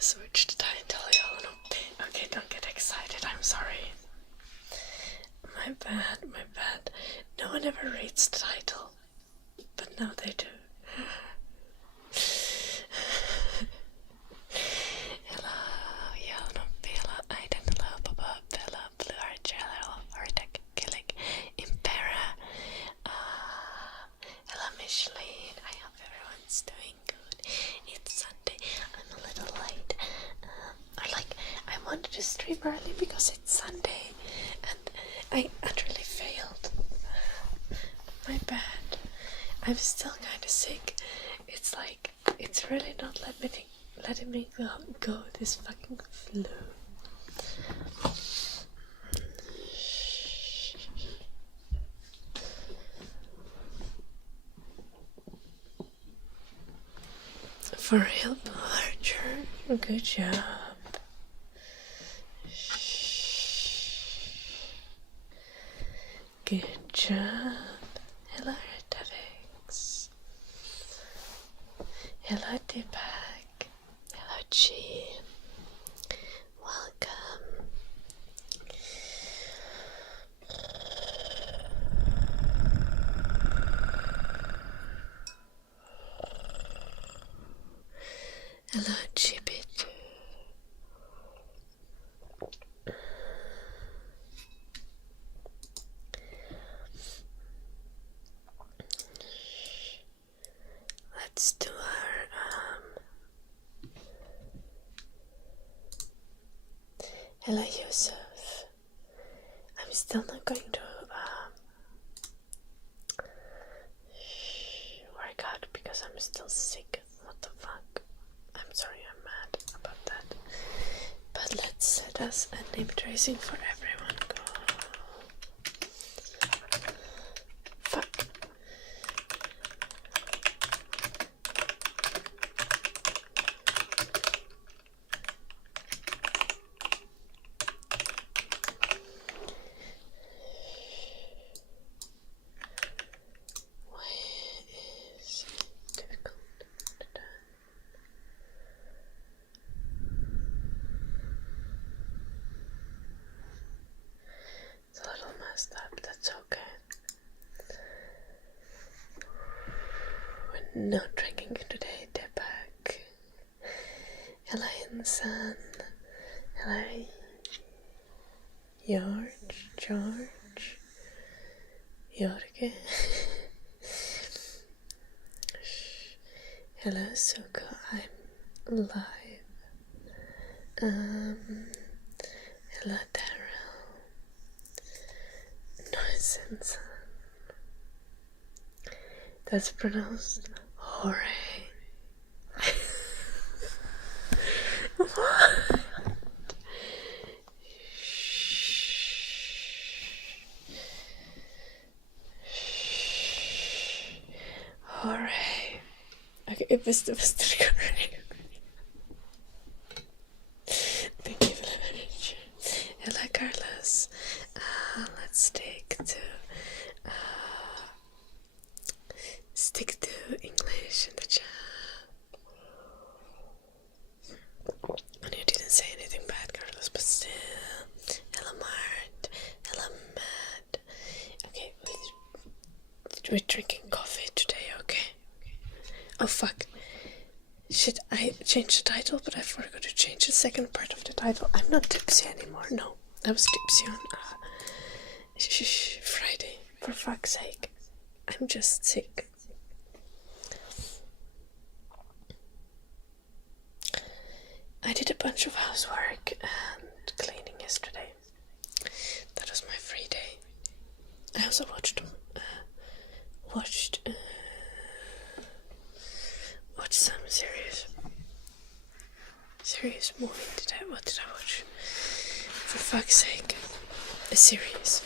to switch the title, y'all. No. Okay, don't get excited. I'm sorry. My bad. No one ever reads the title, but now they do. Hello, y'all. No pela. I don't know about pela. Blue heart, jello, heart, killing, impera. Hello, Micheline. I hope everyone's doing good. It's Sunday. I'm a little late. I wanted to stream early because it's Sunday, and I utterly failed. My bad. I'm still kind of sick. It's like it's really not letting me go this fucking flu. For real, Archer. Good job. Good job. Hello, Reddex. Hello, Deepak. Hello, G. Welcome. Hello, Chibbit. Let's do our hello, Yusuf. I'm still not going to work out because I'm still sick. What the fuck? I'm sorry, I'm mad about that. But let's set us a name tracing for everyone. Go. Fuck. It's a little messed up, that's okay. We're not drinking today, Deepak. Hello, Insan. Hello, George. Jorge. Hello, Suko. I'm live. Hello, Daryl. Nice Insan. That's pronounced Jorge. What? Jorge. Okay, it was the correct. Thank you for the message. Hello, Carlos. Let's stick to English in the chat. And you didn't say anything bad, Carlos, but still. Hello, Mart. Hello, Matt. Okay, we're drinking coffee today, okay? Oh, fuck. Shit, I changed the title, but I forgot to change the second part of the title. I'm not tipsy anymore, no. I was tipsy on Friday, for fuck's sake. I'm just sick. I did a bunch of housework and cleaning yesterday. That was my free day. I also watched some serious movie. What did I watch? For fuck's sake, a series.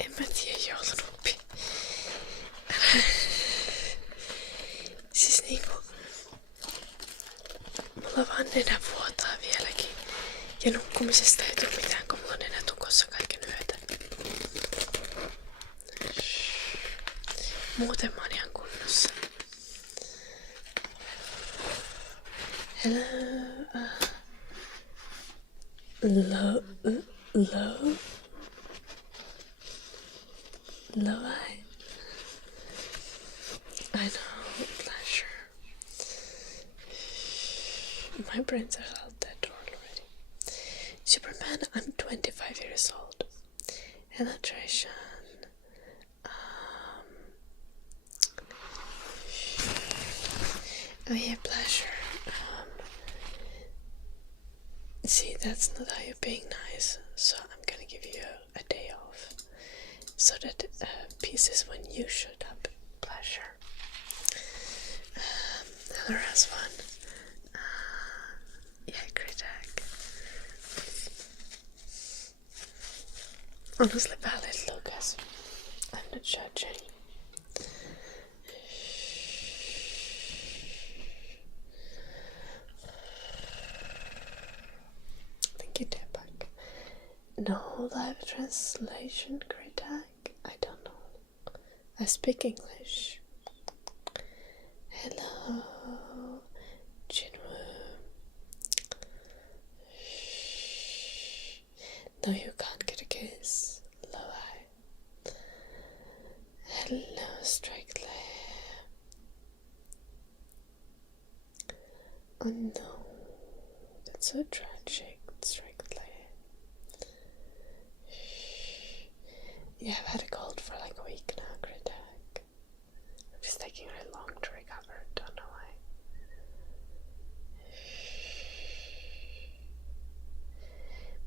En mä tiedä joulunuppi. Siis niinku, mulla vaan nenä vuotaa vieläkin. Ja nukkumisesta ei tule mitään, kun mulla on nenä tukossa kaiken yötä. Muuten mä oon ihan kunnossa. Hello, low, low, low I know, pleasure. My brains are all dead already. Superman, I'm 25 years old. Illustration. Oh yeah, pleasure. See, that's not how you're being nice, so I'm gonna give you a day off. So that pieces when you should up. Pleasure. Another last one. Yeah, great egg. Honestly, valid, Lucas. I'm not judging. Thank you, Deepak. No live translation, great egg? I don't know. I speak English. Hello, Jinwoo. No, you can't get a kiss. Low. Hello, Strikely. Oh no, that's so tragic, Strikely. Yeah, I've had a cold for like a week now, great egg. I'm just taking really long to recover, don't know why.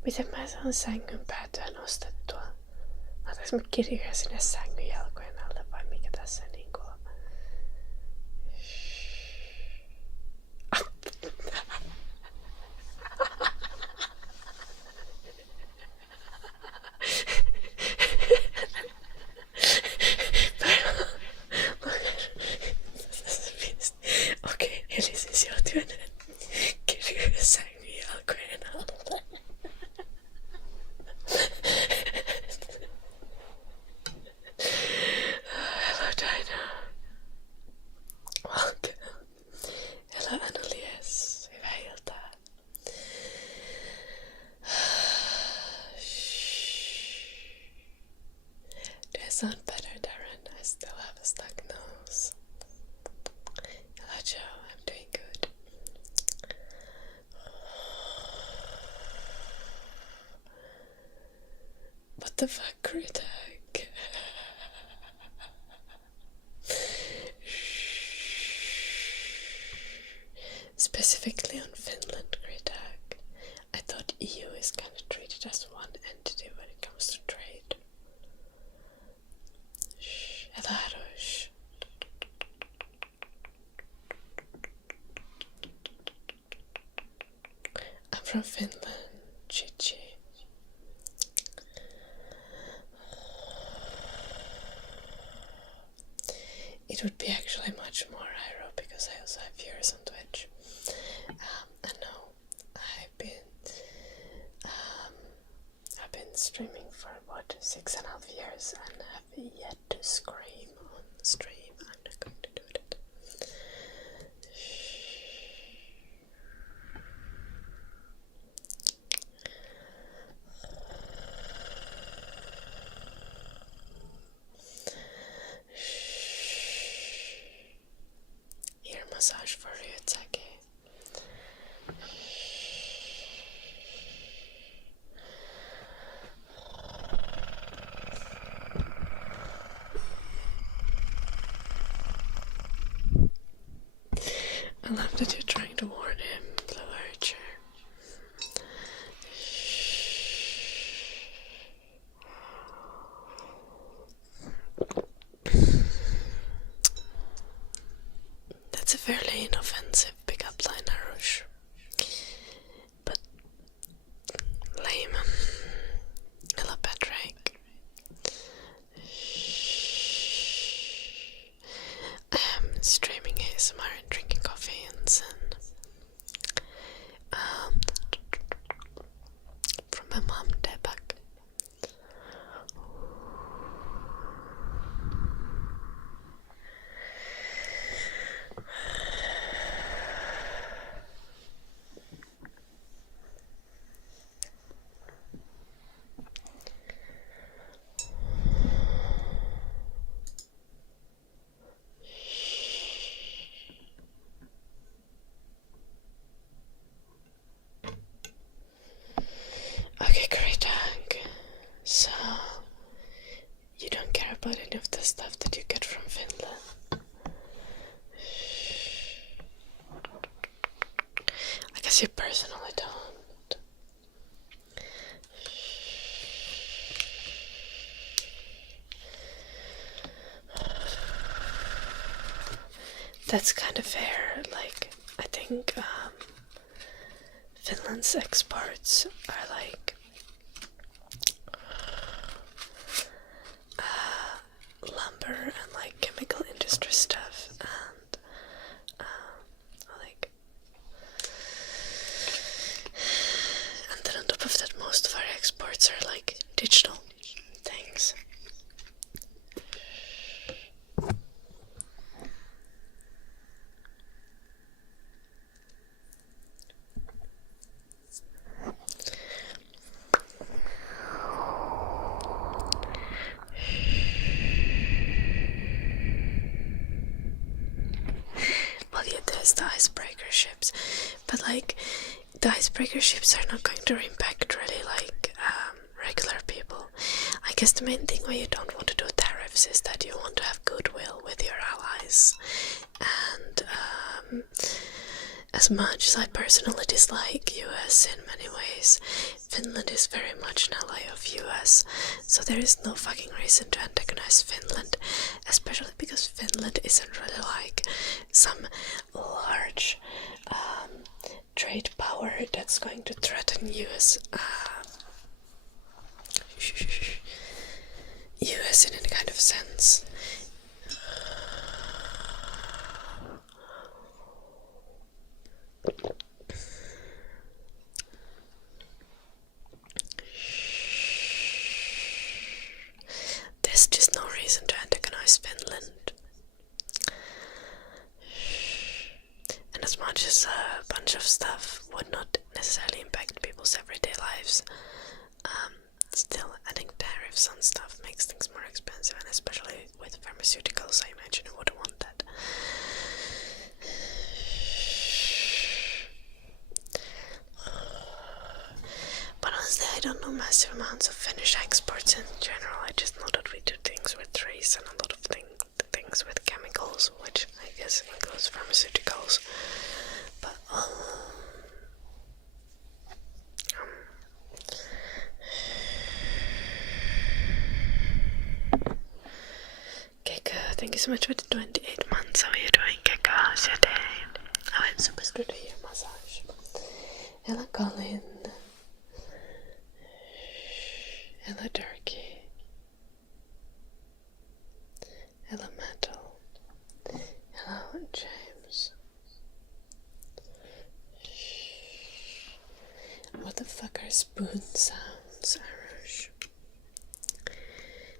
Miten mä saan sängyn päätyä nostettua? Otaks mä kirjoja sinne sängyn jalkojen alle vai mikä tässä niinku on? Okei, eli siis joutuen kirjoja sängyn jalkojen alle. Hello, Dina. Welcome. Hello, Annelies. Hyvää iltaa. Do I sound better, Darren? I still have a stuck nose. Hello, Joe. I'm doing good. What the fuck, critic? Specifically on Finland, critic. I thought EU is kind of treated as one entity when it comes to trade. Hello, Harush. I'm from Finland, Chichi. It would be actually much more Iro because I also have viewers on Twitch. I know I've been streaming for what 6.5 years and have yet to scream on stream. I'm not going to do it. Ear massage for Ryutsaki. I love that you're trying to warn him, Blue Archer. That's a fairly inoffensive pickup line, Arush. But lame. Hello, Patrick. I am streaming ASMR and drinking coffee and sun. From my mom, Deepak. guess you personally don't. That's kind of fair. Like, I think Finland's exports are like lumber and like chemical industry stuff, and like, and then on top of that, most of our exports are like digital things. Well, yeah, there's the icebreaker ships, but like, the icebreaker ships are not going to impact really like regular people. I guess the main thing why you don't want to do tariffs is that you want to have goodwill with your allies, and as much as I personally dislike US in many ways, Finland is very much an ally of US, so there is no fucking reason to antagonize Finland, especially because Finland isn't really like some large trade power that's going to threaten US US in any kind of sense. There's just no reason to antagonize Finland. And as much as a bunch of stuff would not necessarily impact people's everyday lives, still adding tariffs on stuff makes things more expensive, and especially with pharmaceuticals, I imagine you wouldn't want that. But honestly, I don't know massive amounts of Finnish exports in general. I just know that we do things with trees and a lot of things with chemicals, which I guess includes pharmaceuticals. But Keka, thank you so much for the 28 months. How are you doing, Keka? How's your day? Oh, I'm super good to your massage. Hello, Colin. Hello, Turkey. Hello, Metal. Hello, James. What the fuck are spoon sounds, Arush?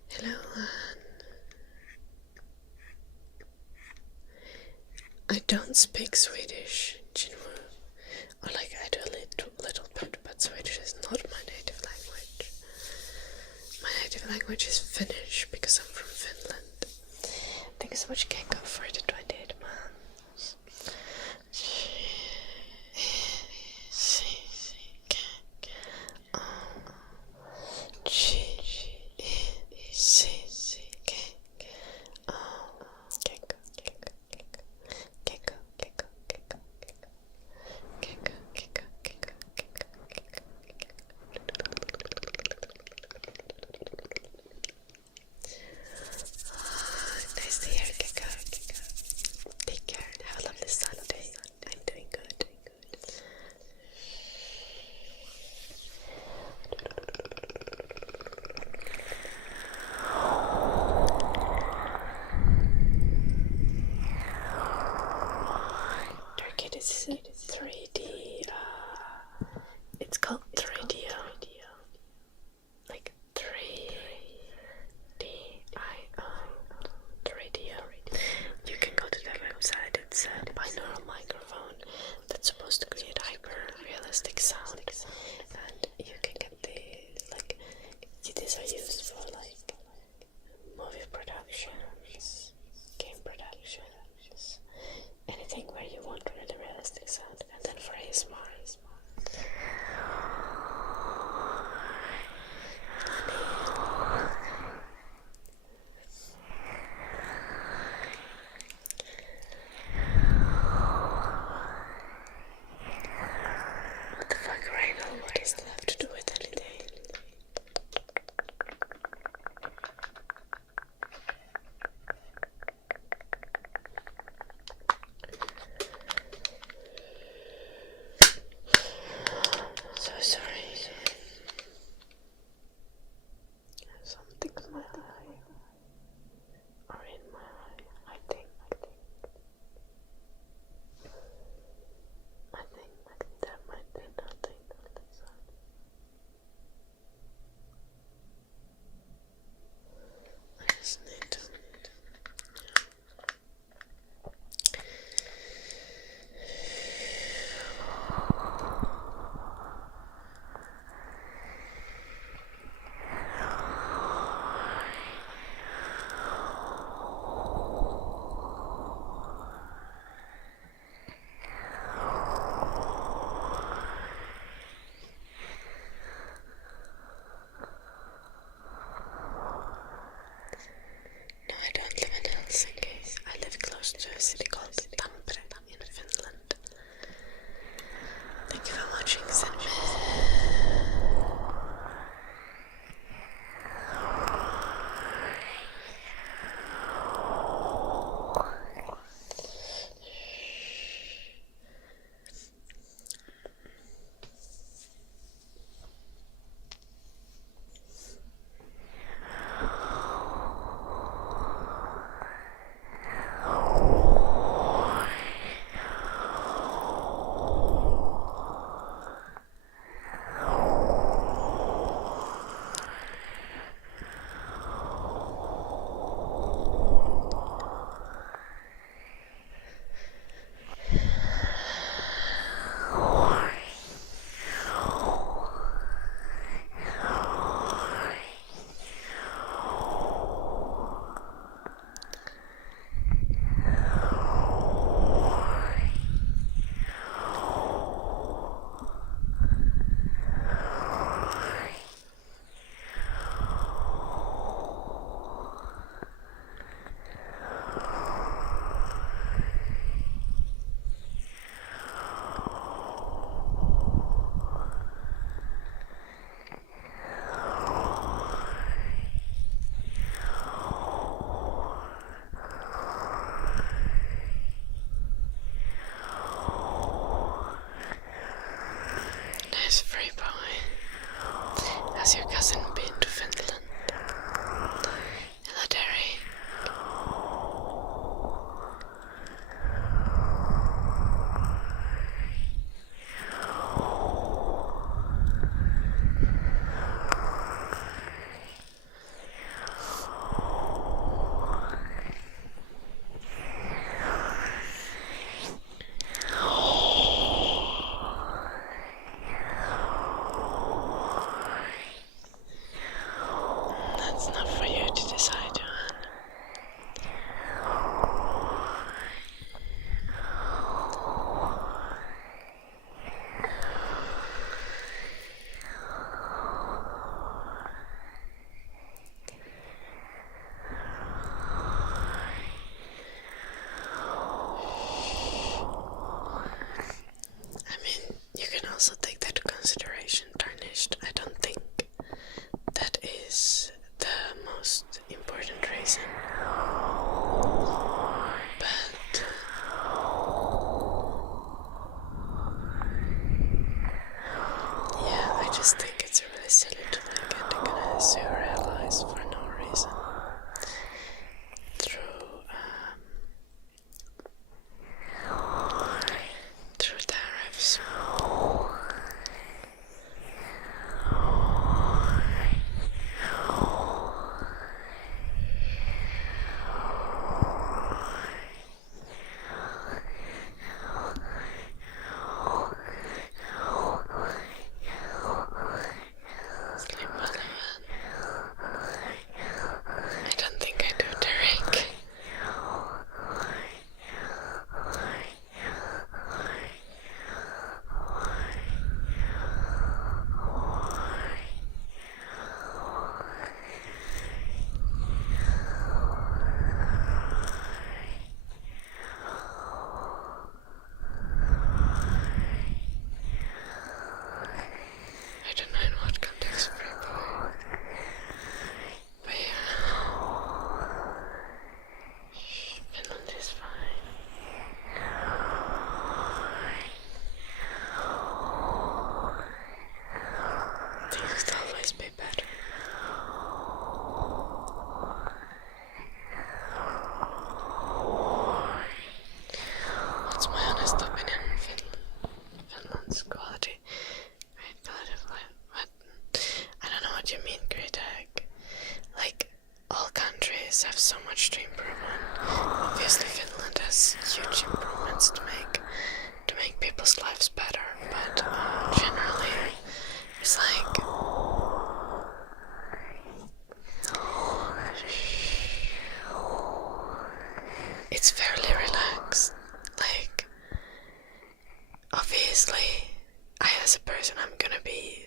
Hello, Anne. I don't speak Swedish, Jinwoo. Or like, I do a little bit, but Swedish is not my native language. My native language is Finnish because I'm from Finland. Thank you so much, Keiko, for the 28 months. Nice to hear, Kika.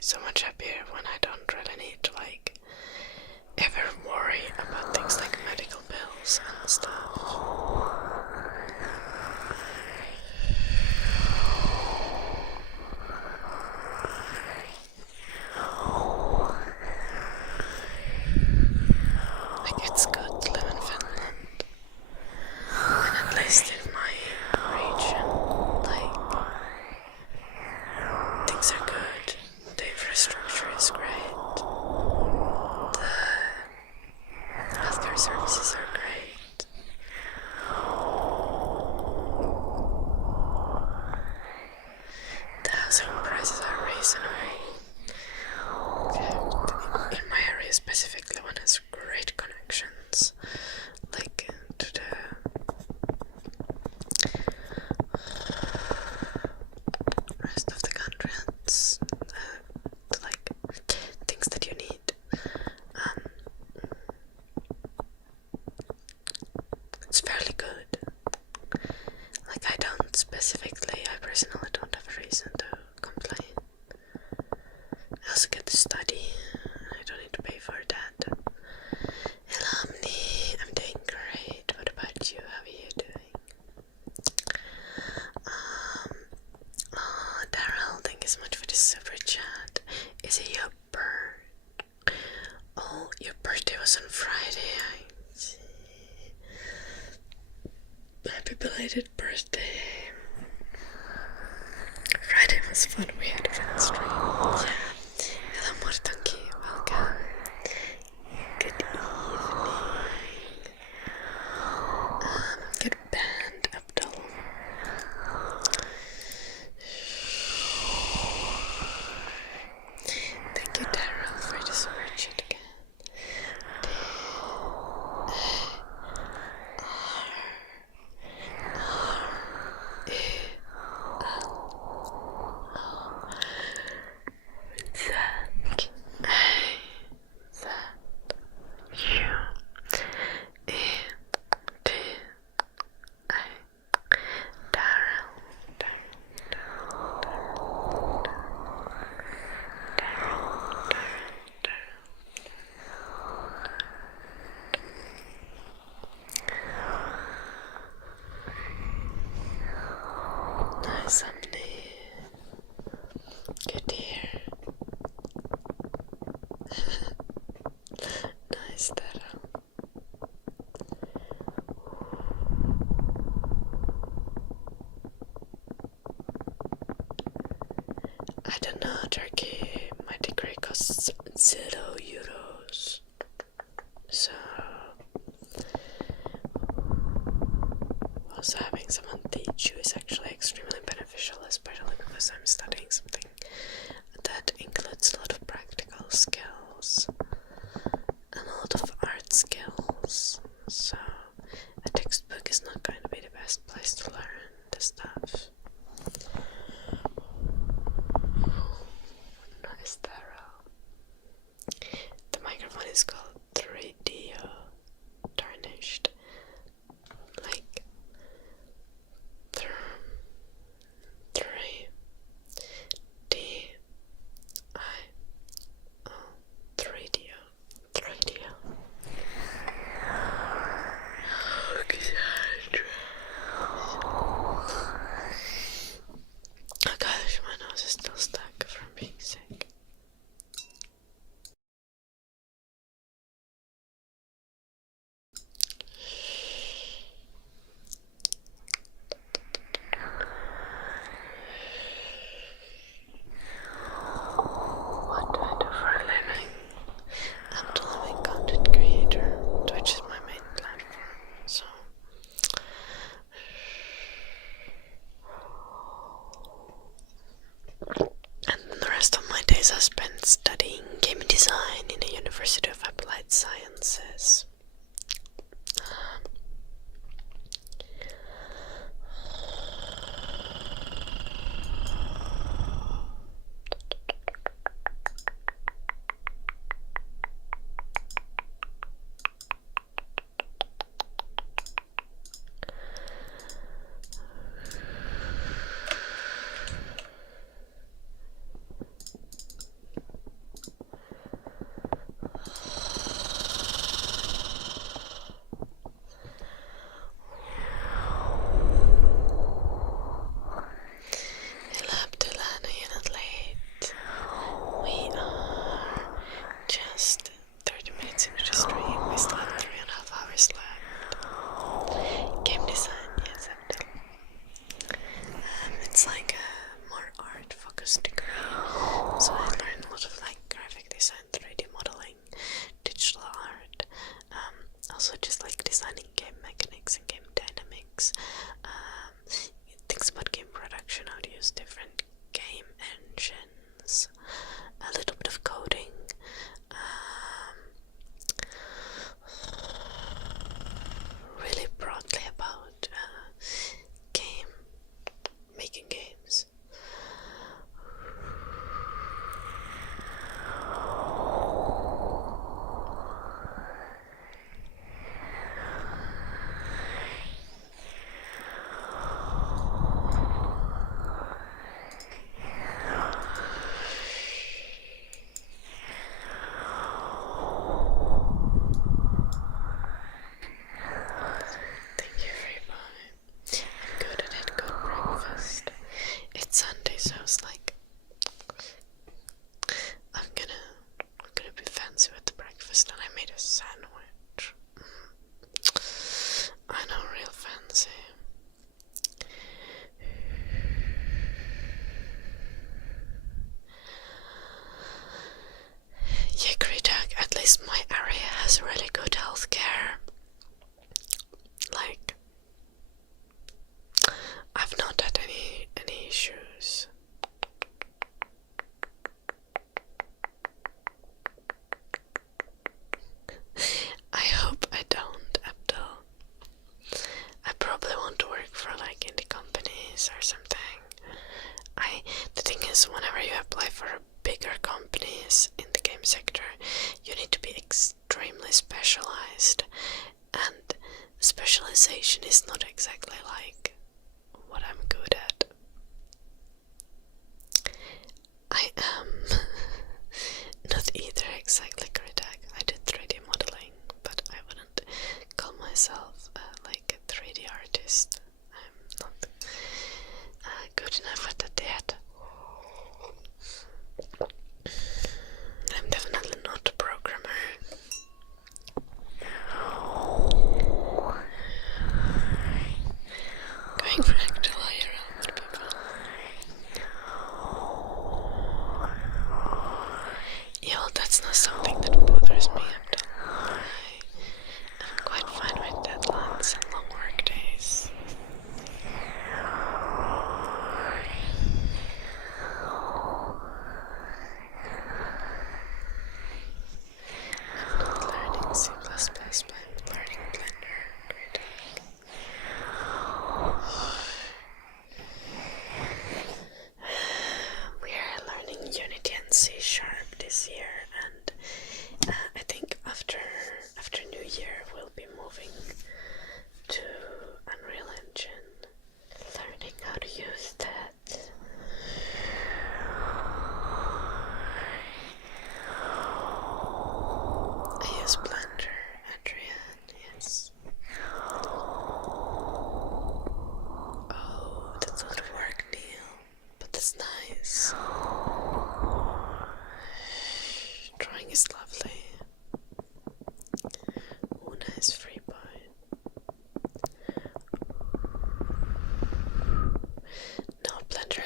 so much happier when I don't really need to like ever worry about things like medical bills and stuff. Like, it's good to live in Finland, and at least in my region, like, things are good, the infrastructure is great, the healthcare services are great. The housing prices are reasonable. In my area specifically, one has great connections, like to the rest of the country, and to like things that you need. It's fairly good. Like, I personally don't have a reason to complain. I also get to study. I don't need to pay for that. Hello, Amni. I'm doing great. What about you? How are you doing? Daryl, thank you so much for the super chat. Is it your birthday? Oh, your birthday was on Friday, I see. Happy belated birthday. Friday was fun, we had a fun stream. Yeah. Hello, Mortanki, welcome. Good evening. Good band, Abdul. Thank you, Daryl, for the super chat again. Nice, Amni. Good to hear. Nice, Daryl. I don't know, Turkey. My degree costs €0. So also having someone teach you is actually extremely beneficial, especially because I'm studying something that includes a lot of practical skills and a lot of art skills. So a textbook is not going to be the best place to learn the stuff. Nice, Taro. The microphone is called 3D tarnished. Like 3D 3D.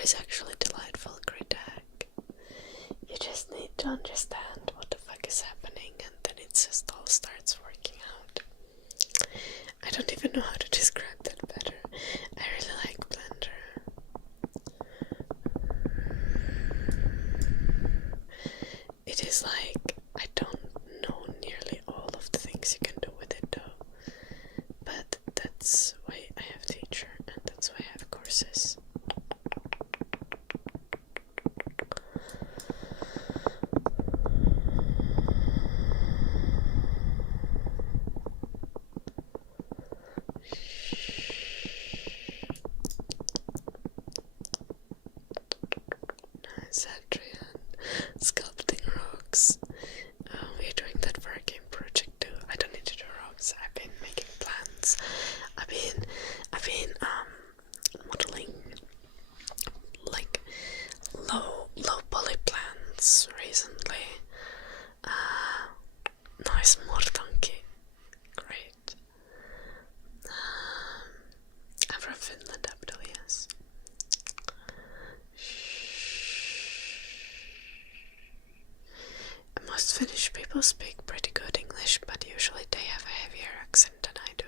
is actually delightful critique. You just need to understand what the fuck is happening, and then it just all starts working out. I don't even know how to describe that better. I really like Blender. It is like, I don't know nearly all of the things you can do with it though. But that's why I have teacher, and that's why I have courses. Nice, Adrian. Sculpting rocks. We're doing that for a game project too. I don't need to do rocks. I've been making plans. I've been modeling like low poly plants recently. Nice mortanki. Great. I'm from Finland, actually, yes. Most Finnish people speak pretty good English, but usually they have a heavier accent than I do.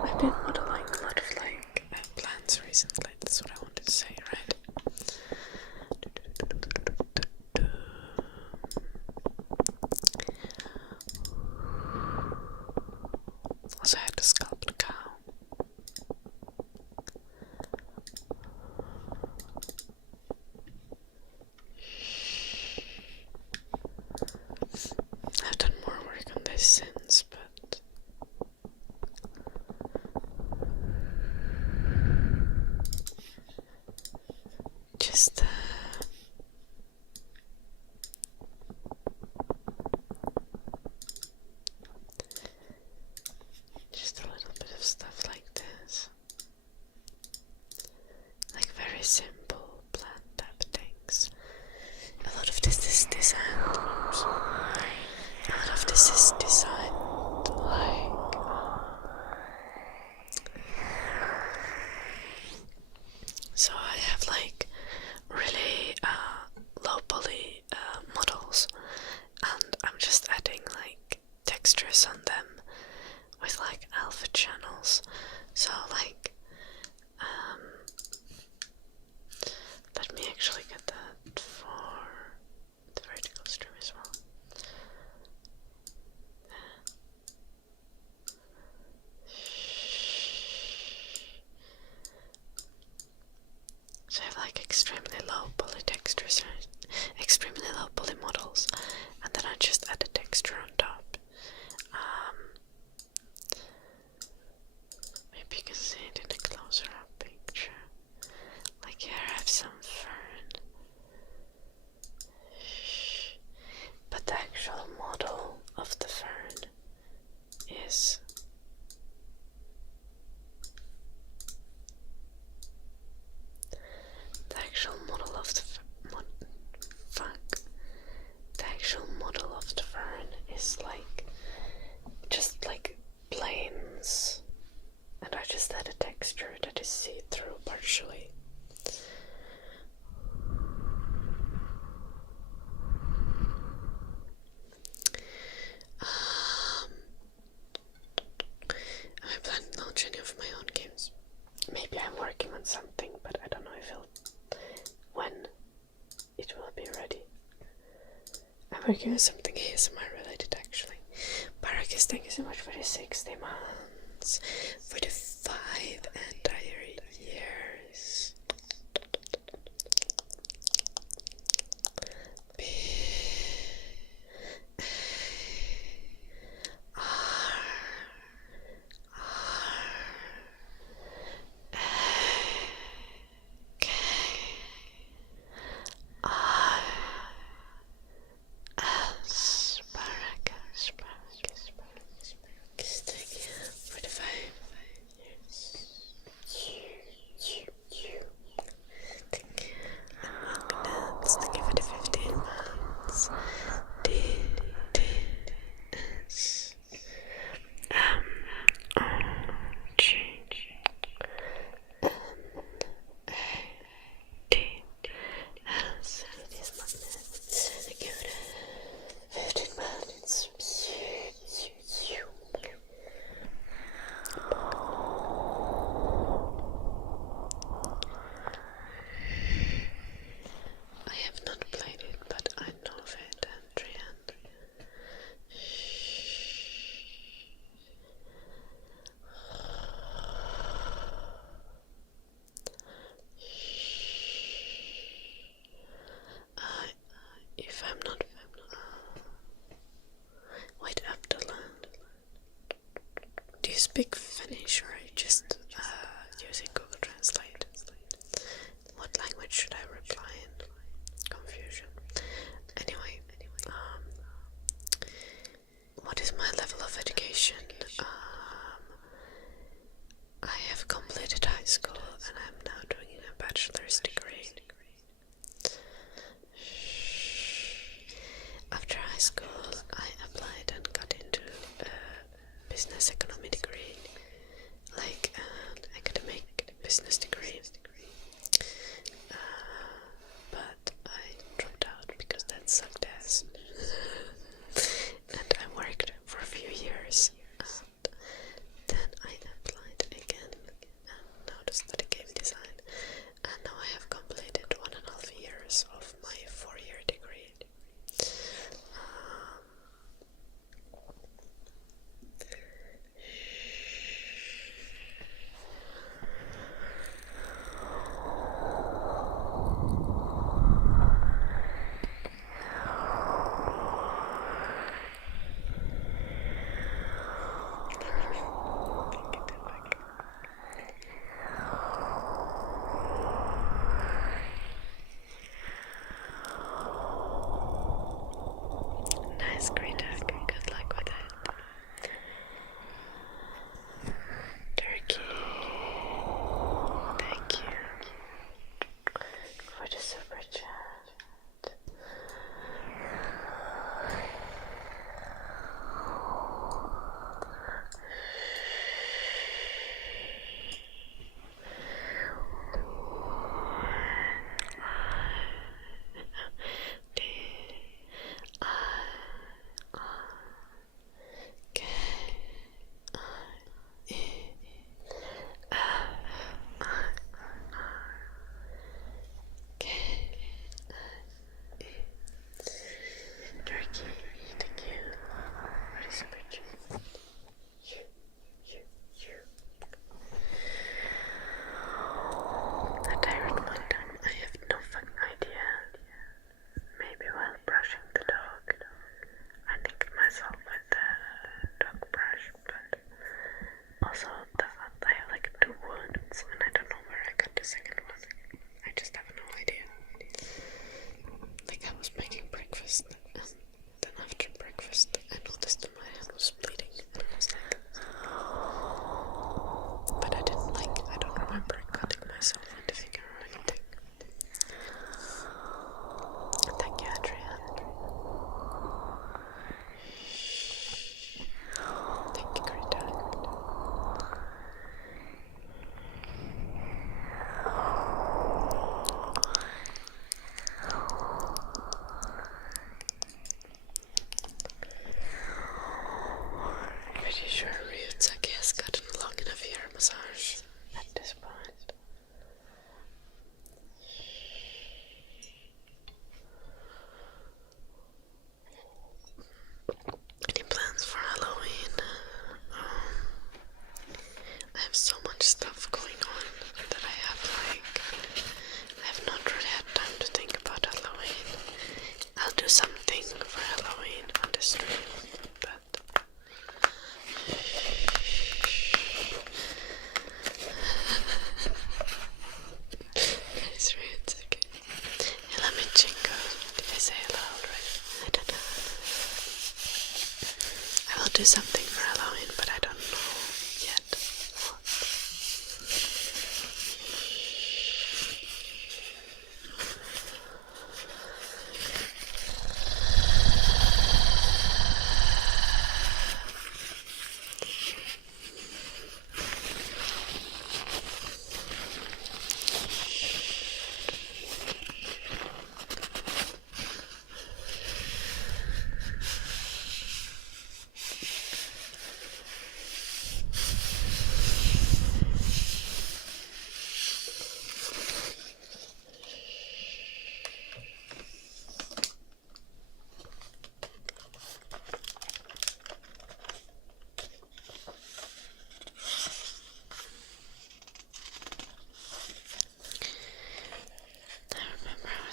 I've been modeling a lot of like plants recently. That's what I wanted to say, right? Also, I had to sculpt a cow. I've done more work on this since, but just a little bit of stuff like this, like very simple plant type things. A lot of this is designed. A lot of this is designed like so I have like really low poly models, and I'm just adding like textures on them with like alpha channels. So like let me actually get that for the vertical stream as well. So I have like extremely low poly textures, extremely low poly models, and then I just add a texture on top. Maybe you can see it in a closer up picture. Like here I have some fern. But the actual model of the fern is the actual model of the fern is like just like planes, and I just add a texture that is see-through partially. Am I planning to launch any of my own games? Maybe I'm working on something, but I don't know when it will be ready. I'm working on something ASMR related actually. Barakis, thank you so much for the 60 months, for the 5 entire years. I have not played it, but I know of it, Adrian. If I'm not, wait, Abdullah, do you speak Finnish or are you just using Google Translate? What language should I reply in? Confusion. Anyway, what is my level of education? I have completed high school and I'm now doing a bachelor's degree. After high school, I applied and got into a business economy degree, like an academic business degree. But I dropped out because that sucked ass. And I worked for a few years, and then I applied again and now to study game design, and now I have completed 1.5 years of my 4-year degree. Nice, Greta. Good luck with it. Turkey. Thank you for the super chat. Do something for Halloween, but I don't know yet what.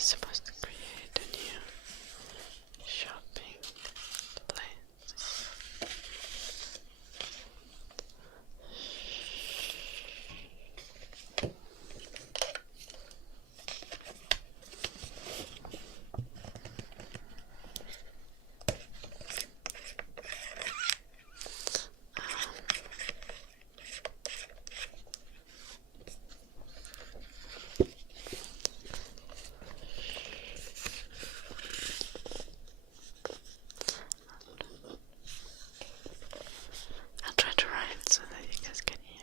supposed to create a new shopping place. I'll try to write so that you guys can hear.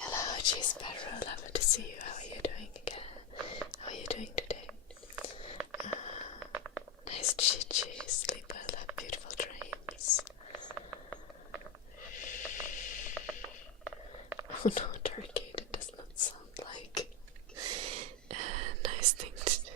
Hello, Cheese Sparrow. Lovely to see you. How are you doing again? How are you doing today? Nice Chi. Sleep well. Have beautiful dreams. Oh no, turkey. That does not sound like a nice thing to do.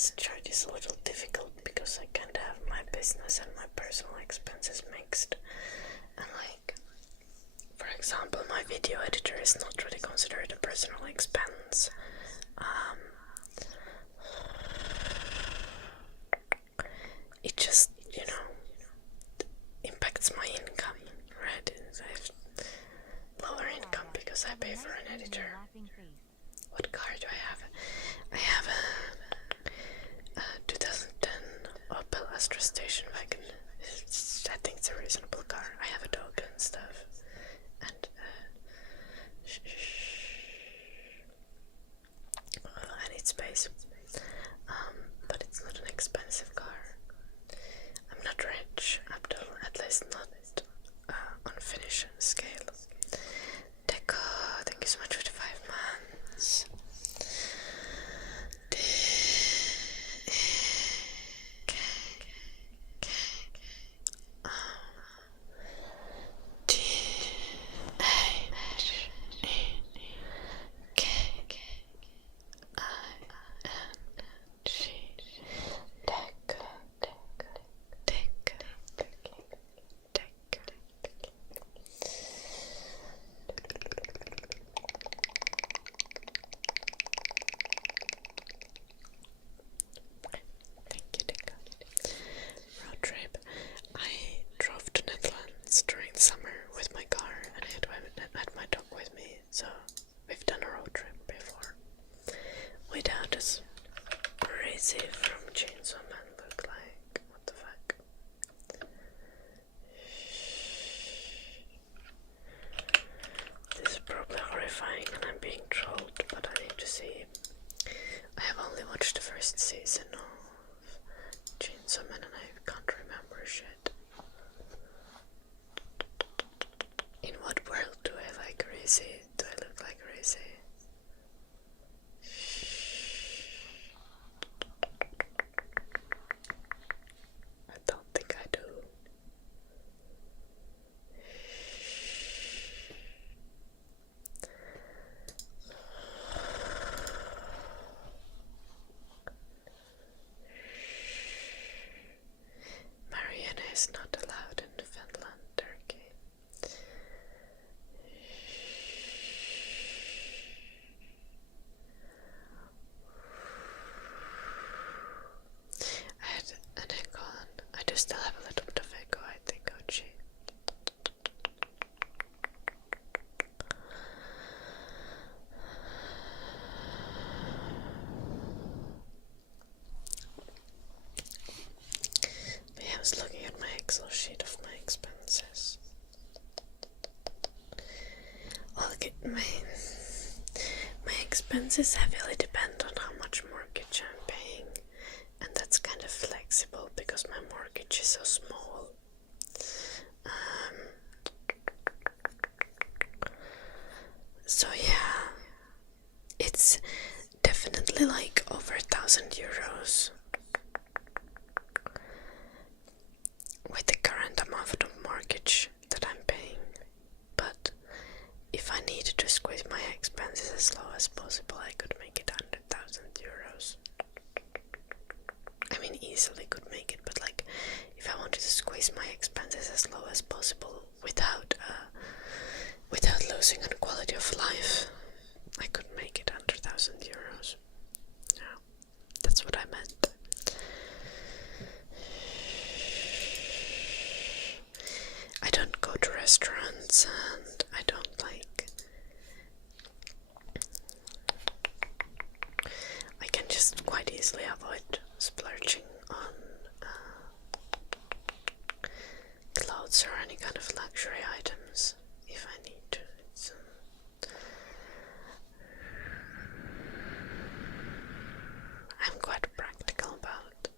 this chart is a little difficult because I can't have my business and my personal expenses mixed. And like, for example, my video editor is not really considered a personal expense. It just, impacts my income, right? I have lower income because I pay for an editor. What car do I have? I have a 2010 Opel Astra station wagon. I think it's a reasonable car. I have a dog and stuff. And I need space. But it's not an expensive car. I'm not rich, Abdul, at least not on Finnish scale. Deco, thank you so much for the 5 months. And I'm being trolled, but I need to see. I have only watched the first season of Chainsaw Man and I can't remember shit. In what world do I like Racy? Do I look like Racy? I don't think I do. Is not allowed in Finland, Turkey. I had an echo on. I do still have a little bit of echo, I think, OG. I was looking at my Excel sheet of my expenses. Okay, my expenses heavily depend on how much mortgage I'm paying, and that's kind of flexible because my mortgage is so small. So yeah, it's definitely like over 1,000 euros. With the current amount of mortgage that I'm paying, but if I needed to squeeze my expenses as low as possible, I could make it 100,000 euros. I mean, easily could make it, but like, if I wanted to squeeze my expenses as low as possible without losing on quality of life, I could make it 100,000 euros. Yeah, that's what I meant. I don't go to restaurants and I don't I can just quite easily avoid splurging on clothes or any kind of luxury items if I need to. I'm quite practical about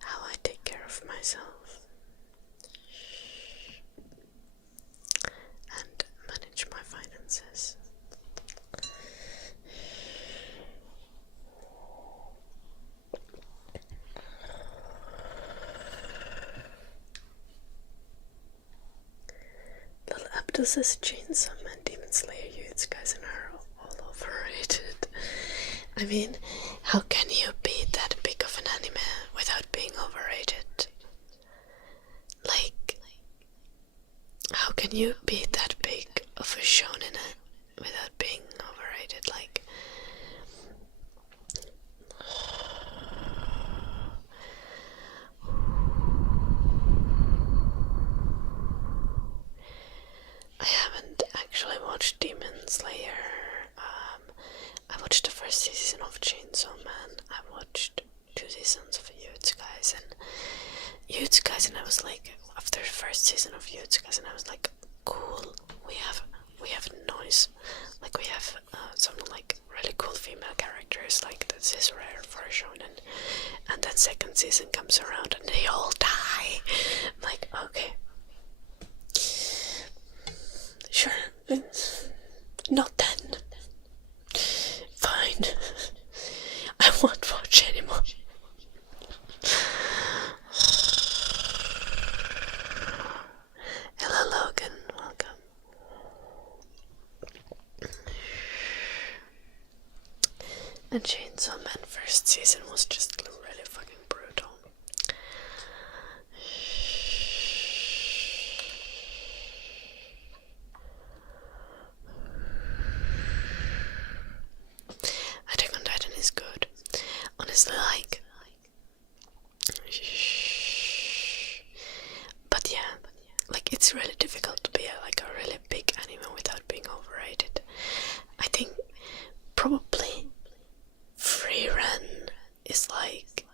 how I take care of myself and manage my finances. Little Abdul says Chainsaw Man, Demon Slayer, Youths, guys, and are all overrated. I mean, how can you be that big of an anime without being overrated? Like, how can you be that big of a shonen without being overrated? Like, I haven't actually watched Demon Slayer. I watched the first season of Chainsaw Man. I watched 2 seasons of Jutsu Kaisen. I was like, after the first season of Jutsu Kaisen, I was like, cool. We have noise. Like we have some like really cool female characters. Like this is rare for a shonen. And then second season comes around and they all die. Like okay. Sure. Not then. Fine. I won't watch anymore. Hello Logan, welcome. And Chainsaw Man first season was just really fucking brutal. Attack on Titan is good. Honestly, like, but yeah, like it's really difficult to be like a really big anime without being overrated. I think probably Freerun is like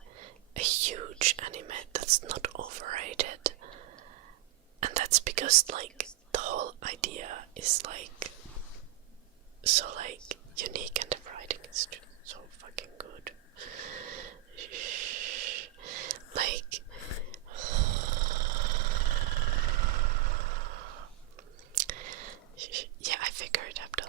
a huge anime that's not overrated, and that's because like the whole idea is like so like unique and the writing is just so fucking good. Like yeah, I figured Abdul.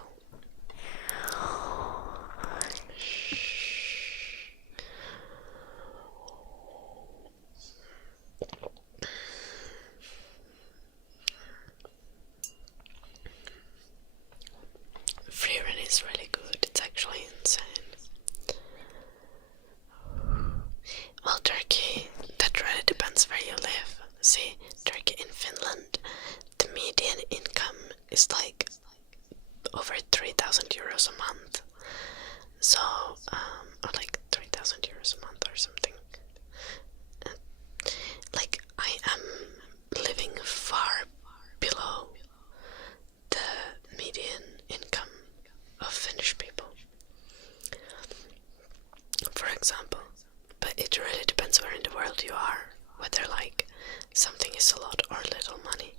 Freerun is really good. It's actually insane. Well, Turkey, that really depends where you live. See, Turkey in Finland, the median income is like over 3,000 euros a month. So, or like 3,000 euros a month or something. Like, I am living far below the median income of Finnish people, for example. But it really depends where in the world you are, whether like something is a lot or little money.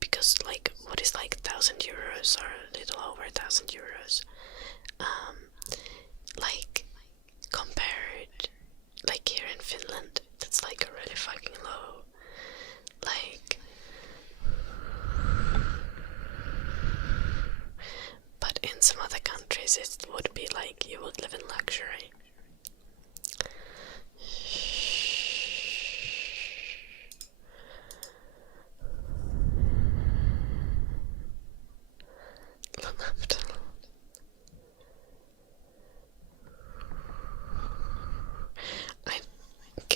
Because like what is like 1,000 euros or a little over 1,000 euros, like compared like here in Finland, that's like a really fucking low. Like, but in some other countries it would be like you would live in luxury.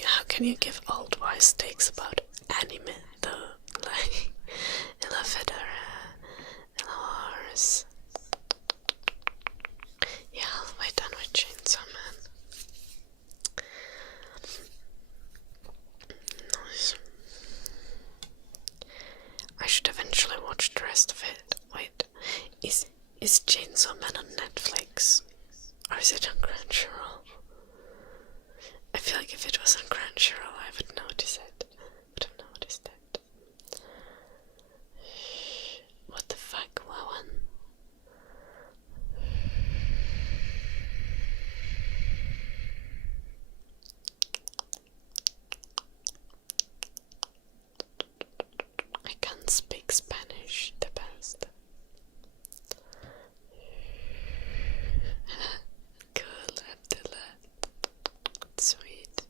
How can you give old wise takes about anime though? Like, hello Fedora, hello Ars. Yeah, we're done with Chainsaw Man. Nice. I should eventually watch the rest of it. Wait, is Chainsaw Man on Netflix? Or is it on Crunchyroll? I feel like if it was on Crunchyroll I would notice it. Would have noticed it. What the fuck, Wawan? I can't speak Spanish the best. Cool, Abdullah. Sweet.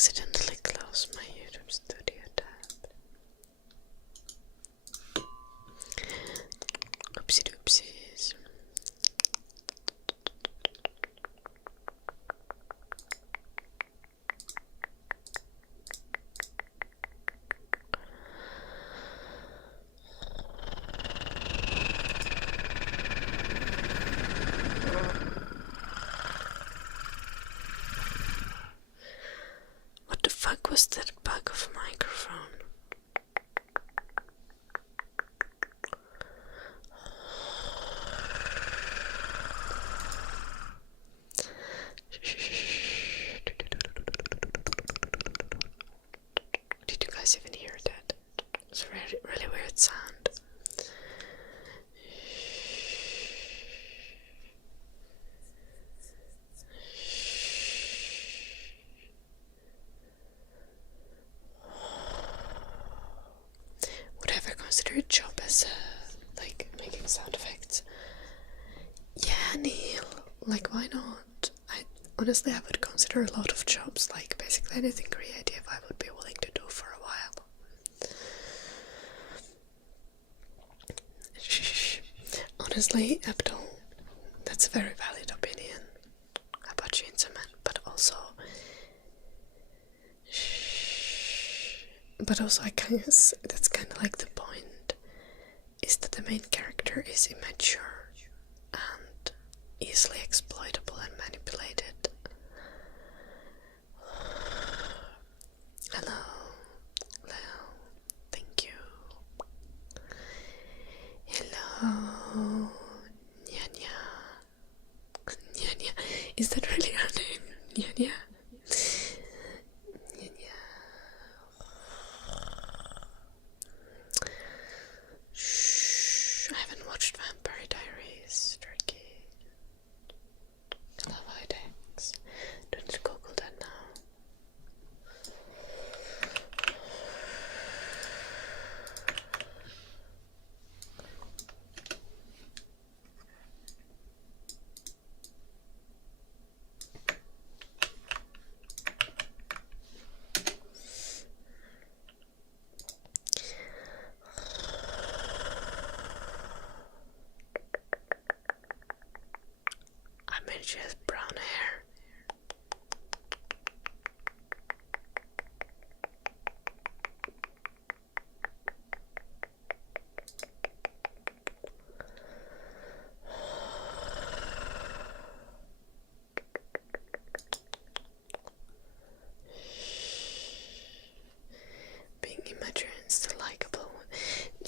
accidentally closed my YouTube Studio tab. Oopsie doopsies. What the fuck was that bug of microphone? Did you guys even hear that? It's a really, really weird sound. Would I ever consider a job as like making sound effects? Yeah, Neil. Like, why not? Honestly, I would consider a lot of jobs, like basically anything creative I would be willing to do for a while. Honestly, Abdul, that's a very valid opinion about you in cement, but also I guess that's kind of like the point, is that the main character is immature and easily exploitable and manipulated. Hello, Leo, thank you. Hello, Nyanya. Nyanya, is that really her name? Nyanya? Nyanya. Shh, I haven't watched Vampire Diaries, Turkey. I love Idex. Don't Google that now. I mean, she has brown hair. Being immature and still likable.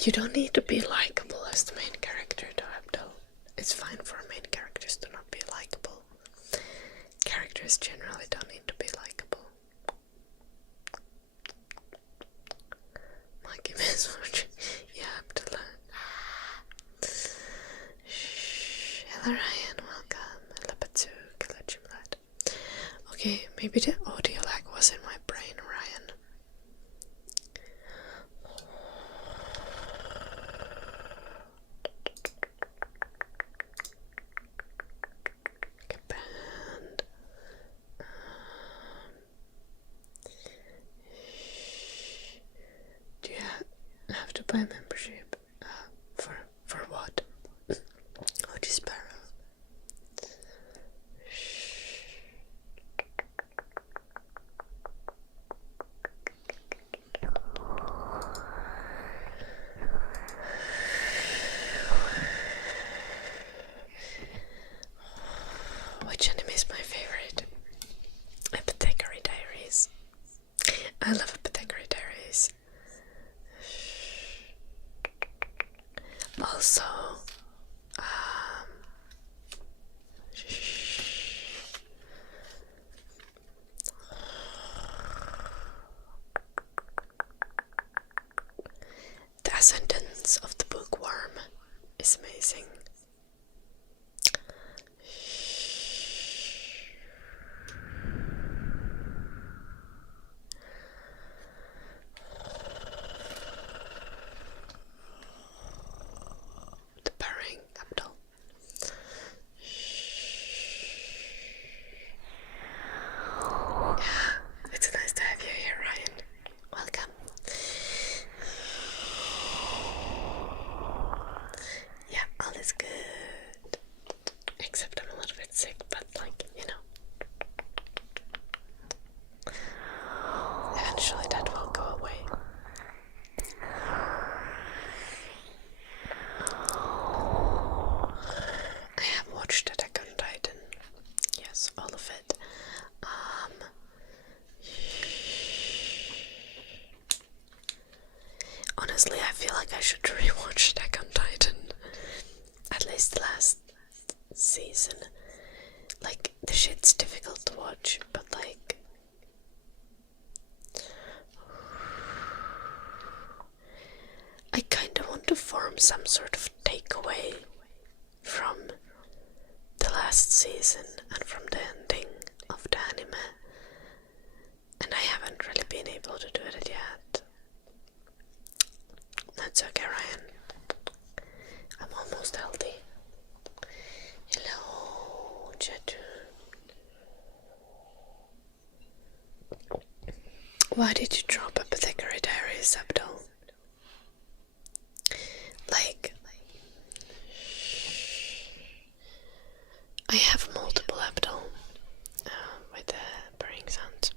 You don't need to be likable as the main character, though, Abdul. It's fine for main characters to not be likable. Characters generally don't need to be likable. Mikey Meswatch. Yeah, Abdullah. Hello Ryan, welcome. Hello Patsu, hello Jimlad. Okay, maybe the audio lag was in my brain, Ryan. Okay, band. Do you have to buy membership? For what? Oh, just Sparrow. Which anime is my favorite? Apothecary Diaries. I love Apothecary Diaries. Also, the Ascendance of the Bookworm is amazing. The purring, Abdul. Yeah, it's nice to is good. Except I'm a little bit sick, but like, you know. Eventually that will go away. I have watched Attack on Titan. Yes, all of it. Honestly, I feel like I should rewatch Attack on Titan. At least the last season. Like, the shit's difficult to watch, but like... I kinda want to form some sort of takeaway from the last season and from the ending of the anime. And I haven't really been able to do it yet. That's okay, Ryan. I'm almost healthy. Hello, Jetu. Why did you drop Apothecary Diaries, Abdul? Like, I have multiple Abdul with the purring sounds.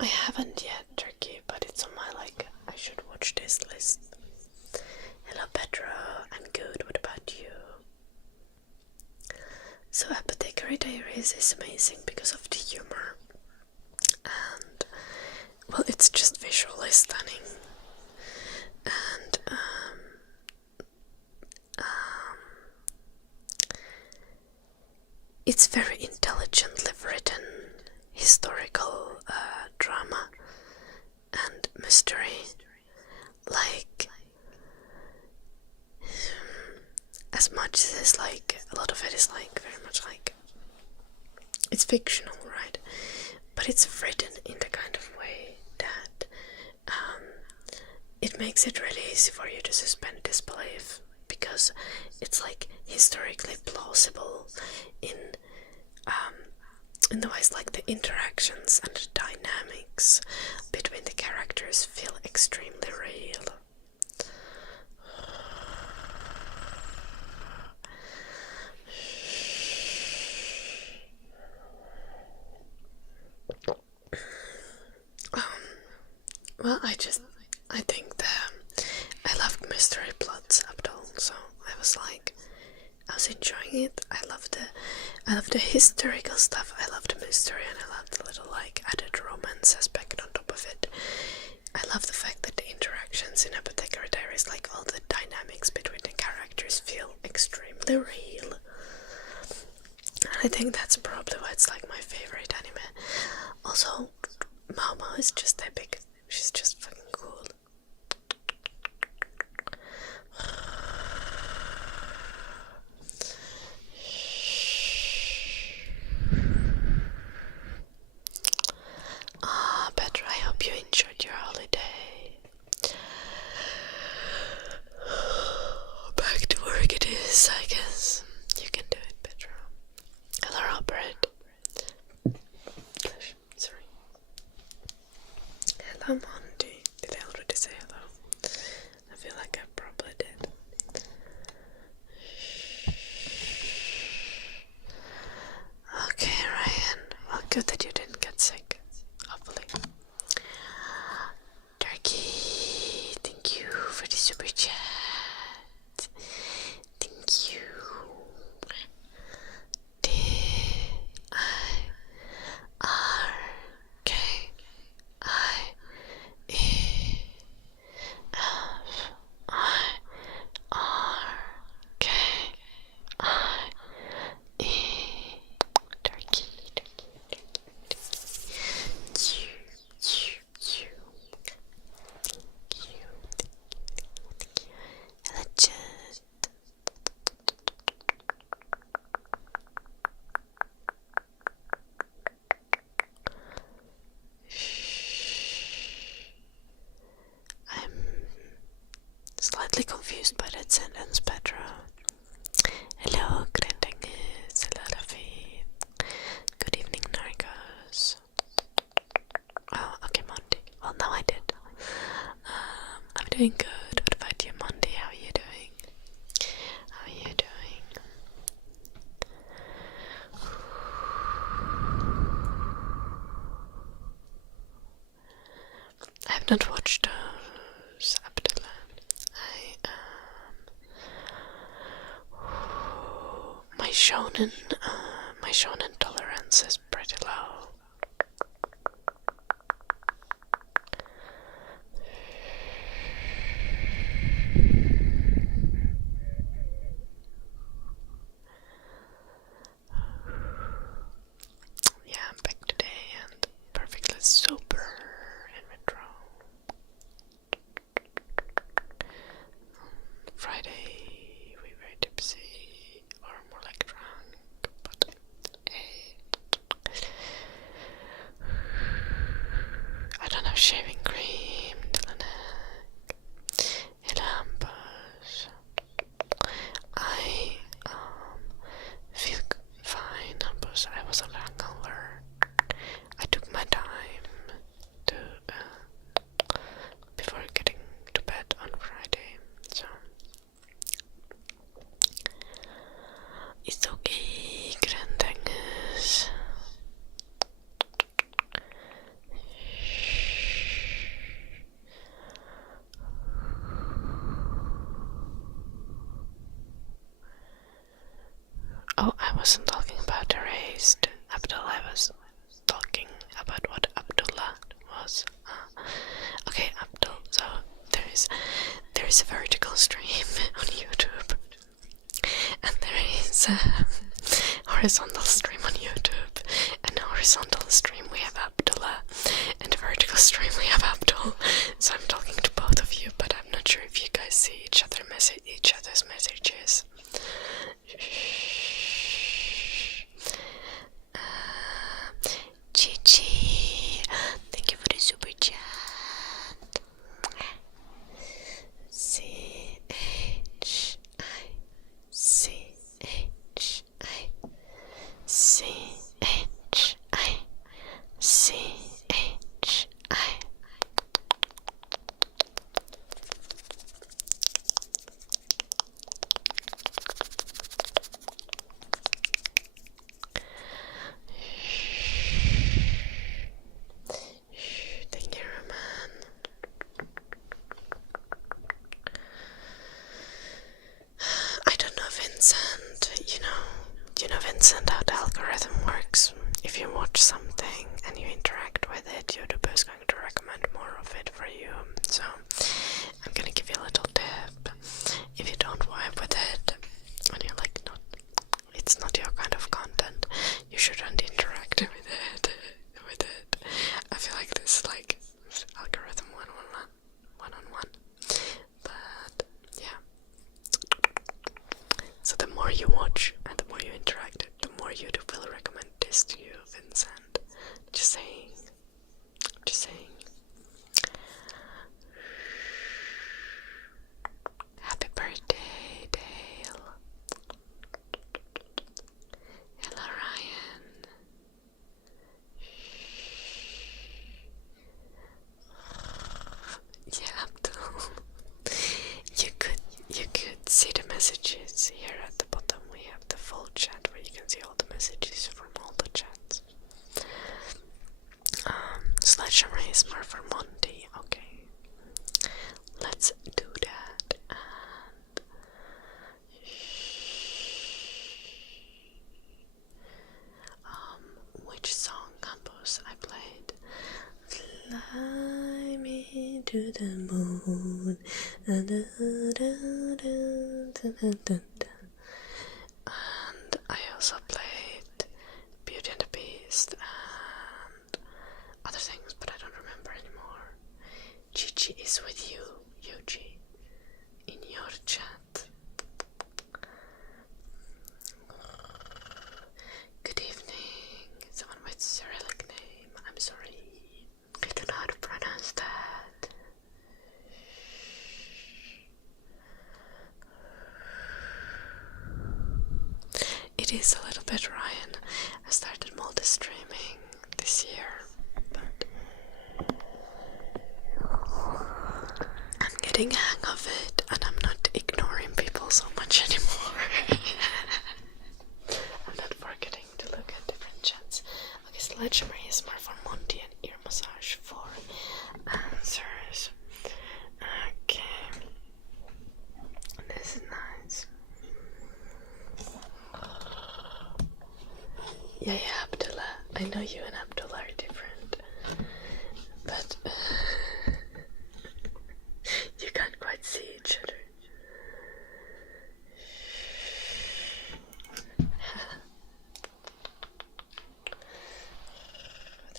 I haven't yet, Turkey, but it's on my like, I should watch this list. Hello Petra, I'm good, what about you? So Apothecary Diaries is amazing because of the humor. And, well, it's just visually stunning. And, it's very intelligently written historical drama and mystery. Like, as much as it's like, a lot of it is like, very much like, it's fictional, right? But it's written in the kind of way that it makes it really easy for you to suspend disbelief, because it's like historically plausible in the ways like the interactions and the dynamics between the characters feel extremely real. Well, I think I loved mystery plots, Abdul, so I was enjoying it. I love the historical stuff, I love the mystery, and I love the little like added romance aspect on top of it. I love the fact that the interactions in Apothecary Diaries, like all the dynamics between the characters, feel extremely real. And I think that's probably why it's like my favorite anime. Also, Momo is just epic. She's just fucking cool. Petra, I hope you enjoyed your holiday. Back to work it is, I guess. You can do it, Petra. Hello, Robert. Sorry. Hello, Monty. Did I already say hello? I feel like I probably did. Okay, Ryan. Well, good that you didn't get sick. Hopefully. Turkey, thank you for the super chat. Thank you. doing good. What about you, Monday? How are you doing? How are you doing? I have not watched those Abdullah. My shonen tolerance is pretty low. Yeah, I'm back today and perfectly sober in metro. Friday we were tipsy, or more like drunk, but I don't have shaving cream, Hampus. I feel fine, Hampus. I was on hungover. I took my time to before getting to bed on Friday, so it's okay, grandtangus. Oh, I wasn't talking about erased Abdullah, I was talking about what Abdullah was. Okay, Abdul, so there is a vertical stream on YouTube, and there is a horizontal stream on YouTube, and the horizontal stream we have Abdullah, and the vertical stream we have Abdul. So I'm talking to both of you, but I'm not sure if you guys see each other's messages. Chichi, thank you for the super chat. C-H-I. Thank you, Roman. I don't know, Vincent. You know, Vincent, how the algorithm works. If you watch something and you interact with it, YouTube is going to recommend more of it for you. So I'm gonna give you a little tip. If you don't vibe with it, and you're like, no, it's not your kind of content, you shouldn't interact with it. I feel like this is like algorithm one-on-one. But yeah. So the more you watch and the more you interact, the more YouTube will recommend this to you, Vincent. Just saying. Happy birthday, Dale. Hello, Ryan. Yeah, Abdul. You could see the messages here at the bottom. We have the full chat where you can see all the messages from all the chats. Sledgehammer is more for Monty. Okay, let's do that. Which song compose I played? Fly me to the moon. And I also played Beauty and the Beast and other things, but I don't remember anymore. Gigi is with you, Yuji, in your chat. Good evening. Someone with Cyrillic name. I'm sorry. I don't know how to pronounce that. getting a hang of it, and I'm not ignoring people so much anymore. I'm not forgetting to look at different chats. Okay, Sledgehammer is more for Monty and ear massage for answers. Okay, this is nice. Yeah, Abdullah. I know you and Abdullah are different, but you can't quite see each other.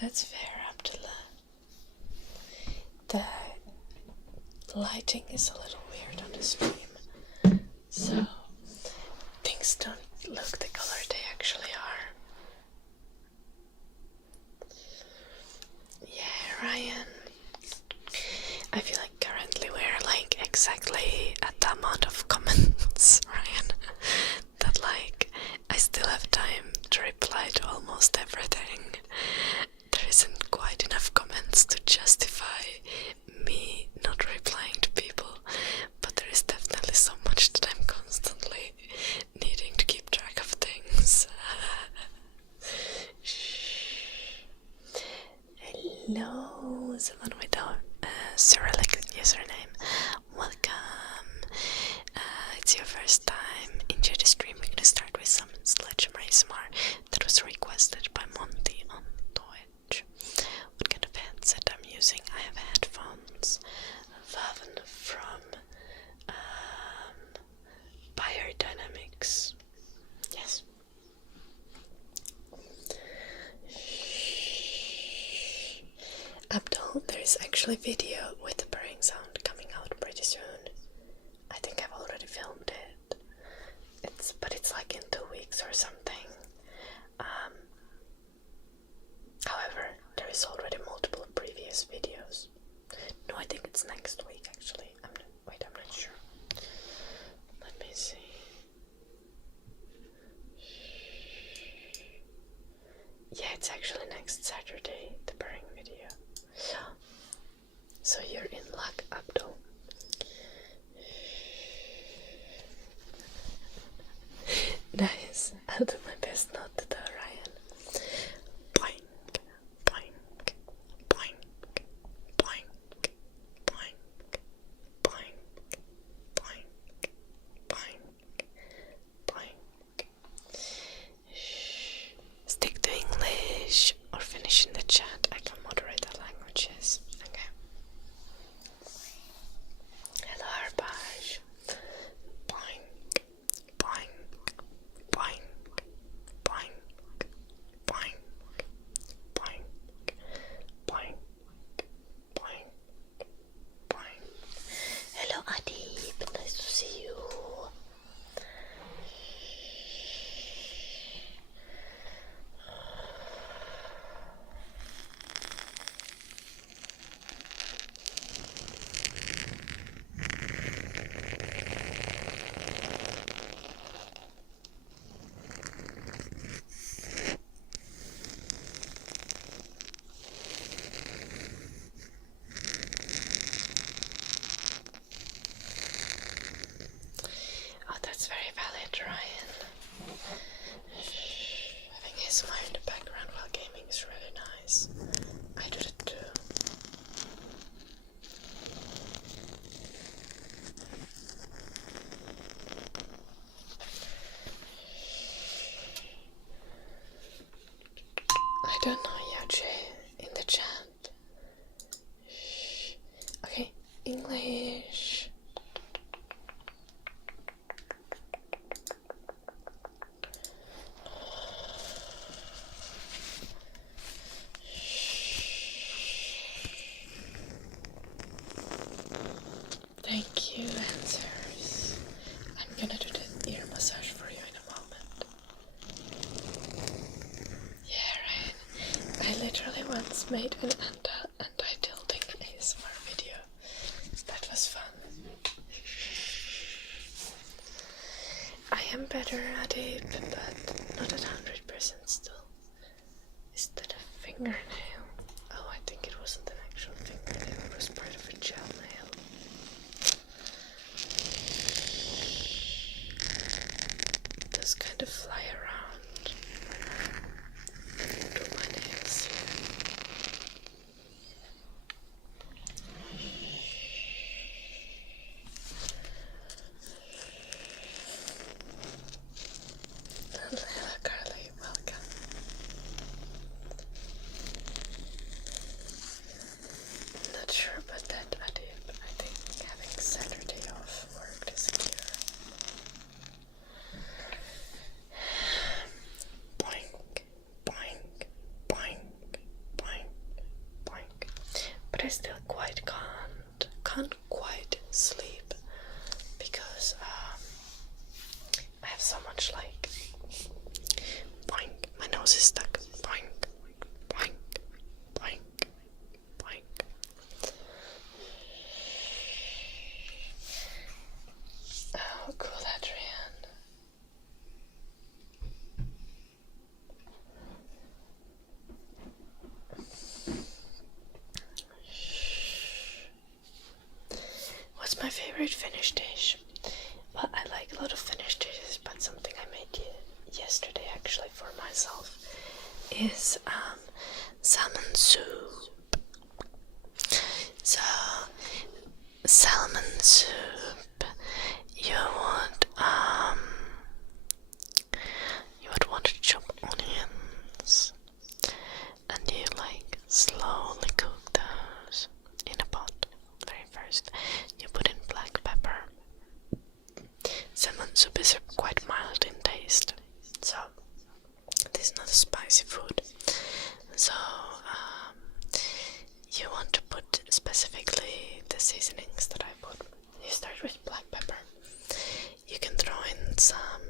That's fair, Abdullah. The lighting is a little weird on the stream, so things don't look the color they actually are. Yeah, Ryan. I feel like currently we're like exactly at the amount of comments, Ryan, that like I still have time to reply to almost everything. There isn't quite enough comments to justify me not replying to people, but there is definitely so much that I'm constantly needing to keep track of things. Hello, someone with a Cyrillic username. Welcome. It's your first time. Enjoy the stream. We're gonna start with some Sledgehammer ASMR that was requested by Monty on Twitch. What kind of headset I'm using? I have headphones. Vaven from Biodynamics. Yes. Abdul, there is actually video with the purring sound coming out pretty soon. I think I've already filmed it. But it's like in 2 weeks or something. However, there is already multiple previous videos. No, I think it's next week actually. I'm not sure. Let me see. Yeah, it's actually next Saturday, the purring video. So you're in luck, Abdul. Nice. I'll do my best not to, Ryan. Boink, boink, boink, boink, boink, boink, boink, boink, boink. Shh. Stick to English or finish in the chat. I can moderate the languages. Okay. Hello, Arbage. Boink, boink, boink, boink, boink, boink, boink, boink, boink. Hello, Adib. Nice to see you. Oh, that's very valid, Ryan. Having ASMR in the background while gaming is really nice. I do it too. I don't know, Yache, in the chat. Okay, English. Thank you, answers. I'm gonna do the ear massage for you in a moment. Yeah, right. I literally once made an anti-tilting ASMR video. That was fun. I am better at it, but not at 100% still. Is that a fingernail? Oh, I think it wasn't an actual fingernail, it was part of a gel nail. still can't quite sleep because I have so much like boink, my nose is stuck, boink, boink, boink, boink. Oh, cool, Adrian. What's my favorite Finnish dish? Well, I like a lot of Finnish dishes, but something I made yesterday actually for myself is salmon soup. So, salmon soup, you would want to chop onions, and you like slowly cook those in a pot. Very first, you put in black pepper. Salmon soup is quite mild in taste, so this is not a spicy food. So you want to put specifically the seasonings that I put. You start with black pepper. You can throw in some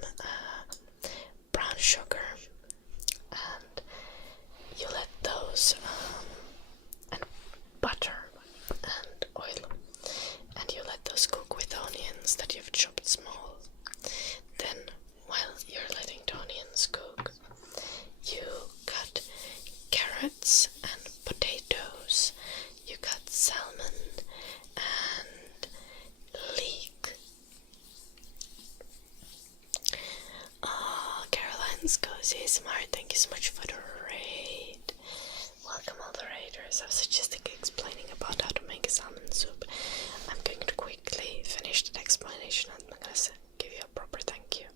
brown sugar, and you let those and butter and oil, and you let those cook with onions that you've chopped small. Then, while you're letting the onions cook, you cut carrots and potatoes. You cut salmon and leek. Oh, Caroline's Cozy Smart, thank you so much for the raid. Welcome all the raiders. I was just explaining about how to make a salmon soup. I'm going to quickly finish the explanation and I'm gonna give you a proper thank you.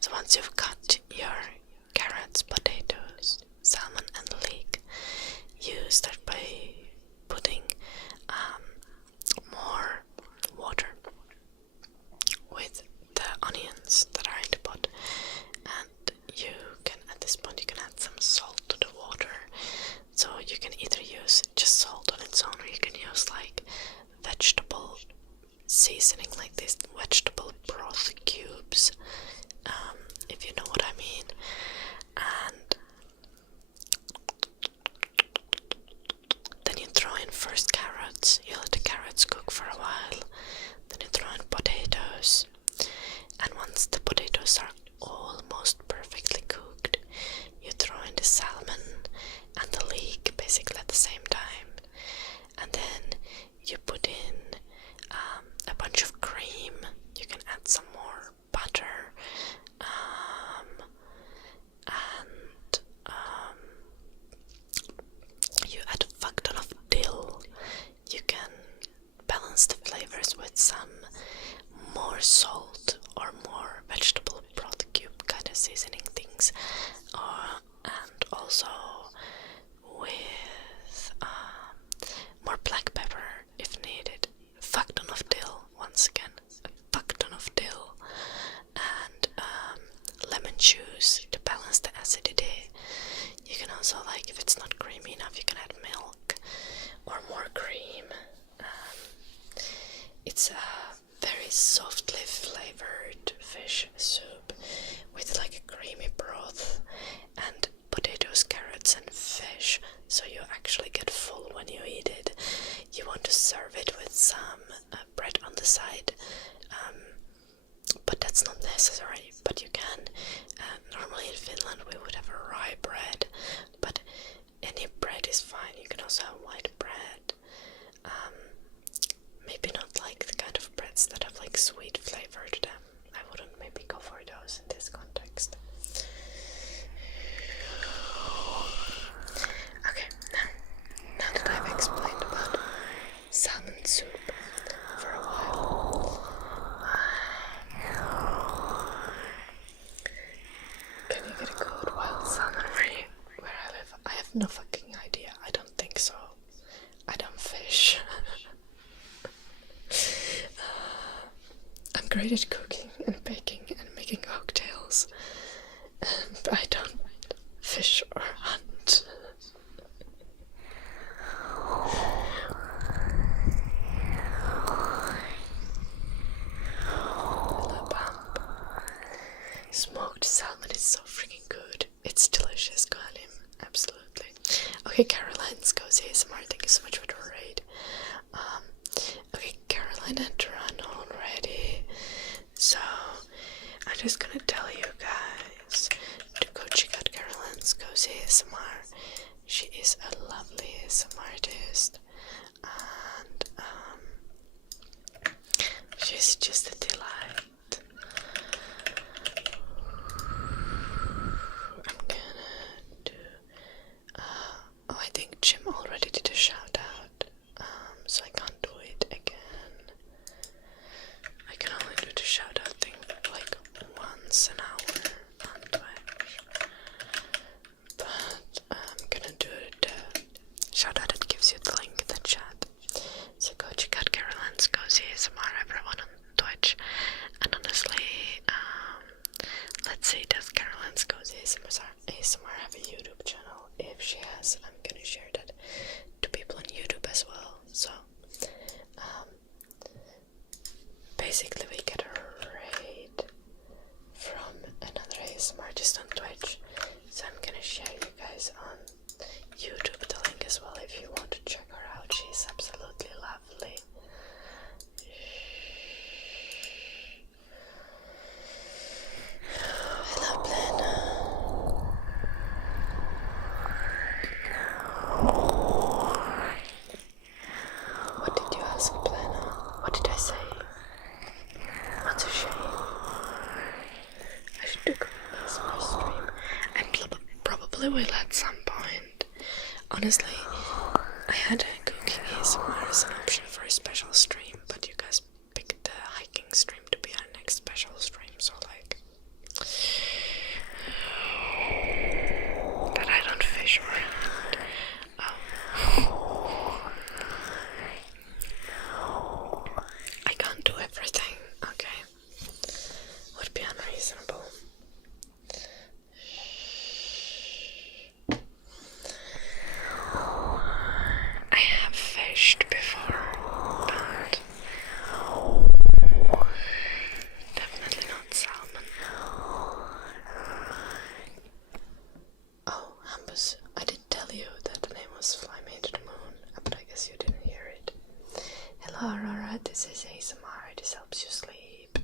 So once you've cut your carrots, potatoes, salmon and leek, you start by putting more water with the onions that are in the pot, and you can, at this point, you can add some salt to the water. So you can either use just salt on its own, or you can use like vegetable seasoning, like this vegetable broth cubes, if you know what I mean. And then you throw in first carrots. You let the carrots cook for a while. Then you throw in potatoes. And once the potatoes are almost perfectly cooked, you throw in the salmon and the leek basically at the same time. And then you put in a bunch of cream. You can add some more butter. And you add a fuck ton of dill. You can balance the flavors with some more salt or more vegetable broth cube kind of seasoning things, and also with more black pepper if needed. Fuck ton of dill, once again, a fuck ton of dill, and lemon juice to balance the acidity. You can also, like, if it's not creamy enough, you can add milk or more cream. It's a very softly flavored fish soup with like a creamy broth and potatoes, carrots and fish, so you actually get full when you eat it. You want to serve it with some bread on the side, but that's not necessary, but you can. Normally in Finland we would have a rye bread, but any bread is fine. You can also have white bread. Maybe not like the kind of breads that have like sweet flavor to them. I wouldn't maybe go for those in this context. Okay, now that I've explained about salmon soup for a while, can you get a good wild salmon where I live? I have no fucking idea. I don't think so. I don't fish. I'm great at cooking and baking and making cocktails, but I don't fish or hunt. Cozy ASMR, thank you so much for the raid. Okay, Caroline had to run already, so I'm just gonna tell you guys to go check out Caroline's Cozy ASMR. She is a lovely ASMR artist, and she's just a delight. I'm gonna do. Oh, I think Jim already did a shout out, so I can't do it again. I can only do the shout out thing like once an hour on Twitch. But I'm gonna do the shout out that gives you the link in the chat. So go check out Caroline's Cozy ASMR, everyone on Twitch. And honestly, let's see, does Caroline's Cozy ASMR have a YouTube channel? If she has, I'm gonna share that to people on YouTube as well. So, basically we get a raid from another ASMR artist on Twitch. So I'm gonna share you guys on YouTube the link as well if you want to check her out. She's absolutely lovely. Hello, Plena. What did you ask, Plena? What did I say? What's a shame? I should do a ASMR stream. I probably will at some point. Honestly, I had a cooking ASMR as an option for a special stream, but you guys picked the hiking stream to be our next special stream, so like that I don't fish around. I can't do everything, okay? Would be unreasonable. I have fished before, but definitely not salmon. Oh, Hambus, I did tell you that the name was Fly Me to the Moon, but I guess you didn't hear it. Hello, Aurora, this is ASMR, this helps you sleep.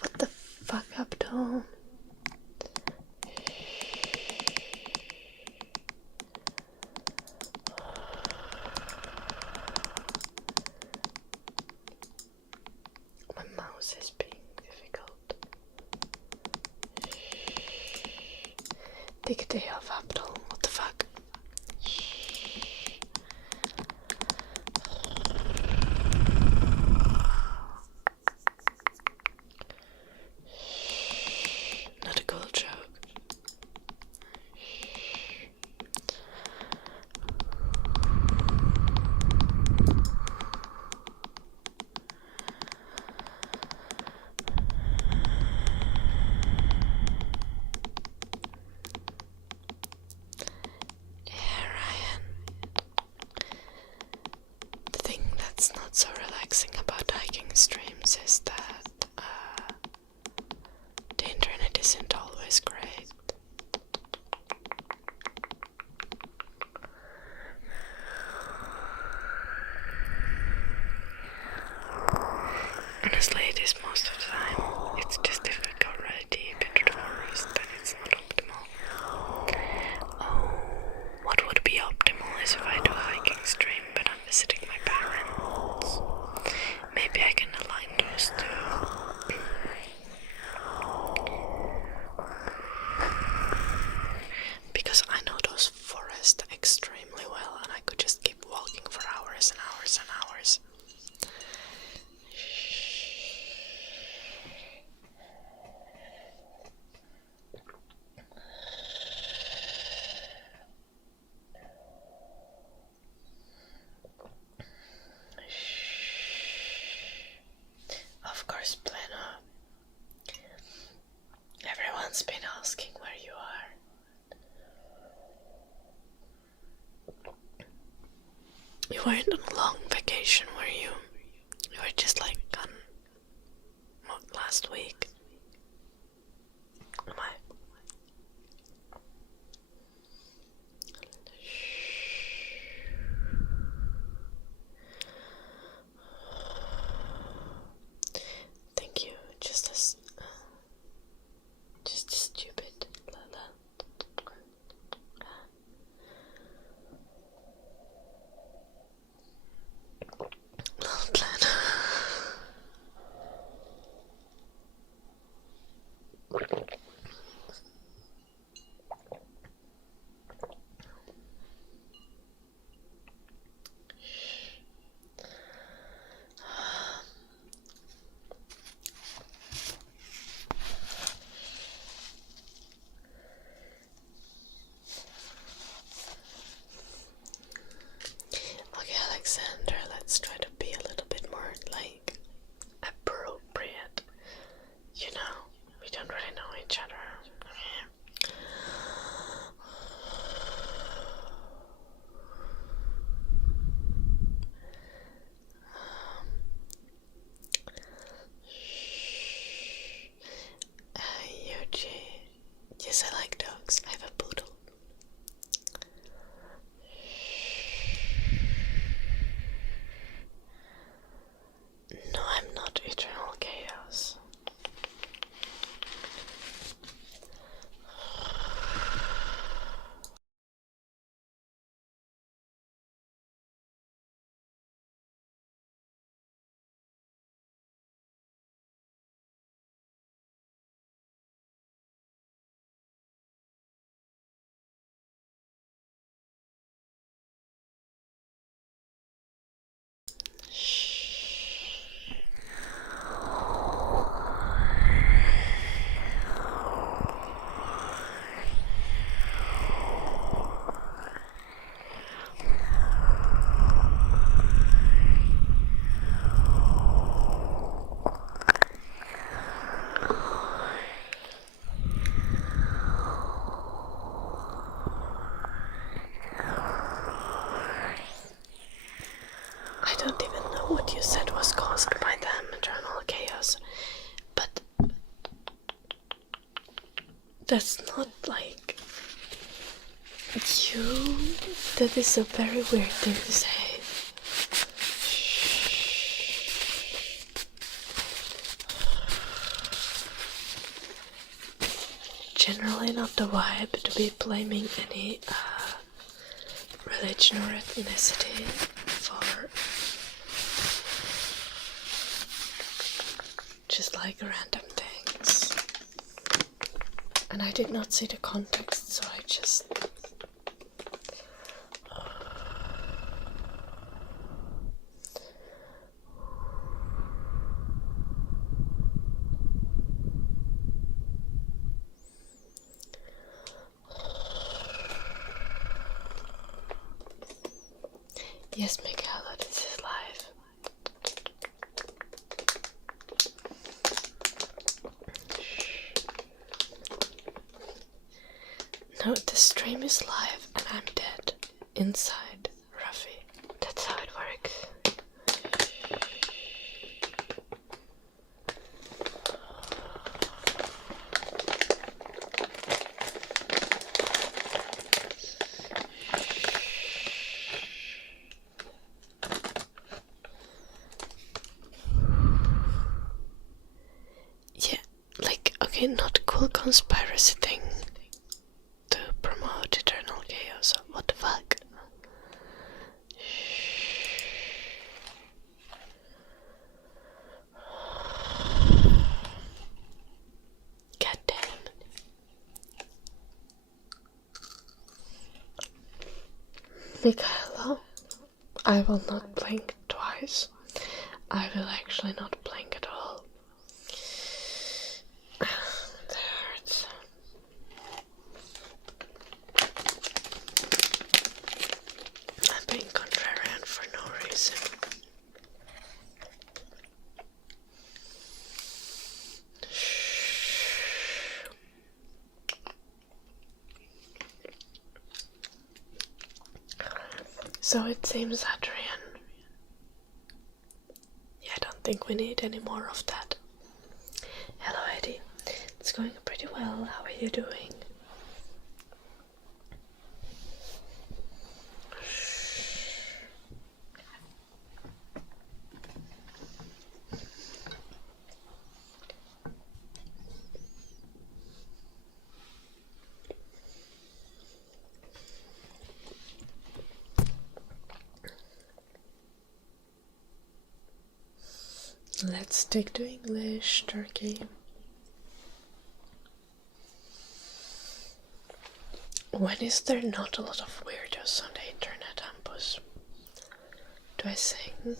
What the fuck, Abdul? My mouse is being difficult. Take a day off, Abdul. What the fuck? Not a cool joke. Yeah, Ryan. The thing that's not so relaxing about hiking streams is that the internet isn't always great. Honestly, it is most of the time. It's just if we go really deep into the forest, then it's not optimal. Oh, what would be optimal is if I do a hiking stream, but I'm visiting my parents. Maybe I can align those two. Because I know those forests extremely well, and I could just keep walking for hours and hours and hours. Of course, Plena. Everyone's been asking where you are. You weren't on a long vacation, were you? You were just like gone, what, last week? Am I? That is a very weird thing to say. Generally not the vibe to be blaming any religion or ethnicity for just like random things. And I did not see the context, so I just... Yes, Michaela, this is live. No, the stream is live and I'm dead inside Ruffy. That's how it works. Yeah, like, okay, not cool conspiracy thing to promote eternal chaos. What the fuck? God damn. Michaela, I will not blink twice. I will actually not blink at all. That hurts. I'm being contrarian for no reason. So it seems, Adrian. Yeah, I don't think we need any more of that. Hello, Eddie. It's going pretty well. How are you doing? Let's stick to English, Turkey. When is there not a lot of weirdos on the internet, Ampus? Do I sing?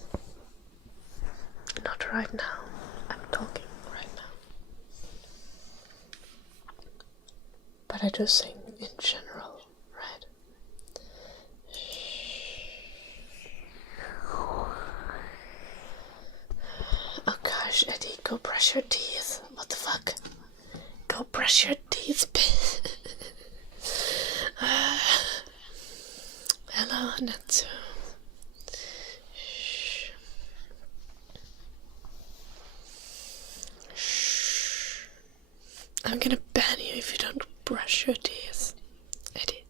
Not right now. I'm talking right now. But I do sing in general, right? Oh gosh, Eddie, go brush your teeth. What the fuck? Go brush your teeth, bitch. Hello, Natsu. Shh. I'm gonna ban you if you don't brush your teeth, Eddie.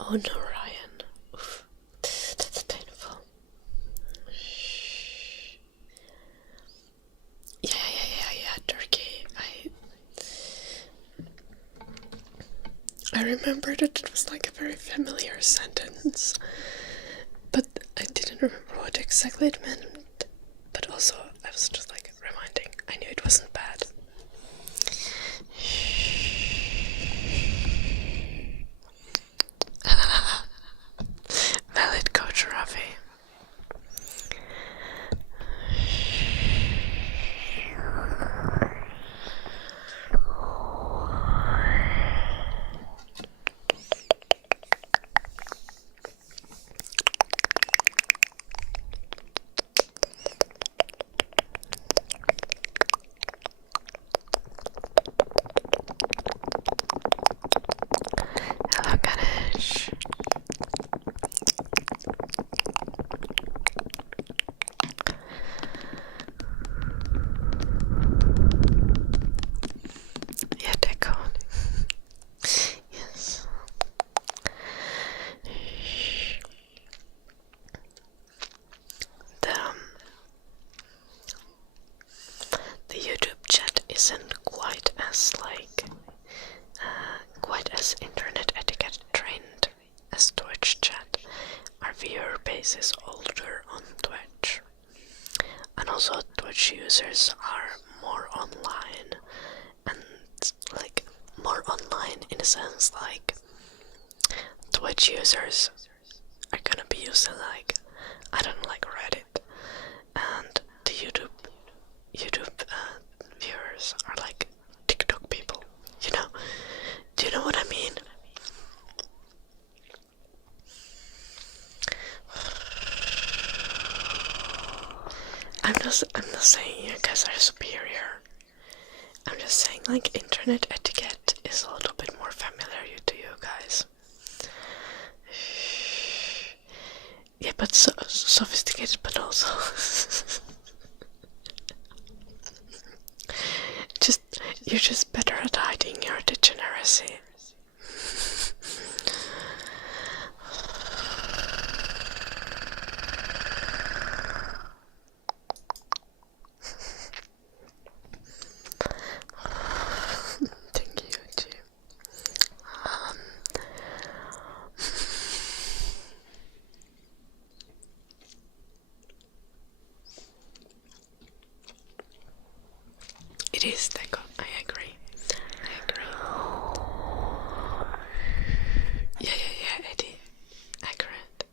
Oh no, Ryan. Oof. That's painful. Yeah, Turkey. I remember that it was like a very familiar sentence, but I didn't remember what exactly it meant. But also, I was just like reminding. I knew it wasn't bad. Valid coach Ravi. base is older on Twitch. And also Twitch users are more online, and like more online in a sense like Twitch users are gonna be using like, I don't know, like Reddit, and the YouTube viewers are like TikTok people, you know? Do you know what I mean? I'm not saying you guys are superior. I'm just saying like internet etiquette is a little bit more familiar to you guys. Yeah, but so sophisticated, but also you're just better at hiding your degeneracy. Thank you, too. It is Deco. I agree. Yeah, Eddie. Accurate.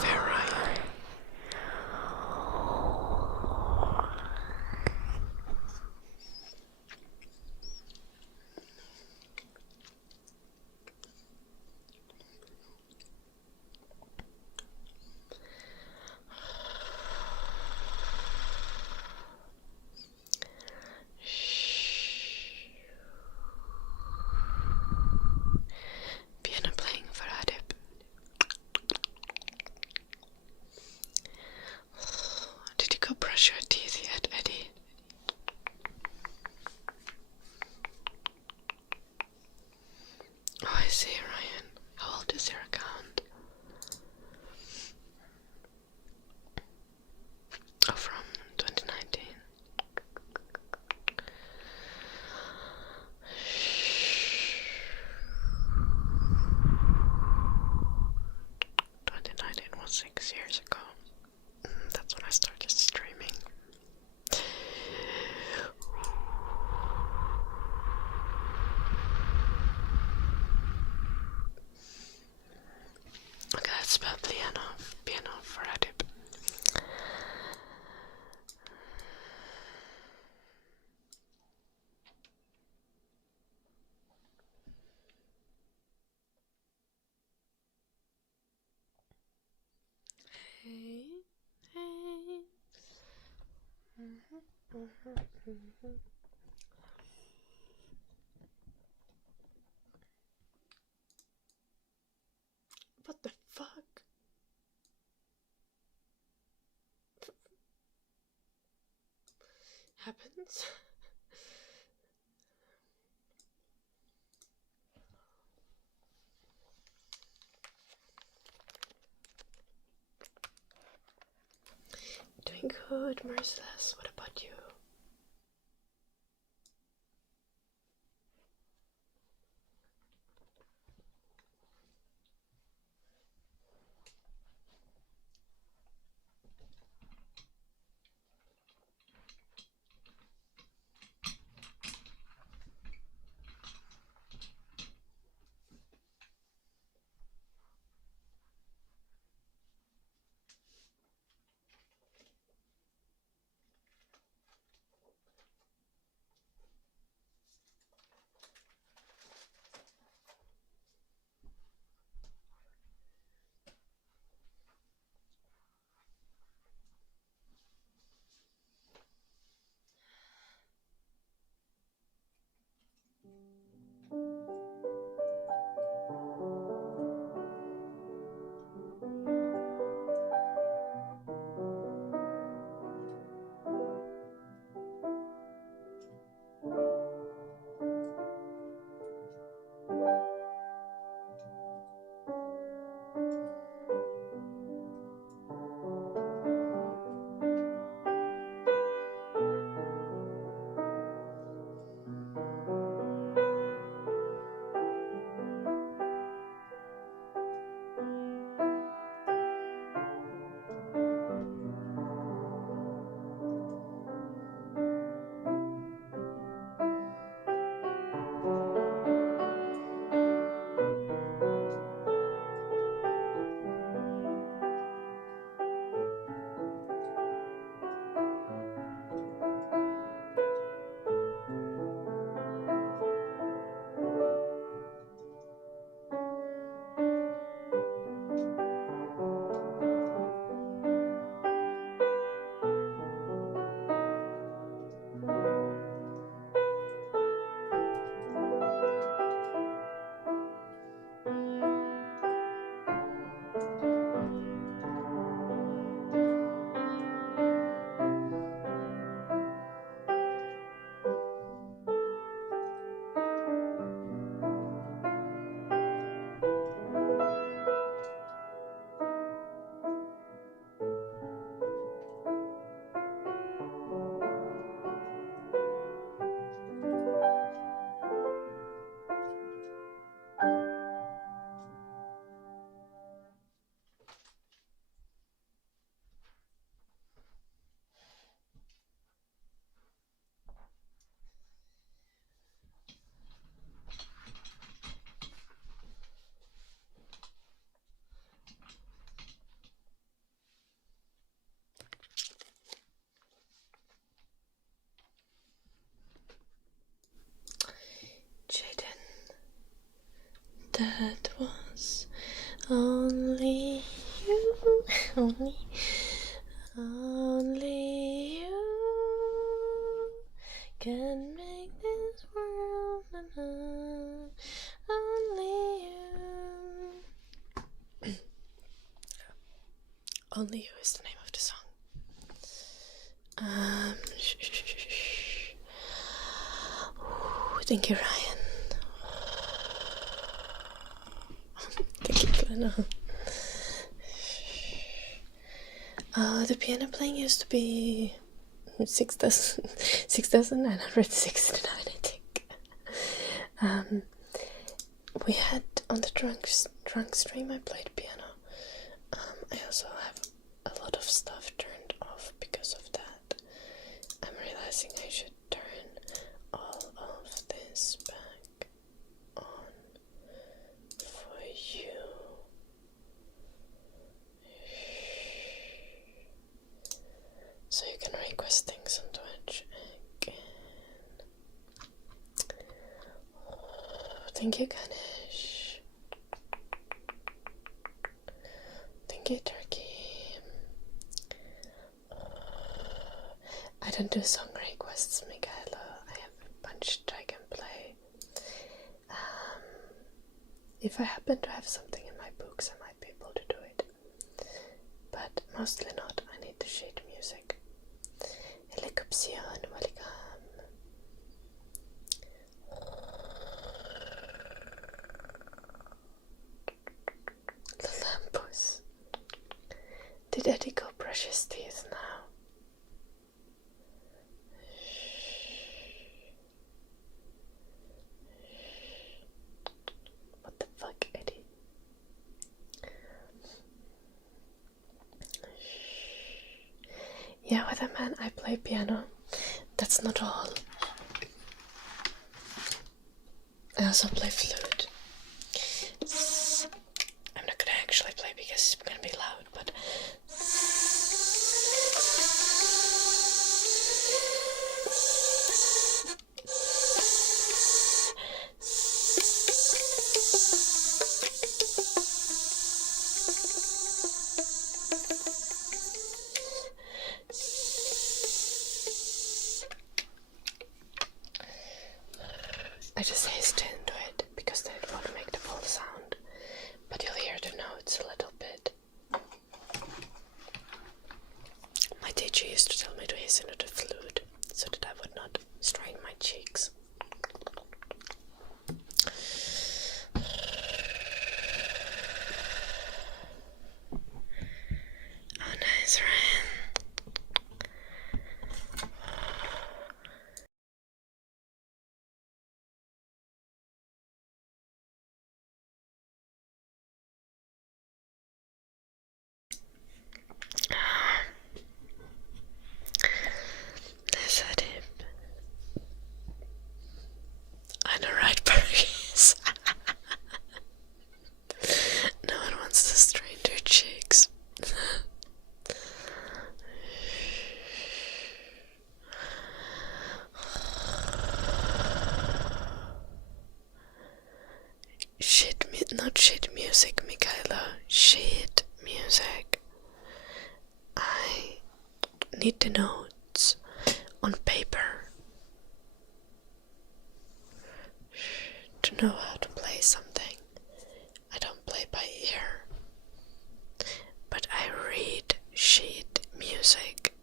Fair, Ryan. Piano playing for Adib. Did you go brush your teeth yet, Eddie? Oh, I see, Ryan. How old is your account? Oh, from 2019. 2019 was 6 years ago. That's when I started streaming. Okay, let's spell piano. Piano for Adib. Hey. What the fuck? Happens? Doing good, Merciless. What about you? that was only you, only you can make this world, only you. Only You is the name of the song. Thank you, Ryan. Thank you, piano. The piano playing used to be 6,969, I think. We had on the drunk stream I played piano. I also have a lot of stuff turned off because of that. I'm realizing I should turn all of this back on for you. So you can request things on Twitch again. Thank you, Ganesh. Thank you, Turkey. I don't do song requests, Michaela. I have a bunch that I can play. If I happen to have something in my books, I might be able to do it. But mostly not. I need the sheet music. Helicopsion, welcome. The Lampus. Did Eddie go brush his teeth now? What the fuck, Eddie? Yeah, Weatherman, I play piano. That's not all. I also play flute. I'm not gonna actually play because it's gonna be loud, but I just hesitate to it because then it won't make the full sound, but you'll hear the notes a little bit. My teacher used to tell me to hiss into the flute so that I would not strain my cheeks. Oh, nice, Ryan. Nice idea. I know, right, Burgess? No one wants to strain their cheeks. Not shit music, Michaela. Shit music. I need the notes on paper to know how to play something. I don't play by ear, but I read sheet music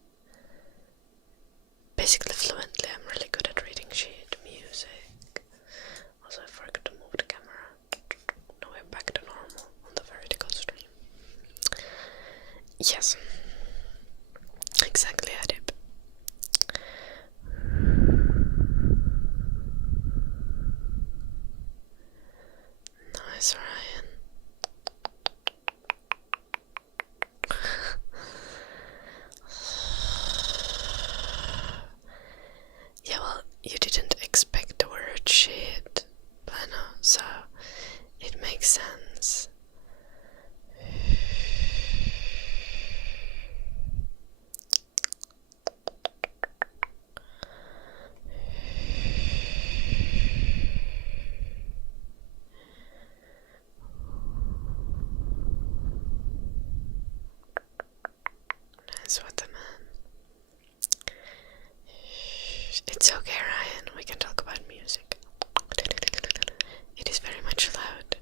basically fluently. I'm really good at reading sheet music. Also, I forgot to move the camera. Now we're back to normal on the vertical stream. Yes, exactly, Adib. Nice, Ryan. Yeah, well, you didn't expect the word shit, Plano, so it makes sense. we can talk about music. It is very much loud.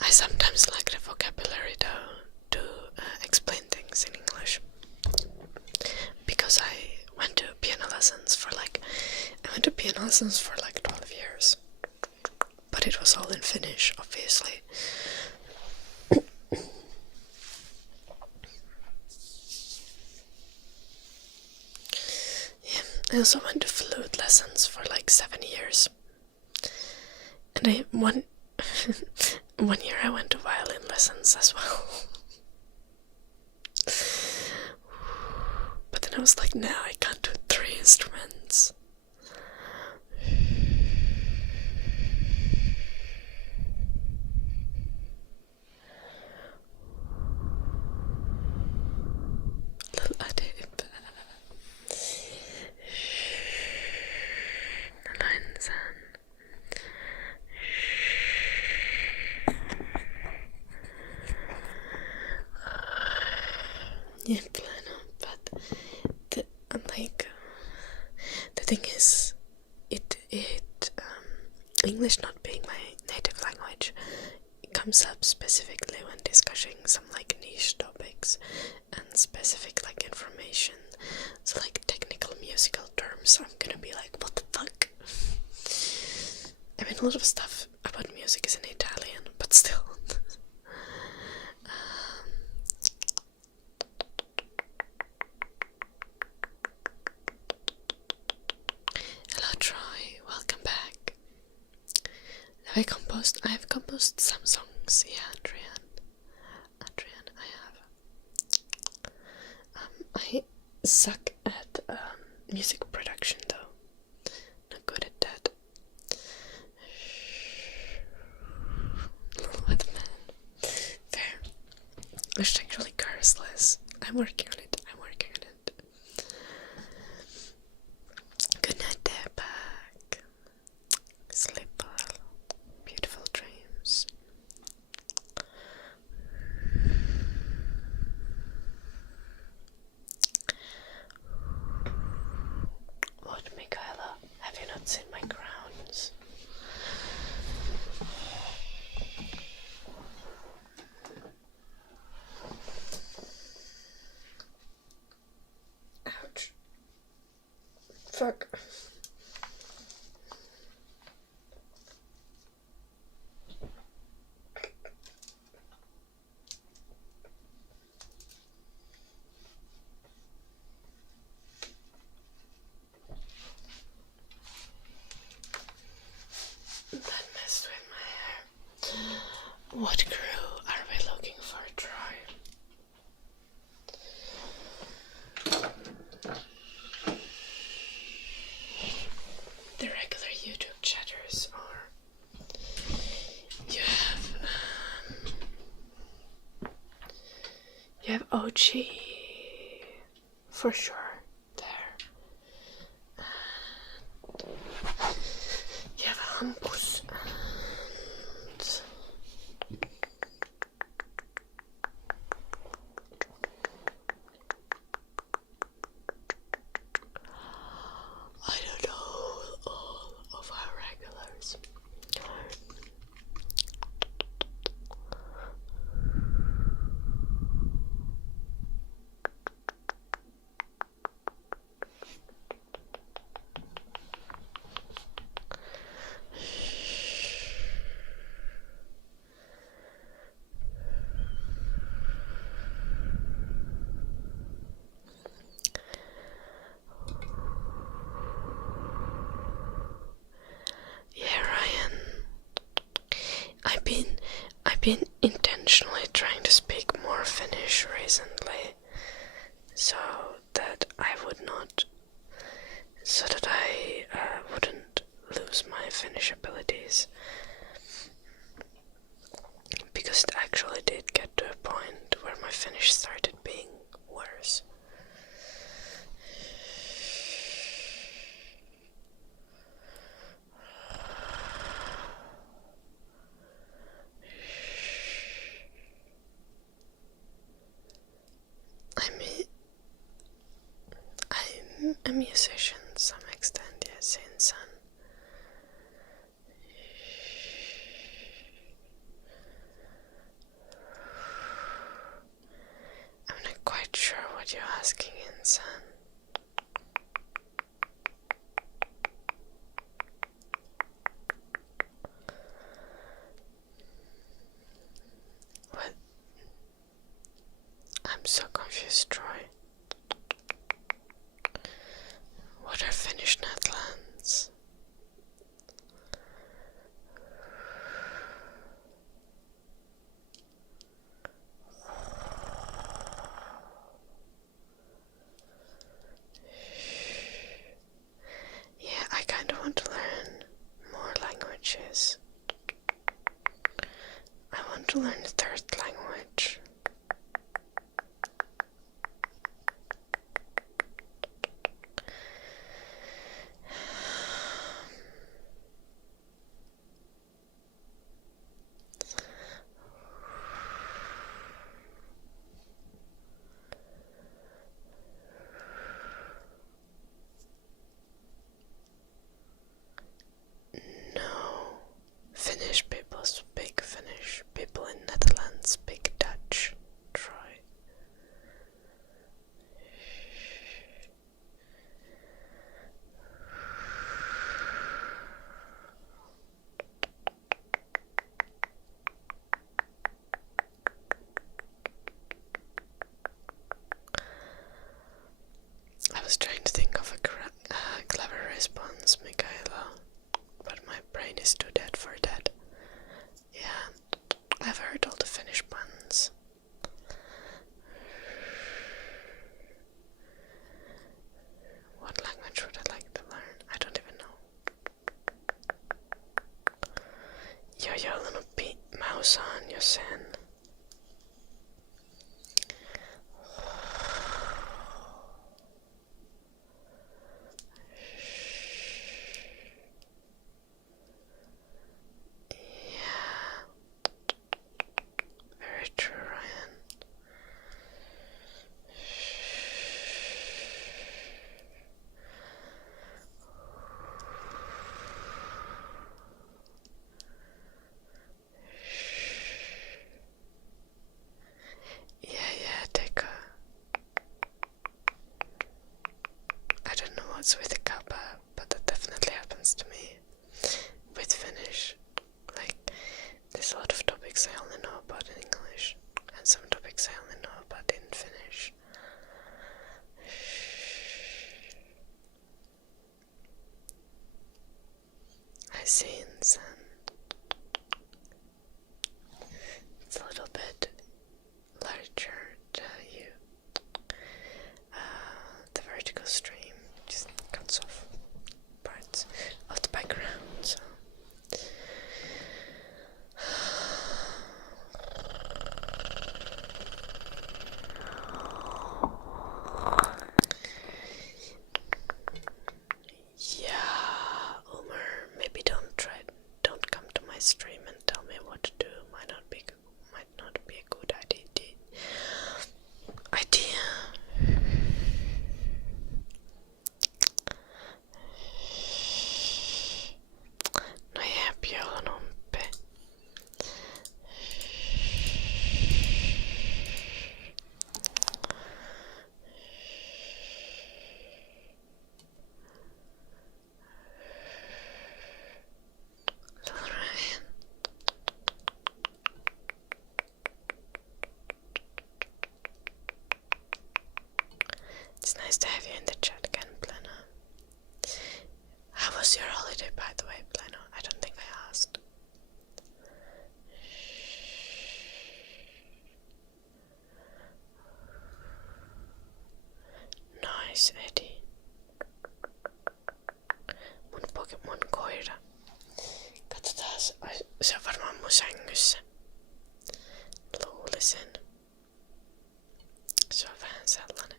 I sometimes lack the vocabulary though to explain things in English, because I went to piano lessons for like 12 years, but it was all in Finnish, obviously. Yeah, I also went to flute lessons for like 7 years, and one year I went to violin lessons as well. But then I was like, no, I can't do 3 instruments. Little adib. Leinsan. Yeah, piano, but the thing is, English not being my native language, it comes up specifically when discussing some like niche topics and specific like information. So like technical musical terms, I'm gonna be like, what the fuck? I mean, a lot of stuff about music is in Italian, but still. Hello Troy, welcome back. I have composed some songs, yeah, Adrian, I suck at music production though. Not good at that. What man. Fair. I should actually curse less. I'm working on it. Good night there, back. Sleep well. Beautiful dreams. What, Michaela? Have you not seen my crowns? Ouch. Fuck. That messed with my hair. What crew are we looking for, Troy? The regular YouTube chatters, or you have OG for sure there. You have Hampus and I don't know all of our regulars. I've been intentionally trying to speak more Finnish recently, so that I wouldn't lose my Finnish abilities, because it actually did get to a point where my Finnish started being worse. a musician to some extent, yes, in Sun. I'm not quite sure what you're asking in Sun. What? I'm so confused, Troy. What are Finnish Netherlands? Yeah, I kind of want to learn more languages. I want to learn the third language. No. Finnish people speak Finnish. People in Netherlands speak Dutch. Troy. I was trying to think of a clever response, Michaela, but my brain is too dead for that. Yeah, I've heard all the Finnish puns. What language would I like to learn? I don't even know. Jag gör nog mausan jo sen. Yeah. Very true, Ryan. Yeah, take a... I don't know what's with the kappa, but that definitely happens to me. With Finnish. Like, there's a lot of topics I only know about in English, and some topics I only know about in Finnish. I see in Sun. It's a little bit larger to you. The vertical stream just cuts off parts of the background, so yeah, Omer, maybe don't come to my stream and tell me what to do. Might not be a good idea. No jep, joulunumpe. Alright. It's nice to have you in the chat again, Pleno. How was your holiday, by the way, Pleno? I don't think I asked. Nice, Eddie. Mun koira. Katsotaas, se on varmaan mun sängyssä. Luulisin. Se on vähän sellainen.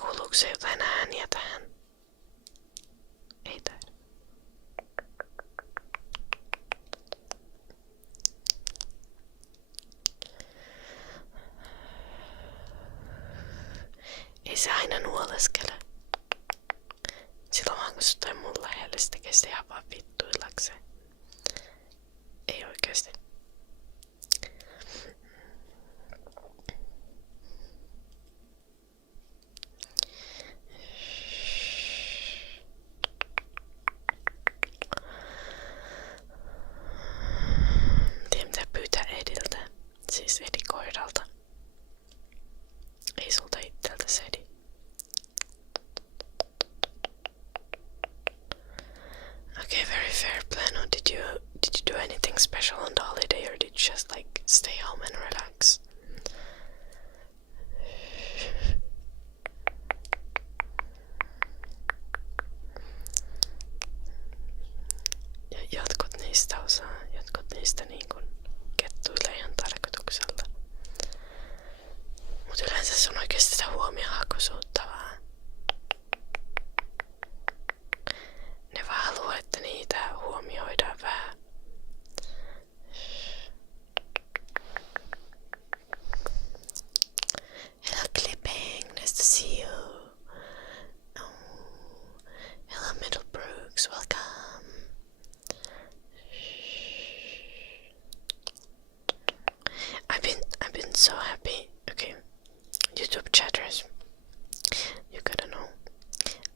Kuuluuko se jotain ääniä tähän? Ei taida. se aina nuoleskele. Silloin vaan kun se tulee mun lähelle, se tekee sitä ihan vaan vittuillakseen. Ei oikeesti. Tiedän mitä pyytää Ediltä. Siis Edi koiralta. Ei sulta itseltä se Edi. Okay, very fair plan. Did you do anything special on the holiday, or did you just like stay home and relax? Ja jotkut niistä niin kuin kettuilee ihan tarkoituksella. Mut yleensä se on oikeesti sitä huomiohakuisuutta vaan. Ne vaan haluaa, että niitä huomioidaan vähän. Hello Clipping, nice to see you. Oh. Hello Middlebrooks, welcome. I've been so happy. Okay, YouTube chatters, you gotta know.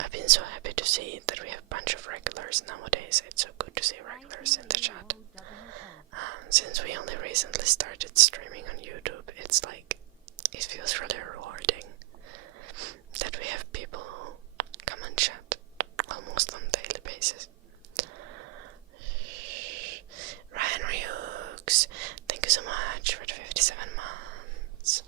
I've been so happy to see that we have a bunch of regulars nowadays. It's so good to see regulars in the chat. Since we only recently started streaming on YouTube, it's like, it feels really rewarding that we have people who come and chat almost on a daily basis. Ryan Ryux, thank you so much for the 57 months.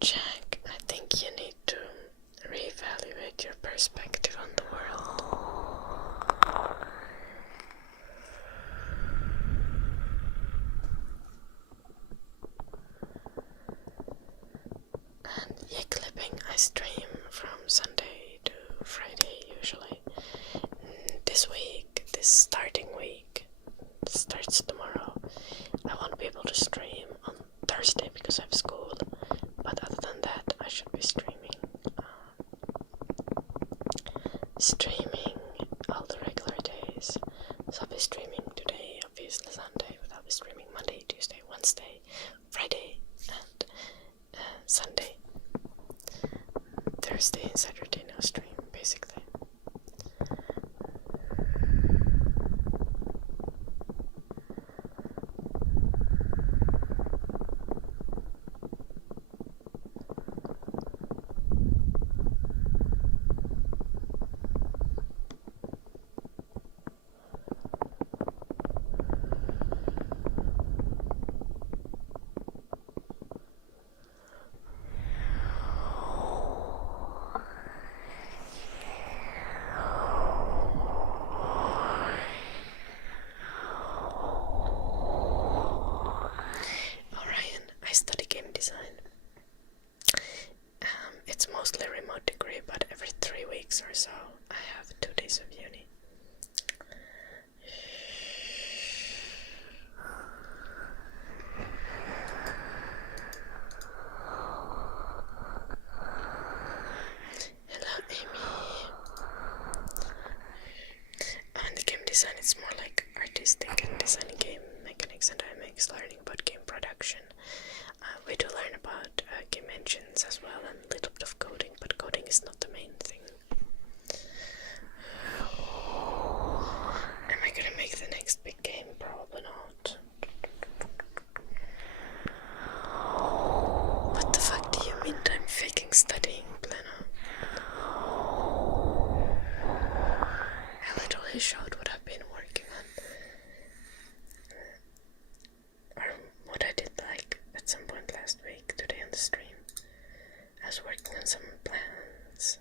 Jack, I think you need to reevaluate your perspective on the world. And yeah, clipping, I stream from Sunday to Friday usually. This week, this starting week, starts tomorrow. I won't be able to stream on Thursday because I have school. But other than that, I should be streaming all the regular days. So I'll be streaming today, obviously Sunday, but I'll be streaming Monday, Tuesday, Wednesday, Friday, and Sunday. Thursday and Saturday no stream, basically. mostly remote degree, but every 3 weeks or so I have 2 days of uni. Hello, Amy. In the game design, it's more like artistic and designing game mechanics and dynamics, learning about game production. We do learn about game engines as well and a little bit of coding, but coding is not the main thing. Am I gonna make the next big game? Probably not. What the fuck do you mean I'm faking studying, Plano? I literally showed what I've been working on. Or what I did like at some point last week, today on the stream. I was working on some plans.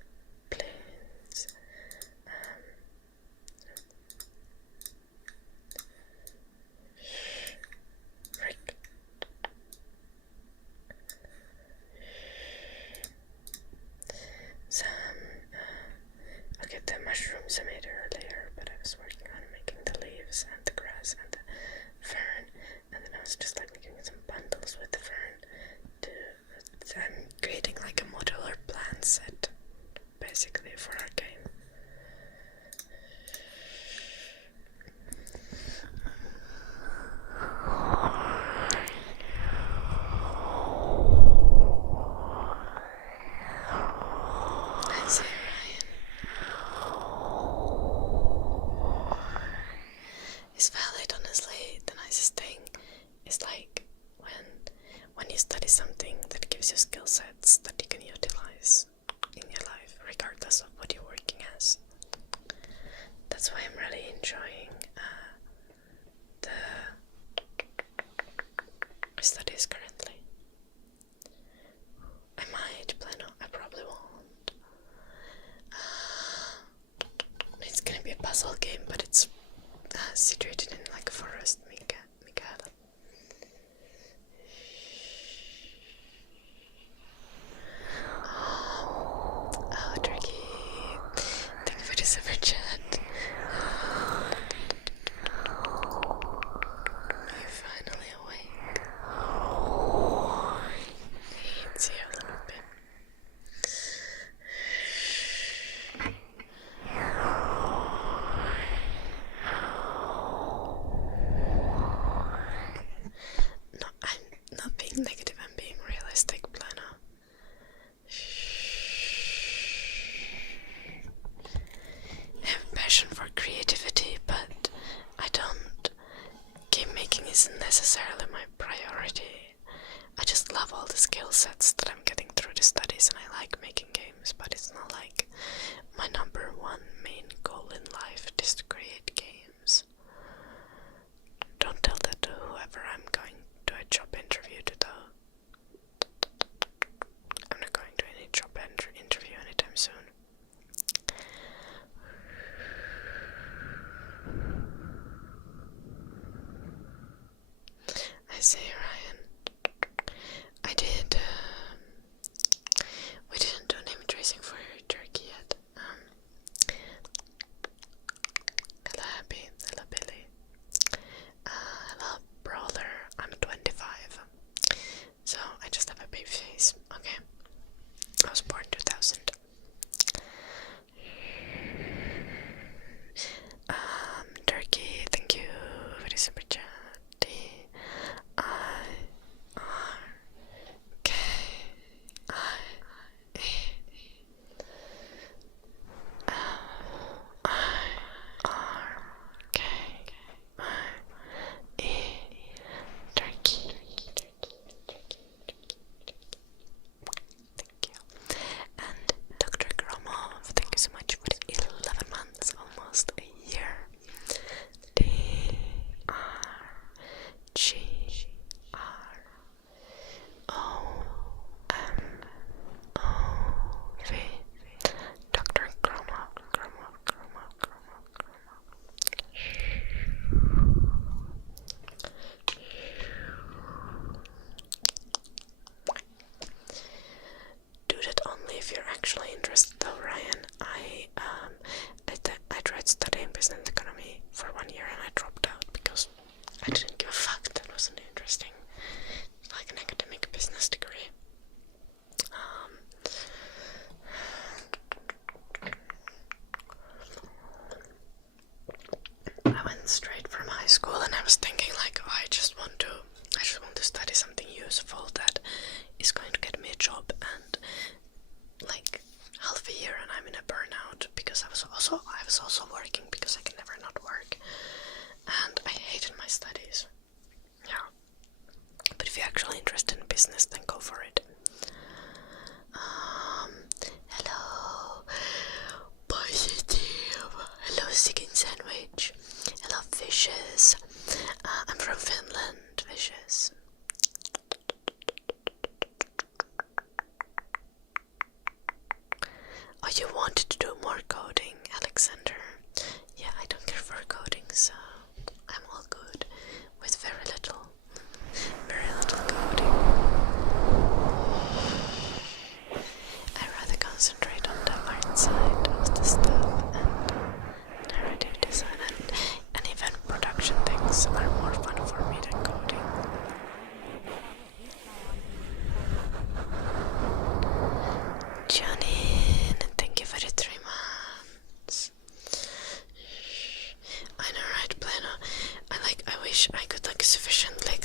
Rick. Okay, the mushrooms I made earlier, but I was working on making the leaves and the grass and the fern, and then I was just like making some bundles with the fern I'm creating like a modular plant set basically for our game. I see, Ryan. It's valid, honestly. The nicest thing is like when you study something that gives you skill sets that you can utilize in your life, regardless of what you're working as. That's why I'm really enjoying the studies currently. I might plan on, I probably won't. It's gonna be a puzzle game, but it's situated in like a forest, Michaela. Oh, Turkey. Thank you for the super chat. Are you finally awake? It's here a little bit. No, I'm not being negative, I'm being realistic, Plano. I have a passion for creativity, but I don't. Game making isn't necessarily my priority. I just love all the skill sets that I'm getting through the studies, and I like making games, but it's not like my number one main goal in life is to create games. Don't tell that to whoever I'm going to a job interview to, though. I'm not going to any job interview anytime soon. I see, Ryan. I did, we didn't do name tracing for Turkey yet. Hello, Happy. Hello, Billy. Hello, Brawler. I'm 25. if you're actually interested though, Ryan, I tried studying business economy for 1 year and I dropped out because I didn't give a fuck. That wasn't interesting. It's like an academic business degree. I went straight from high school and I was thinking like, oh, I just want to study something useful that is going to get me a job, and like half a year and I'm in a burnout because I was also working because I can never not work, and I hated my studies. Yeah. But if you're actually interested in business, then go for it. Hello, positive. Hello, chicken sandwich. Hello, fishes. I'm from Finland, fishes. Oh, you wanted to do more coding, Alexander? Yeah, I don't care for coding, so I'm all good with very little coding. I rather concentrate on the art side of the stuff and narrative design, and even production things are more fun for me than coding. Johnny, thank you for the 3 months. I know, right, Plano? I wish I could sufficiently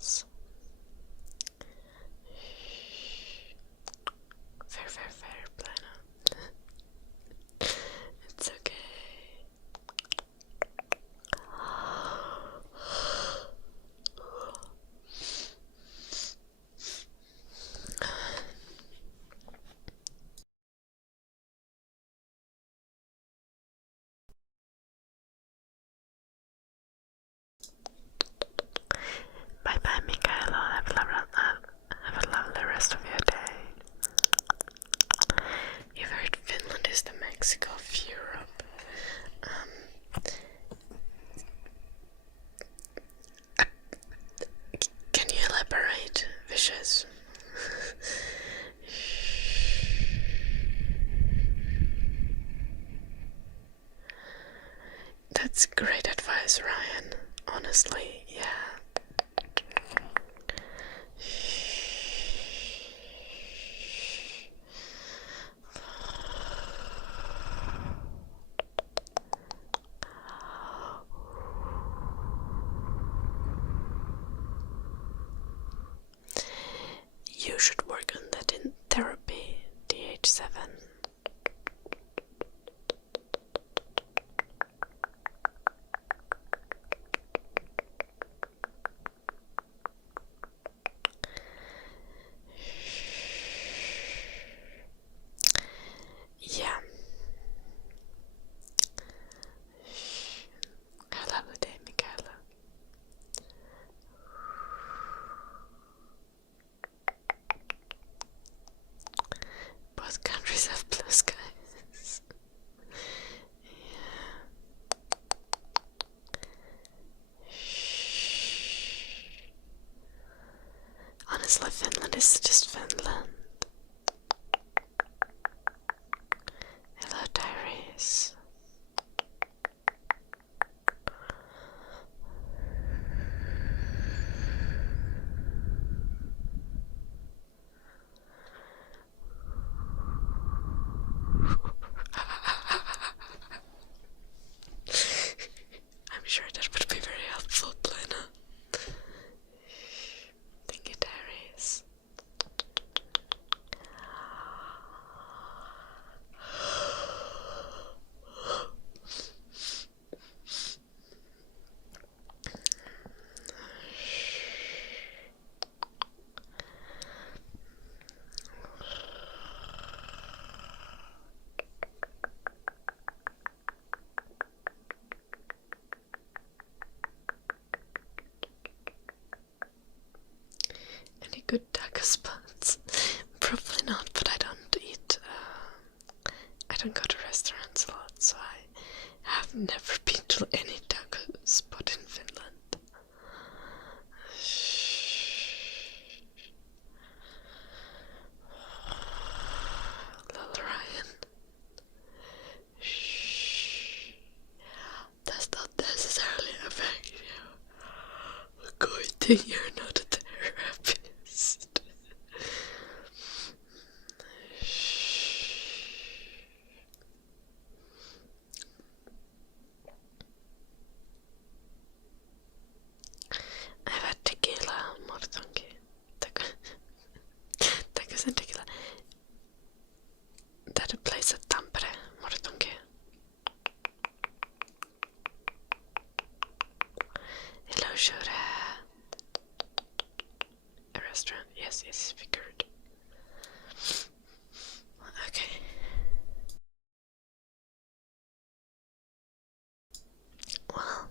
else. Fair, fair, fair, Plano. It's okay. Bye bye, Michaela. Have a lovely rest of your day. You've heard Finland is the Mexico of Europe. Can you elaborate, Vicious? That's great advice, Ryan. Honestly, yeah. You should work on that in therapy, DH7. Yeah. Have a lovely day, Michaela. Both countries have blue skies. Yeah. Honestly, Finland is just Finland. Hello, Tyrese. I'm sure that would be very helpful, Plena. Thank you, Tyrese. Any good taco spots? Probably not, but I don't eat. I don't go to restaurants a lot, so I have never been to any taco spot in Finland. Little Ryan. Does not necessarily affect you. Good thing you're not a therapist. I've had tequila, mortonki. Tacos and tequila. That a place at Tampere, mortonki. Hello, Shure. A restaurant? Yes, figured. Okay. Well,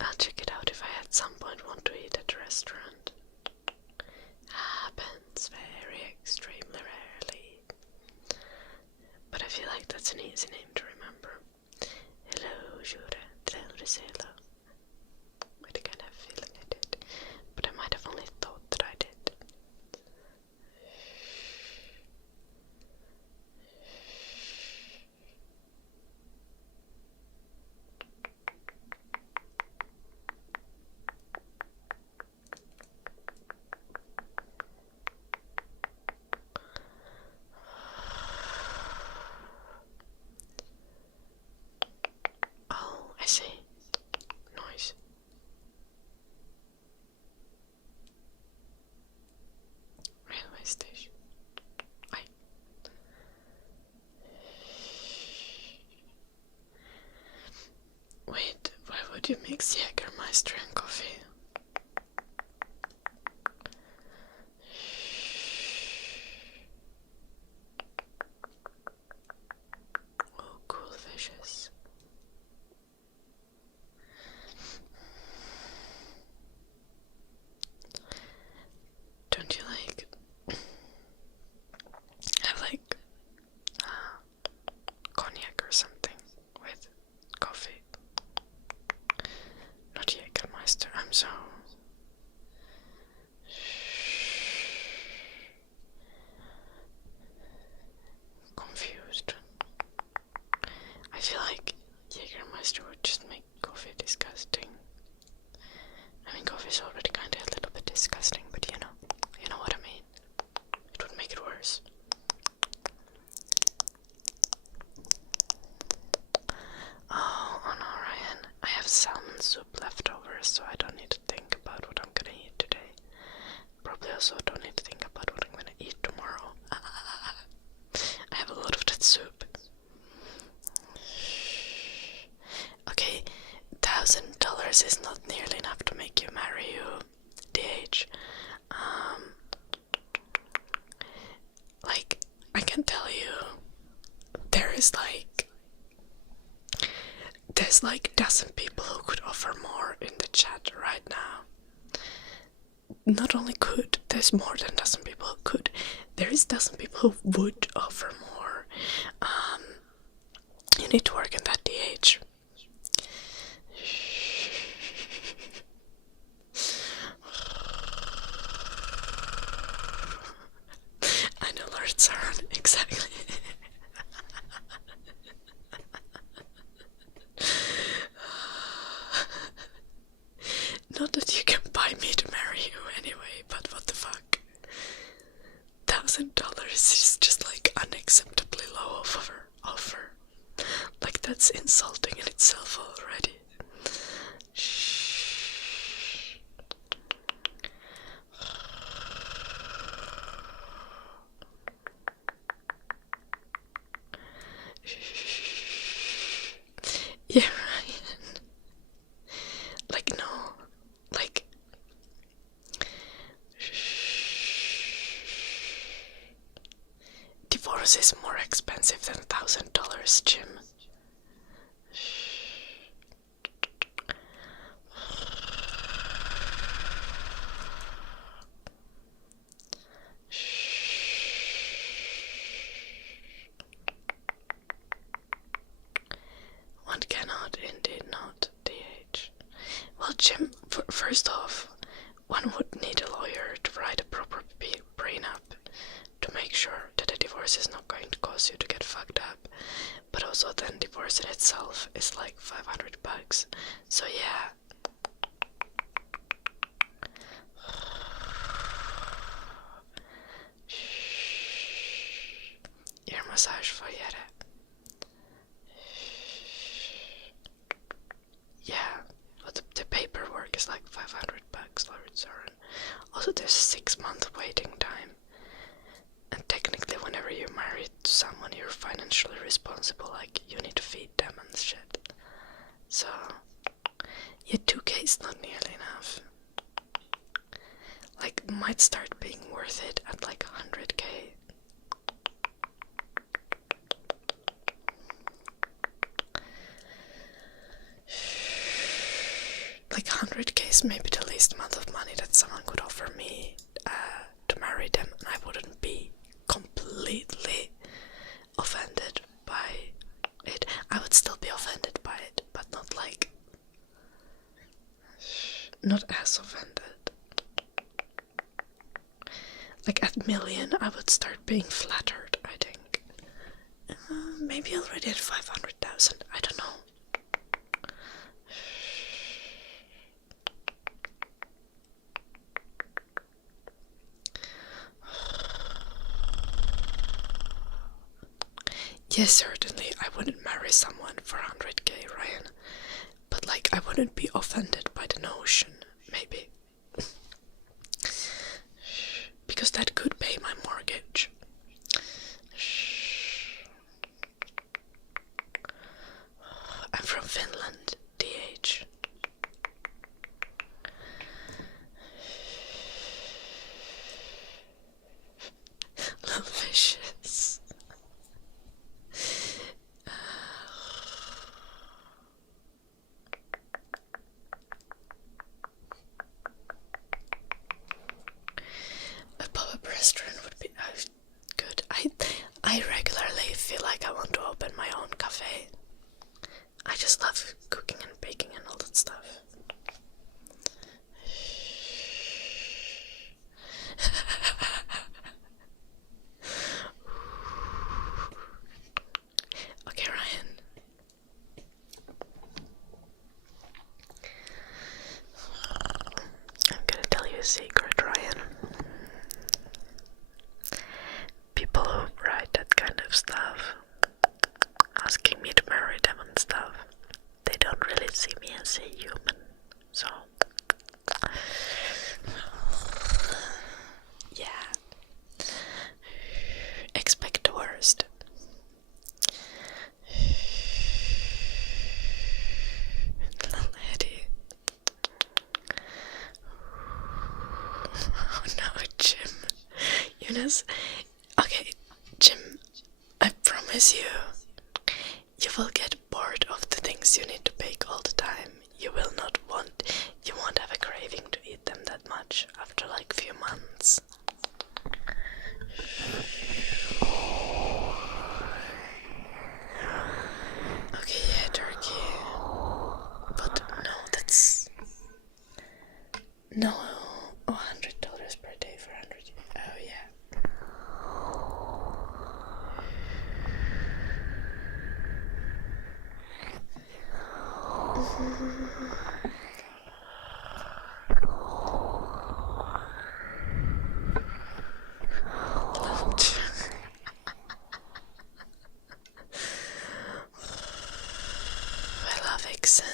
I'll check it out if I at some point want to eat at a restaurant. Happens very extremely rarely. But I feel like that's an easy name to remember. Hello, Jure. Did I already say hello? I kind of feeling I did. But I might have only thought that I did. would you mix Jägermeister and coffee? Oh, cool fishes. Don't you like have like cognac or something with coffee? Not Jägermeister, I'm so confused. I feel like Jägermeister would just make coffee disgusting. I mean, coffee is already kinda a little bit disgusting, but you know what I mean. It would make it worse. Oh no, Ryan. I have salmon soup left over, so I don't need to think about what I'm gonna eat today. Probably also don't need to think about what I'm gonna eat tomorrow. I have a lot of that soup. Okay, $1,000 is not nearly enough to make you marry you, DH. Like, I can tell you, there's like dozen people who could offer more in the chat right now. Not only could, there's more than dozen people who could. There is dozen people who would offer more. You need to work in that DH. I know Lord Sauron, exactly. Not that you can buy me to marry you anyway, but what the fuck? $1,000 is just like unacceptably low offer. Like that's insulting in itself already. Shh. Yeah, Ryan. Like no, like. Divorce is more expensive than $1,000, Jim. One cannot, indeed not, DH. Well, Jim, first off, one would need a lawyer to write a proper prenup to make sure that a divorce is not going to cause you to get fucked up. But also then divorce in itself is like $500. So yeah. Ear massage for Jere. Yeah, but the paperwork is like $500, Lord Sauron. Also, there's a 6-month waiting time. And technically, whenever you're married to someone, you're financially responsible. Like, you need to feed them and shit. So, yeah, 2K is not nearly enough. Like, might start being worth it at like 100K. Like 100K is maybe the least amount of money that someone could offer me to marry them, and I wouldn't be completely offended by it. I would still be offended by it, but not like, not as offended. Like at million, I would start being flattered, I think. Maybe already at 500,000, I don't know. Yes, certainly, I wouldn't marry someone for 100K, Ryan. But, like, I wouldn't be offended by the notion, maybe. Because that could pay my mortgage. I'm from Finland, DH. Because, okay, Jim, I promise you, you will get bored of the things you need to bake all the time. You won't have a craving to eat them that much after like few months. Okay, yeah, turkey. But no, that's... No, $100 per day for 100. Oh, yeah. I love Vixen.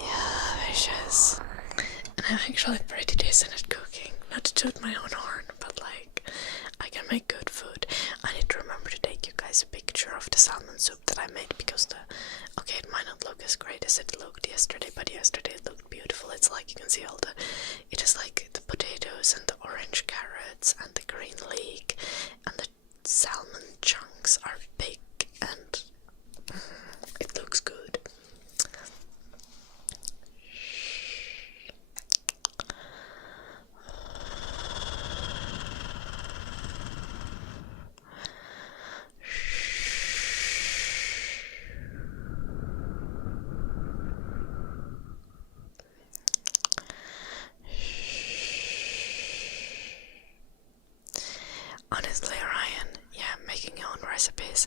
Yeah, vicious. And I'm actually pretty decent at cooking. Not to toot my own horn, but like, I can make good food. I need to remember to take you guys a picture of the salmon soup that I made, because okay, it might not look as great as it looked yesterday, but yesterday it looked beautiful. It's like you can see it is like the potatoes and the orange carrots and the green leek and the salmon chunks are big and it looks good. Honestly, Ryan, yeah, making your own recipes,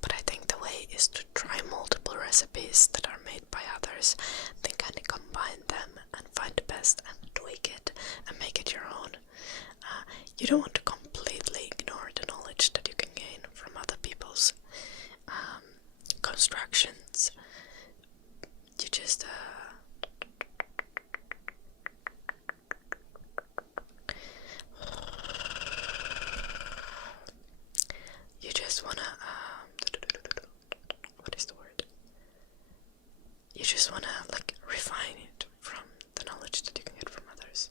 but I think the way is to try multiple recipes that are made by others, then kind of combine them and find the best and tweak it and make it your own. You don't want to completely ignore the knowledge that you can gain from other people's constructions. You just wanna what is the word? You just wanna like refine it from the knowledge that you can get from others.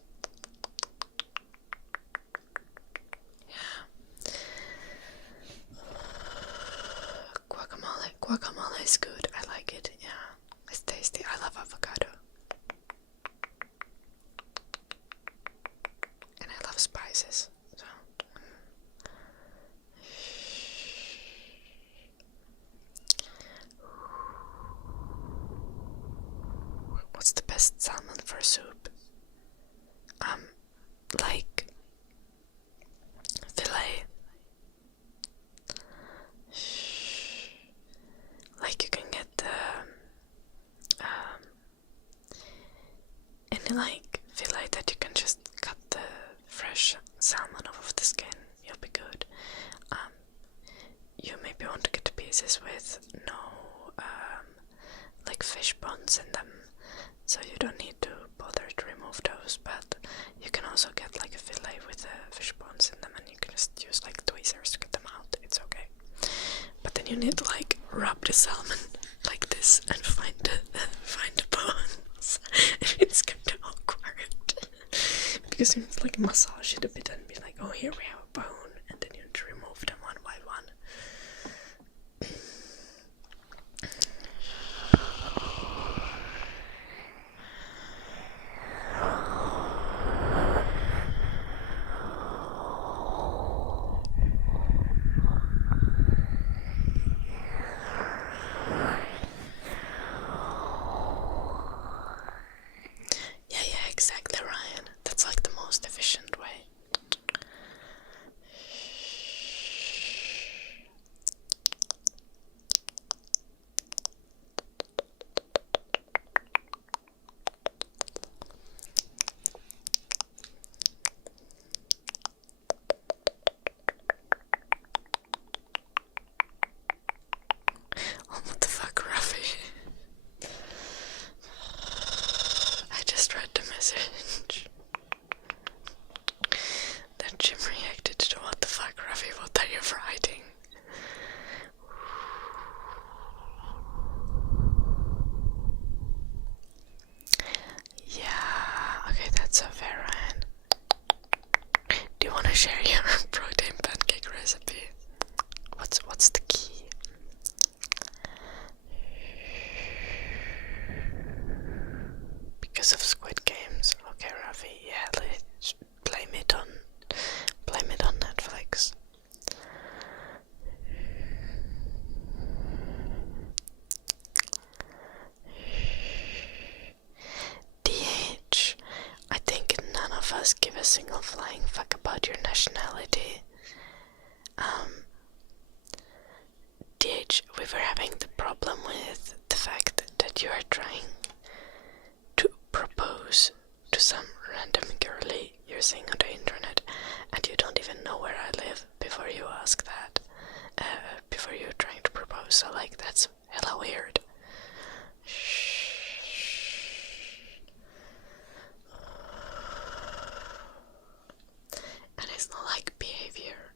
Yeah. Guacamole is good. I like it. Yeah, it's tasty. I love avocado. And I love spices. So. What's the best salmon for soup? Like fillet. Like you can get any like fillet that you can just cut the fresh salmon off of the skin. You'll be good. You maybe want to get pieces with no like fish bones in them, so you don't need to bother to remove those, but you can also get like a fillet with fish bones in them and you can just use like tweezers to get them out. It's okay. But then you need to like rub the salmon like this and find the bones. It's kind of awkward because you just like massage it a bit and be like, oh, here we have a bone, and then you need to remove them one by one. Yeah, exactly, Ryan. That's like the most efficient way. Oh, what the fuck, Rafi? I just read the message. Then Jim reacted to the what the fuck, Rafi, what are you writing? we're having the problem with the fact that you are trying to propose to some random girlie you're seeing on the internet and you don't even know where I live before you ask that, before you're trying to propose, so like that's hella weird. And it's not like behavior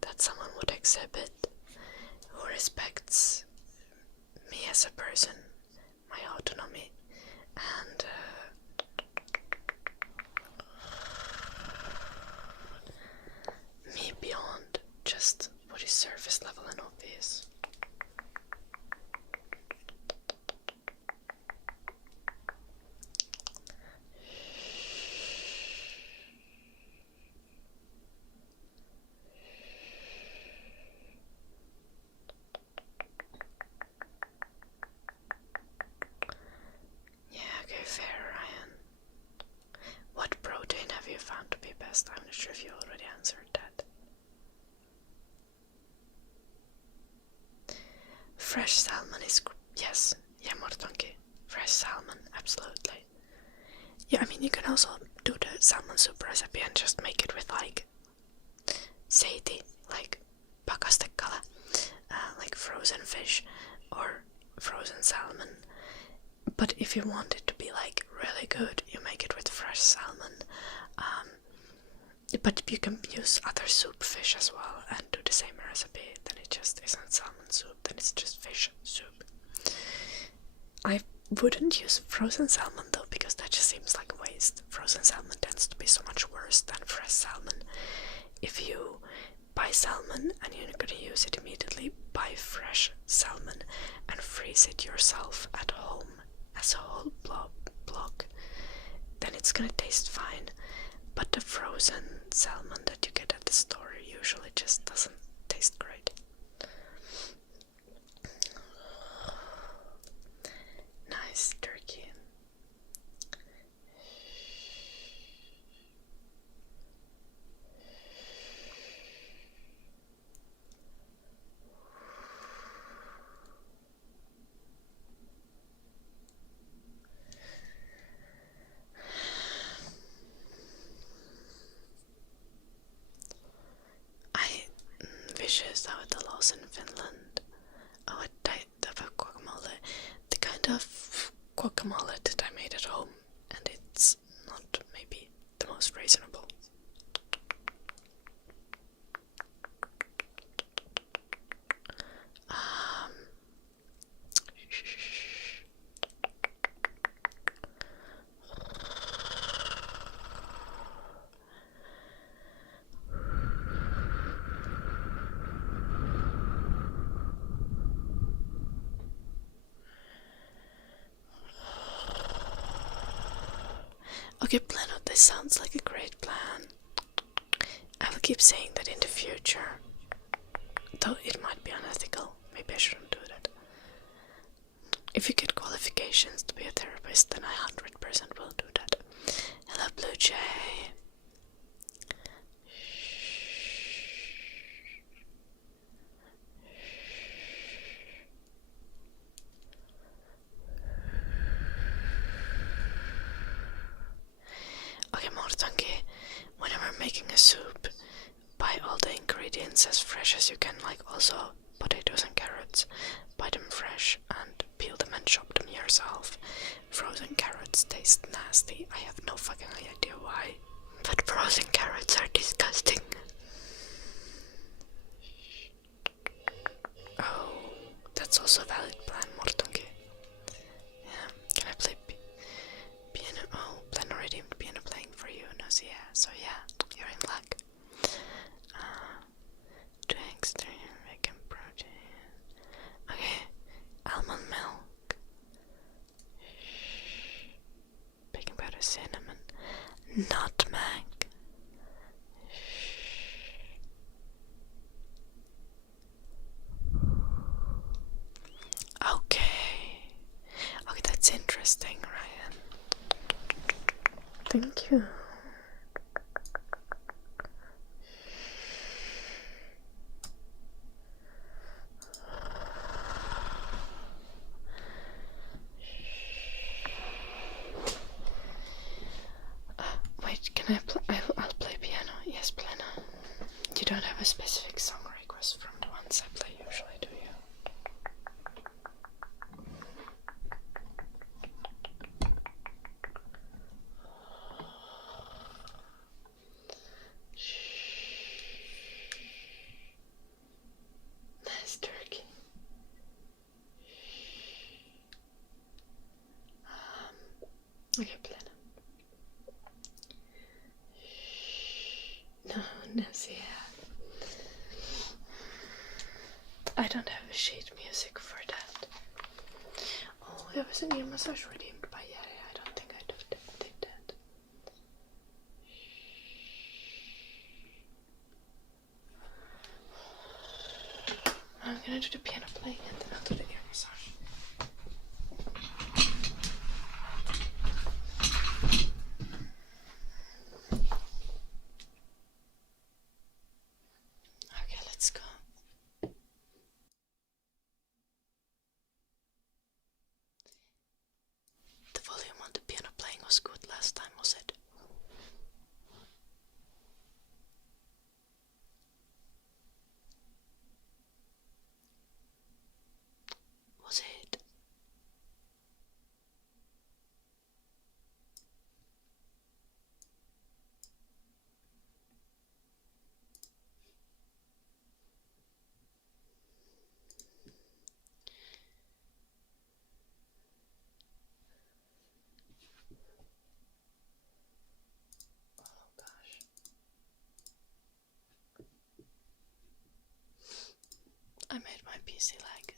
that someone would exhibit who respects me as a person, my autonomy, and me beyond just what is surface level and obvious. Yeah, okay, fair, Ryan. What protein have you found to be best? I'm not sure if you already answered that. Fresh salmon is... yes, yeah, Mortonki. Fresh salmon, absolutely. Yeah, I mean, you can also do the salmon soup recipe and just make it with, like, seiti, like pakastekala, like frozen fish or frozen salmon. But if you want it to be, like, really good, you make it with fresh salmon. But you can use other soup fish as well and do the same recipe. Then it just isn't salmon soup, then it's just fish soup. I wouldn't use frozen salmon though, because that just seems like a waste. Frozen salmon tends to be so much worse than fresh salmon. If you buy salmon and you're not gonna use it immediately, buy fresh salmon and freeze it yourself at home as a whole block. Then it's gonna taste fine. But the frozen salmon that you get at the store usually just doesn't taste great. Nice turkey. Vicious how the laws in Finland are a type of guacamole, the kind of guacamole that I made at home, and it's not maybe the most reasonable. Okay, plan out. This sounds like a great plan. I will keep saying that in the future, though it might be unethical. Maybe I shouldn't do that. If you get qualifications to be a therapist, then I 100% will do that. Hello, Blue Jay. Okay, Mortanki, whenever making a soup, buy all the ingredients as fresh as you can, like also potatoes and carrots. Buy them fresh and peel them and chop them yourself. Frozen carrots taste nasty. I have no fucking idea why, but frozen carrots are disgusting. Oh, that's also a valid plan, Mortonki. Yeah, can I play piano? Oh, plan already piano playing for you. No, so yeah, you're in luck. 2 eggs, 3 vegan protein. Okay, almond milk, baking powder, cinnamon, nutmeg. Okay, that's interesting, Ryan. Thank you. Can I play? I'll play piano. Yes, piano. You don't have a specific song request from the ones I play usually, do you? Nice turkey. Okay, piano. No, yeah. I don't have a sheet music for that. Oh, there was a new massage redeemed by Yari. I don't think I did that. I'm gonna do the piano playing and then I'll do the ear massage. Okay, let's go. The volume on the piano playing was good last time, was it? Was it? Oh gosh. I made my PC lag.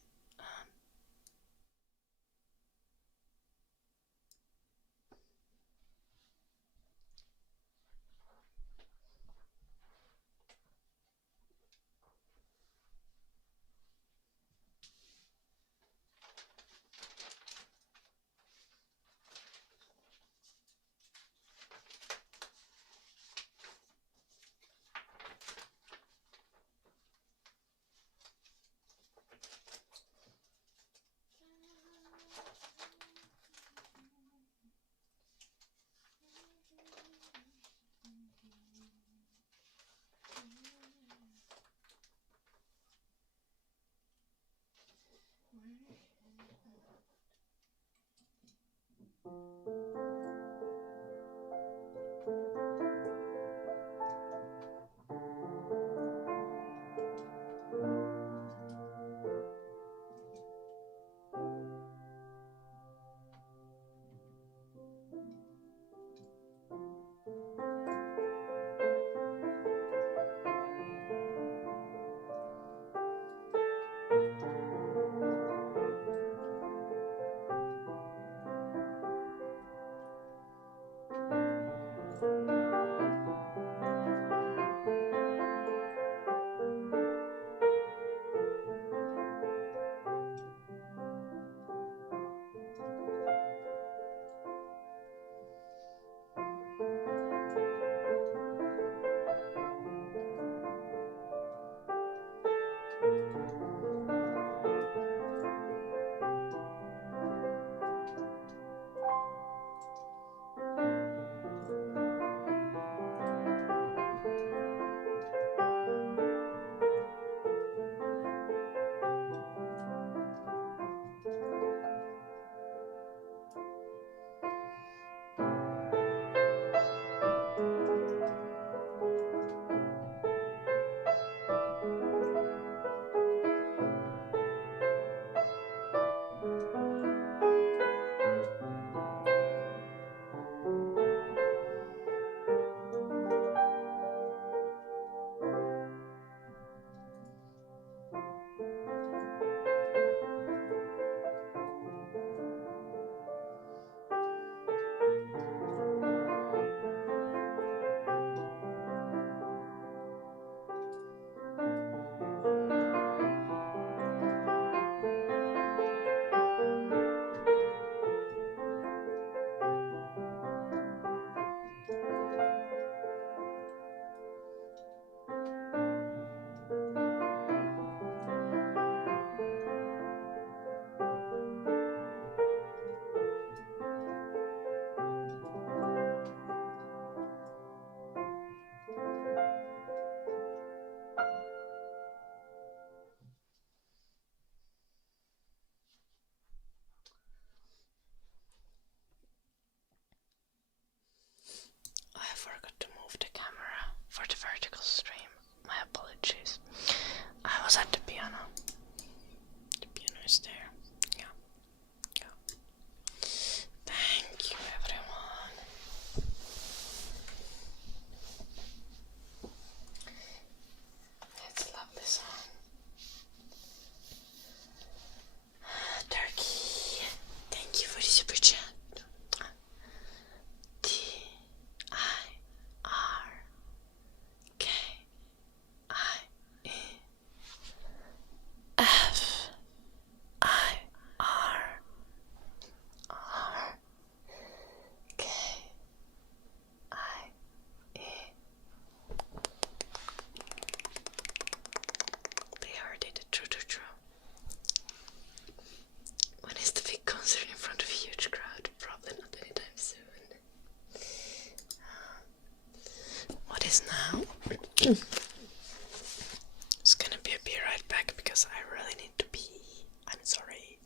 because I really need to pee. I'm sorry.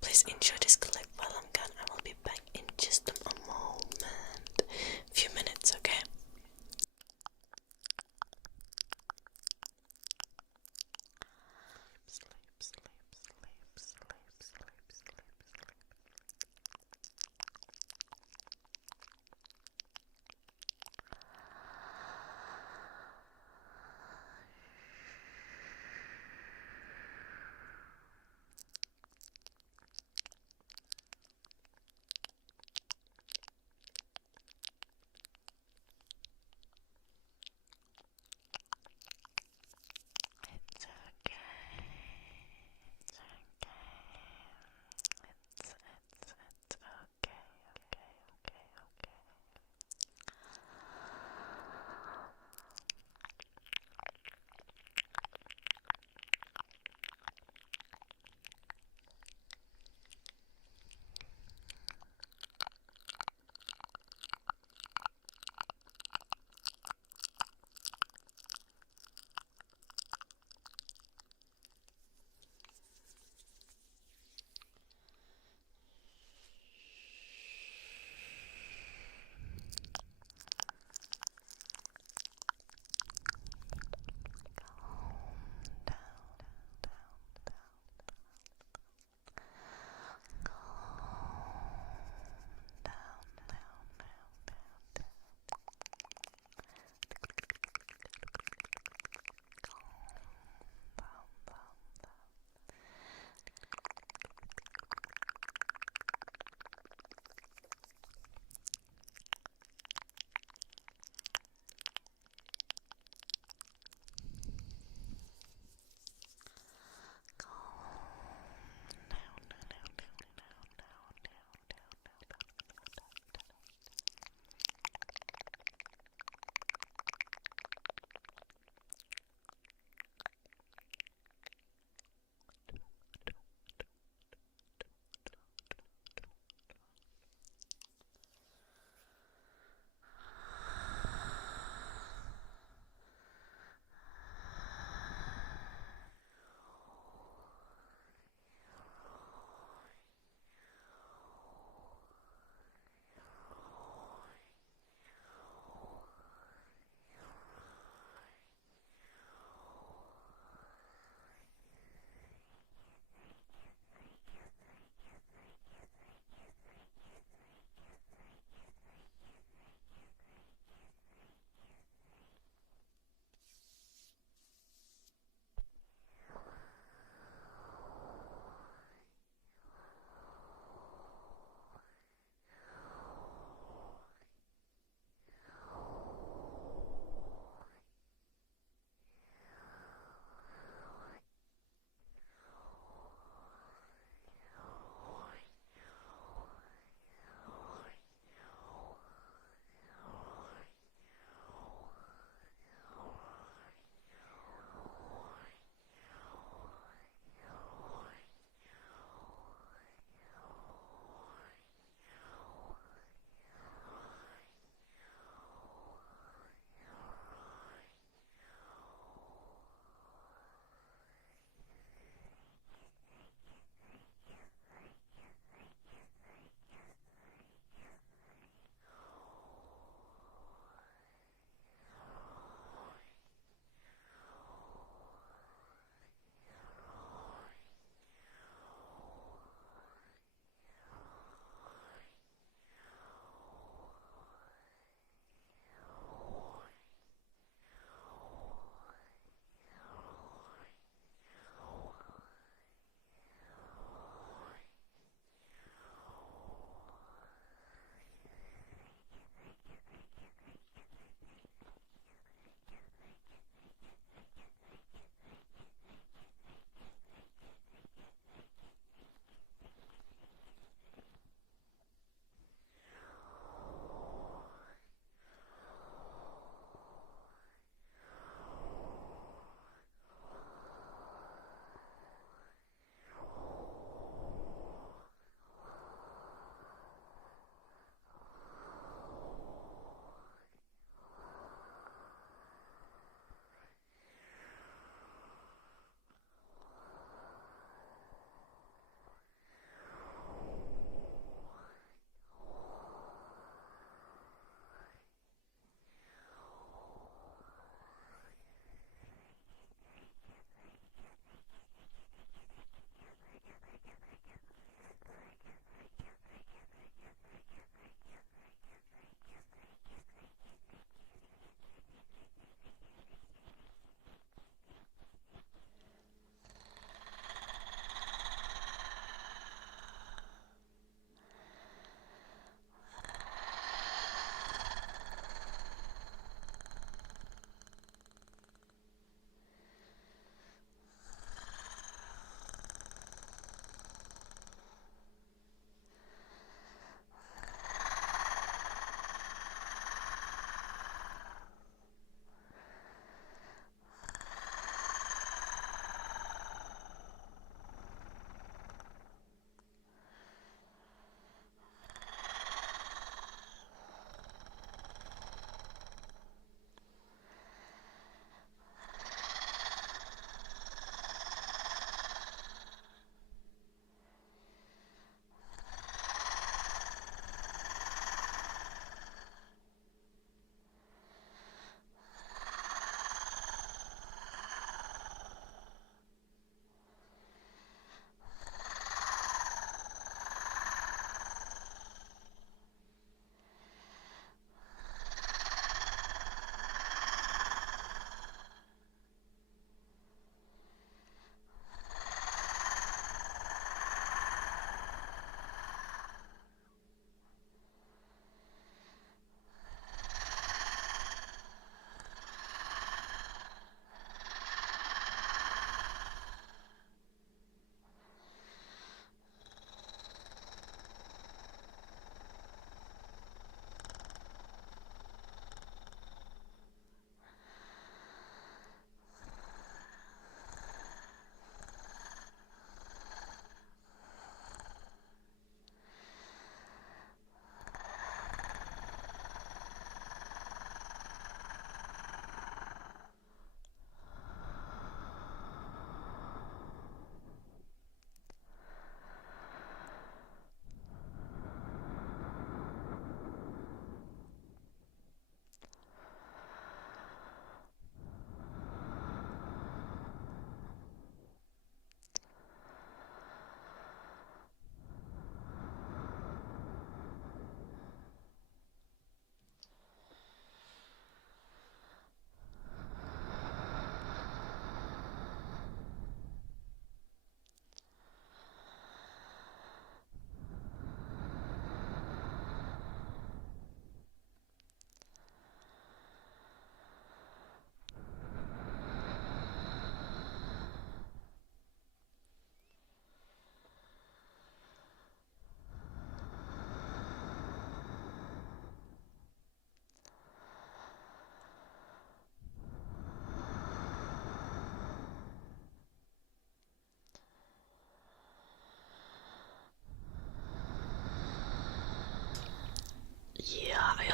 Please enjoy this clip while I'm gone. I will be back in just a moment. Few minutes, okay? Sleep, sleep, sleep, sleep, sleep, sleep, sleep.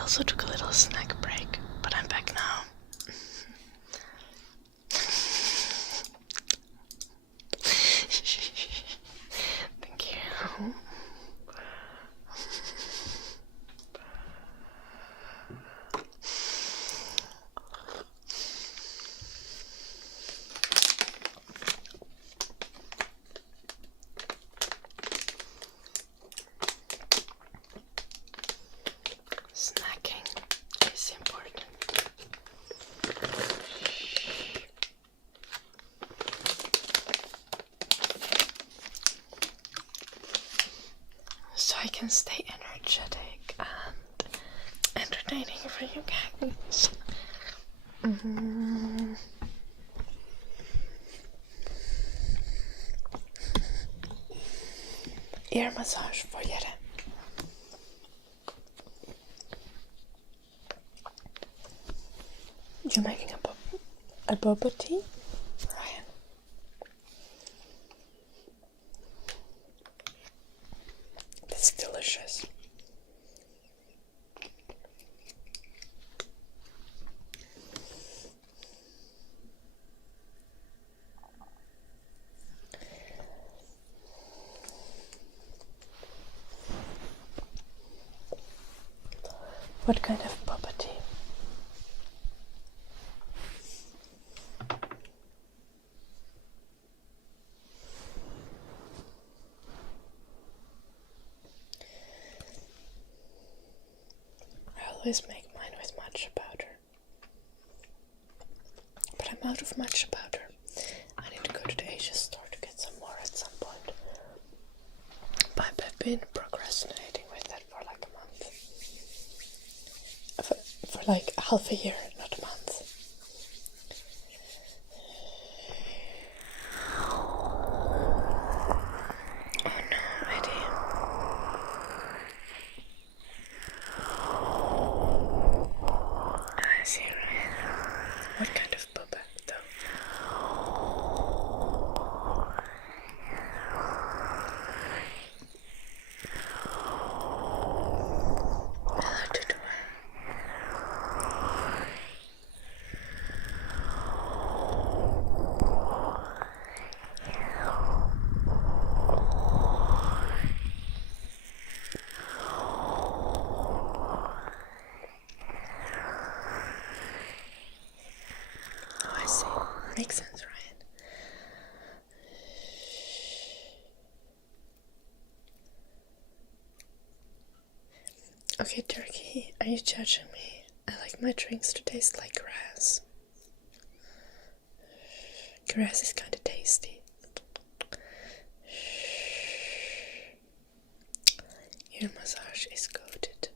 also took a little snack break, but I'm back now. Thank you. Snacking is important. So I can stay energetic and entertaining for you guys. Ear massage for Jere. You making a boba tea, Ryan? That's delicious. What kind of boba tea? I always make mine with matcha powder. But I'm out of matcha powder. I need to go to the Asia store to get some more at some point. But I've been procrastinating with that for like a month. For like half a year, not a month. Oh no, Eddie. I see, right? What kind of boba, though? Hello, Tutor. Oh, I see. Makes sense, Ryan. Okay, Turkey, are you judging me? I like my drinks to taste like grass. Grass is kind of tasty. Ear massage is goated.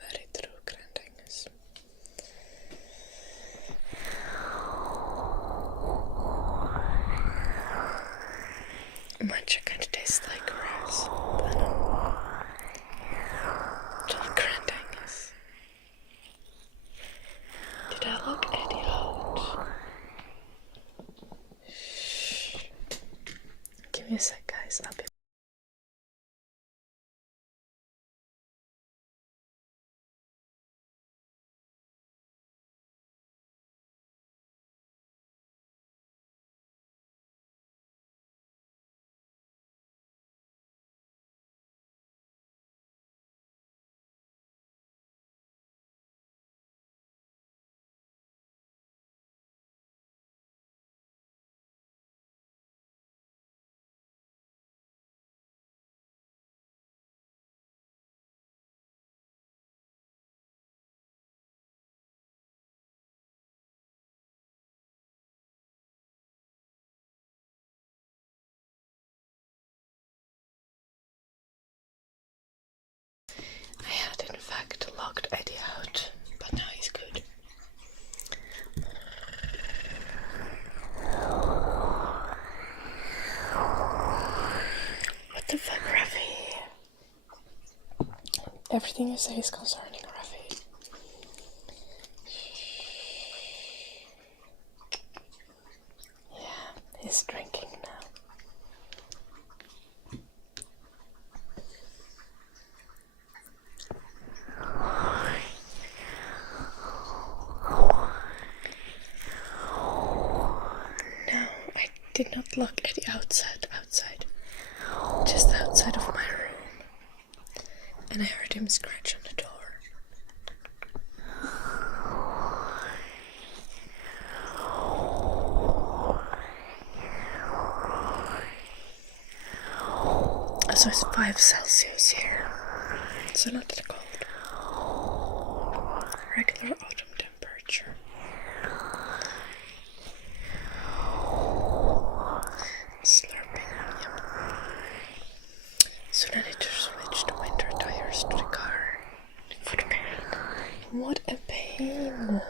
Very true, Grandangus. Matcha kind of tastes like grass. But no. Grandangus. Did I look Eddie out? Give me a sec, guys. I'll be. I had in fact locked Eddie out, but now he's good. What the fuck, Rafi? Everything you say is concerning Rafi. Yeah, he's drinking now. did not look at the outside. Just outside of my room. And I heard him scratch on the door. So it's 5 Celsius here. So not that cold. Regular autumn temperature. Slurping. Yep. Soon I need to switch the winter tires to the car. For the pain. What a pain.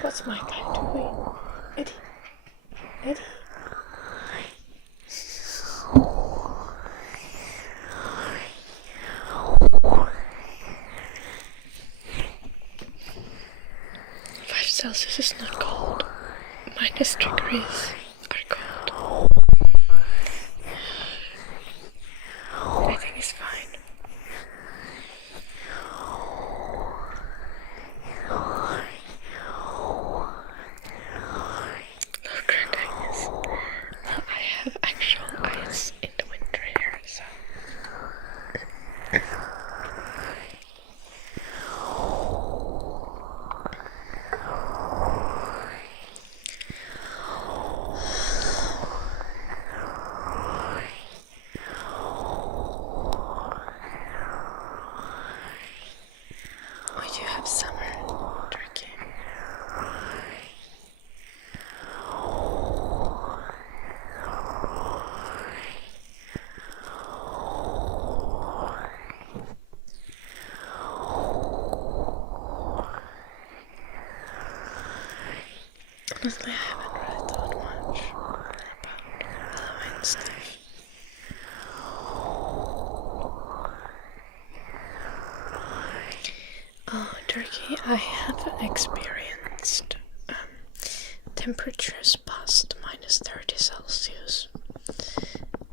What's my guy doing? Eddie. Celsius is not cold. -degrees are cold. I think it's fine. Look, Agnes. Now I have actual ice in the winter here, so. Oh, you have summer turkey. Honestly, I haven't really thought much about Halloween stuff. Oh, Turkey, I have experienced temperatures past -30 Celsius.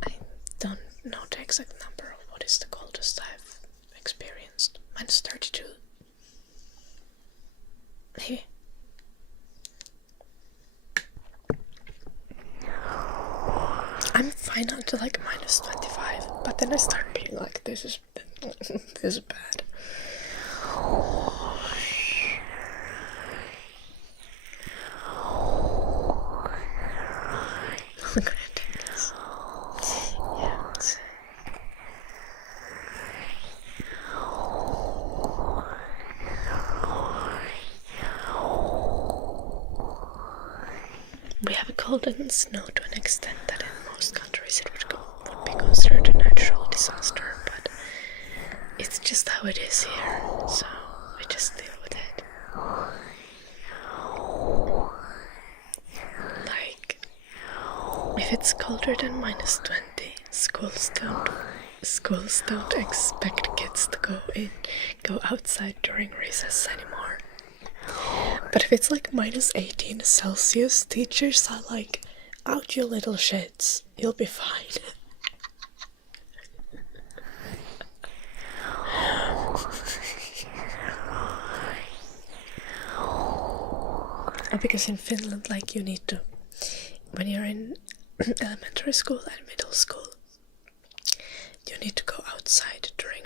I don't know the exact number of what is the coldest I've experienced. -32? Maybe. I'm fine until like -25, but then I start being like, this is bad. Look at this. Yeah. We have a cold and snow to an extent that in most countries it would be considered a natural disaster, but it's just how it is here, so we just deal with it. Like, if it's colder than -20, schools don't expect kids to go outside during recess anymore. But if it's like -18 Celsius, teachers are like, out you little shits, you'll be fine. Because in Finland, like, you need to, when you're in elementary school and middle school, you need to go outside during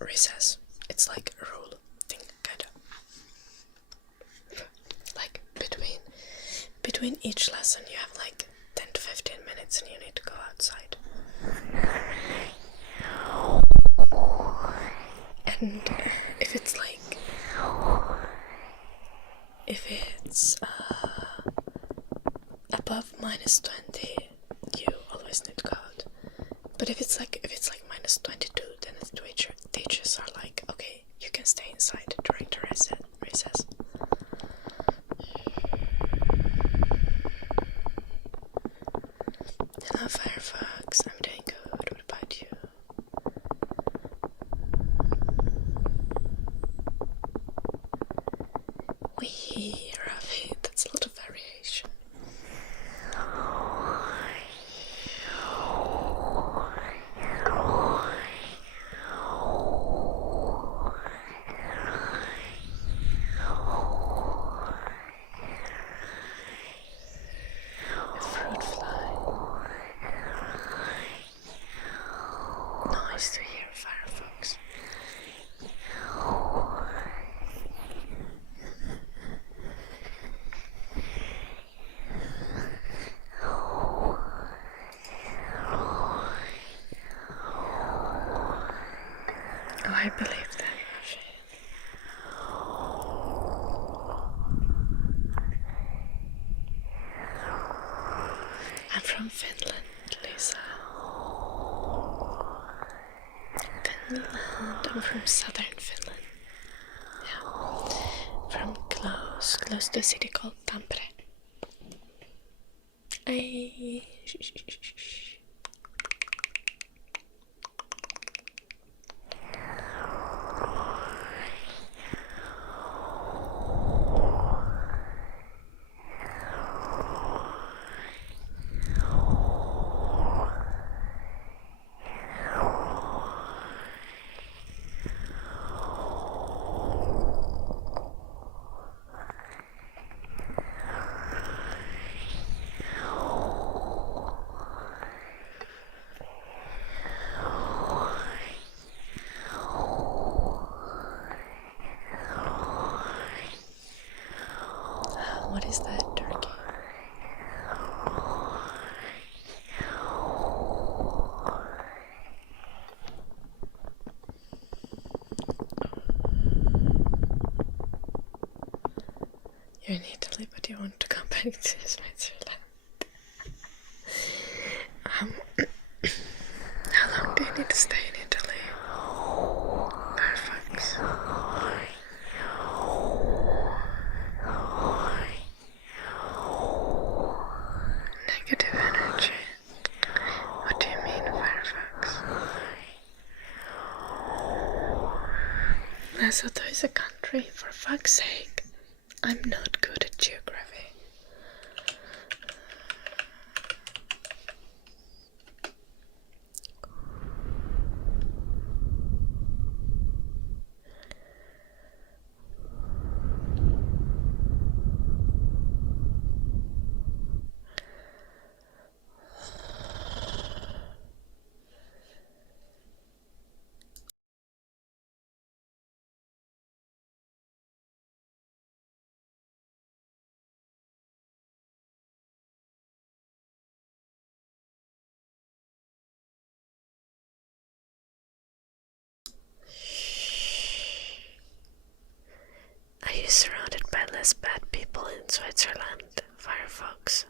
recess. It's like a rule thing, kinda. Like, between each lesson you have like 10 to 15 minutes and you need to go outside. And if it's above -20, you always need to go out. But if it's like -22, then the teachers are like, okay, you can stay inside during the recess. Hello, Firefox. I'm doing good. What about you? Wee, Ravi. That's a lot of variation. I believe that. I'm from Finland, Lisa. Finland. I'm from southern Finland. Yeah. From close to a city called Tampere. What is that, turkey? You're in Italy, but you want to come back to Switzerland. How long do you need to stay in Italy? Fairfax. Negative energy. What do you mean, Fairfax? Lesotho is a country, for fuck's sake. I'm not good at geography. Are you surrounded by less bad people in Switzerland, Firefox?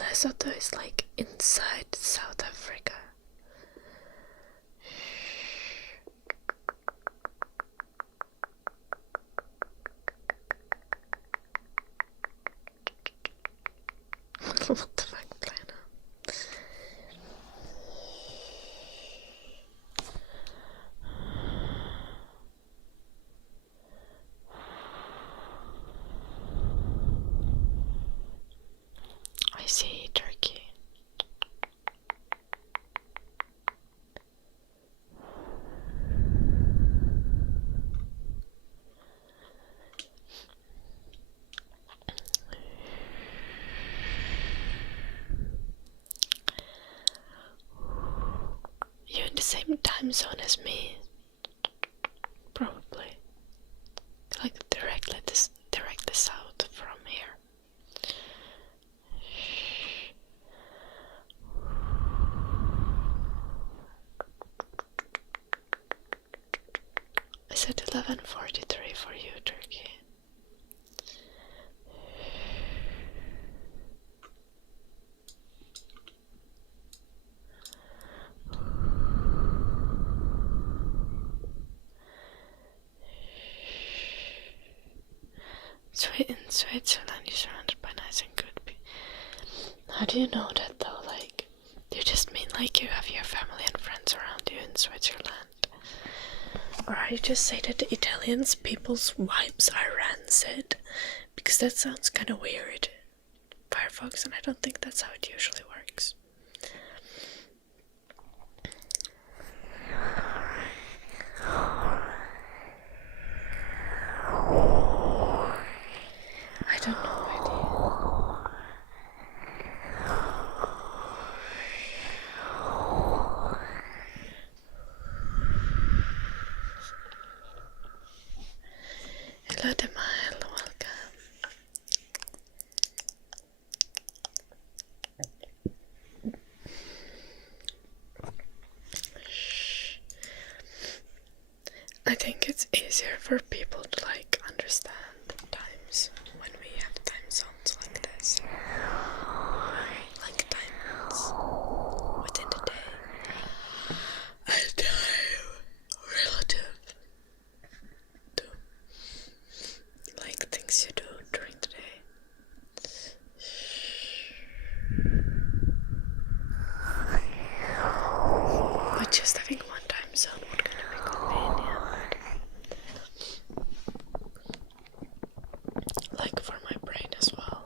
Lesotho is like inside South Africa. What the fuck, Lena? I see Turkey. You're in the same time zone as me. Probably. Like directly south from here. I said 11:43 for you, Turkey. In Switzerland, you're surrounded by nice and good people. How do you know that though? Like, do you just mean like you have your family and friends around you in Switzerland? Or are you just saying that the Italians people's vibes are rancid? Because that sounds kind of weird, Firefox, and I don't think that's how it usually works. for people to like understand times when we have time zones like this. Like times within the day. And time relative to like things you do during the day. But just having one time zone would kind of be convenient. Like for my brain as well.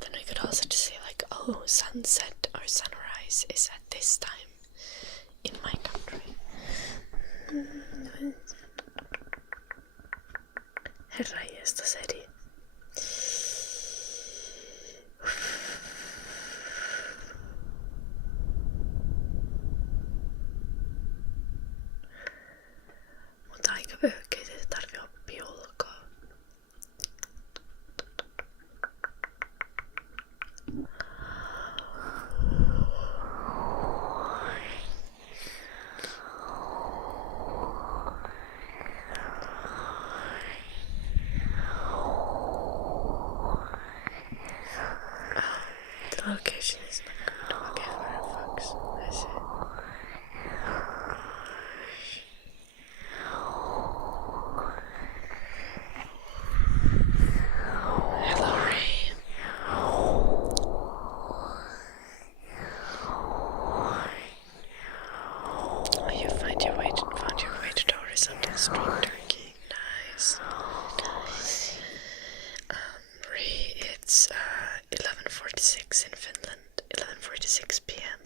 Then we could also just say like, oh, sunset or sunrise is at this time in my country. Herranjestas eri. Mutta aika vöhkeitä, että tarvii oppia ulkoa. The location is not good. Okay, where the fuck's is it? Hello, Ray. Oh, you found your way to the horizontal stream, Turkey. Nice. Ray, it's 11:46 in Finland. 11:46 p.m.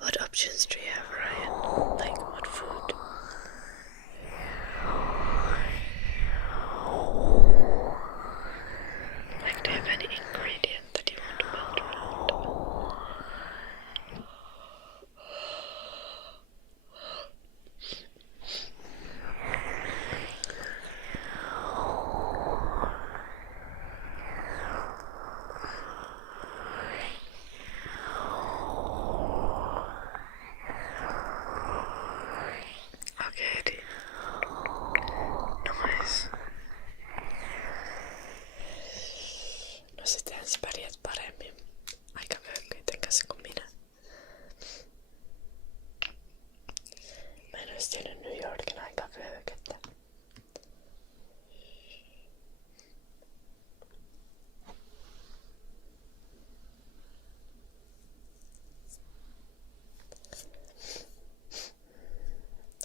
What options do you have, Ryan? Like what food? Like, do you have any ingredient that you want to build around? Okay, Eddie. Nice. No sitten sä pärjät paremmin aika vöhköiden kanssa kuin minä. Mä en ois tiennyt New Yorkin aika vöhköttä.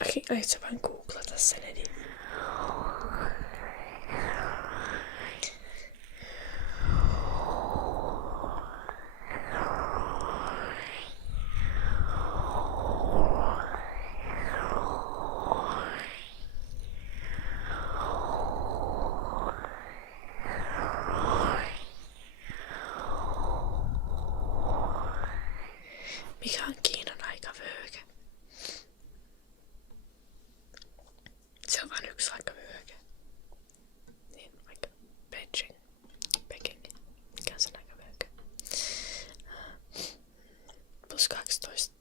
Okei, aiot sä vaan googlata sen, Eddie? Mikä on Kiinan aikavyöhyke? Se on vain yksi aikavyöhyke. Niin, vaikka Beijing, Peking. Mikä on sen aikavyöhyke? Plus 12.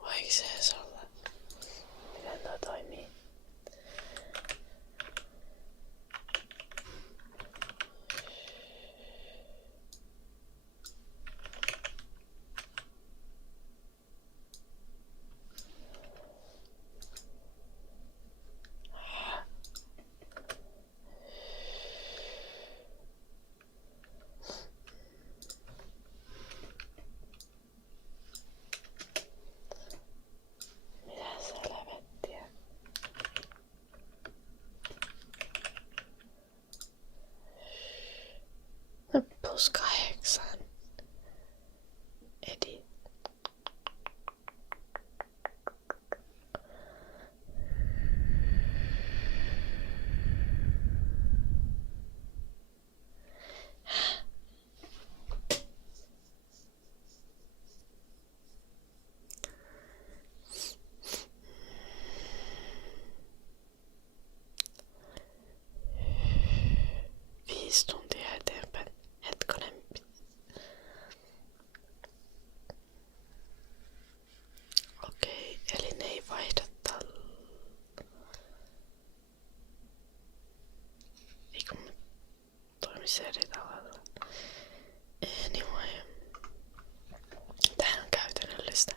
Voiko se edes olla? Miten toi toimii? Plus 8. Edi. tuntia eteenpäin. Hetkonen. Okei, eli ne ei vaihda Eikö mä toimisi eri tavalla? Anyway. Tähän on käytännöllistä.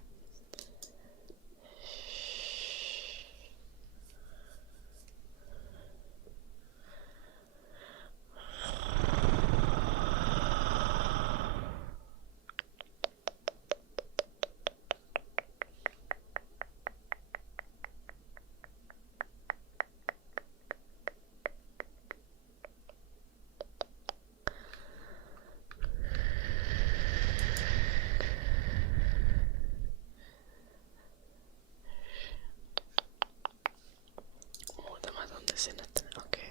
Muutama tunti sinne, okei.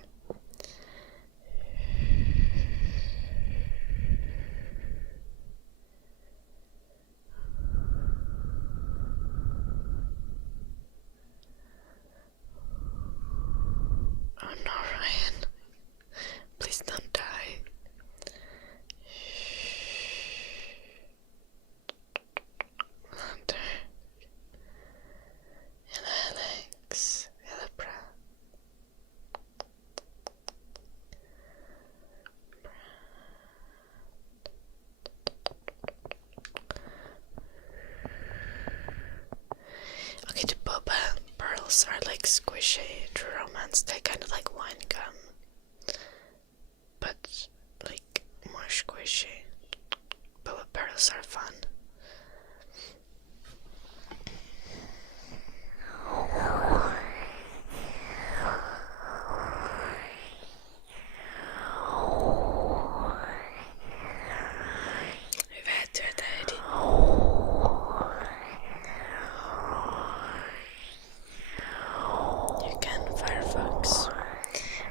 Oh no, Ryan. Please don't die. Hunter. Hello, Alex. Hello, bro. Okay, the boba pearls are like squishy. True romance, they kind of like wine gum, but like more squishy. Boba pearls are fun. Hyvä työtä, Edi. You can, Firefox.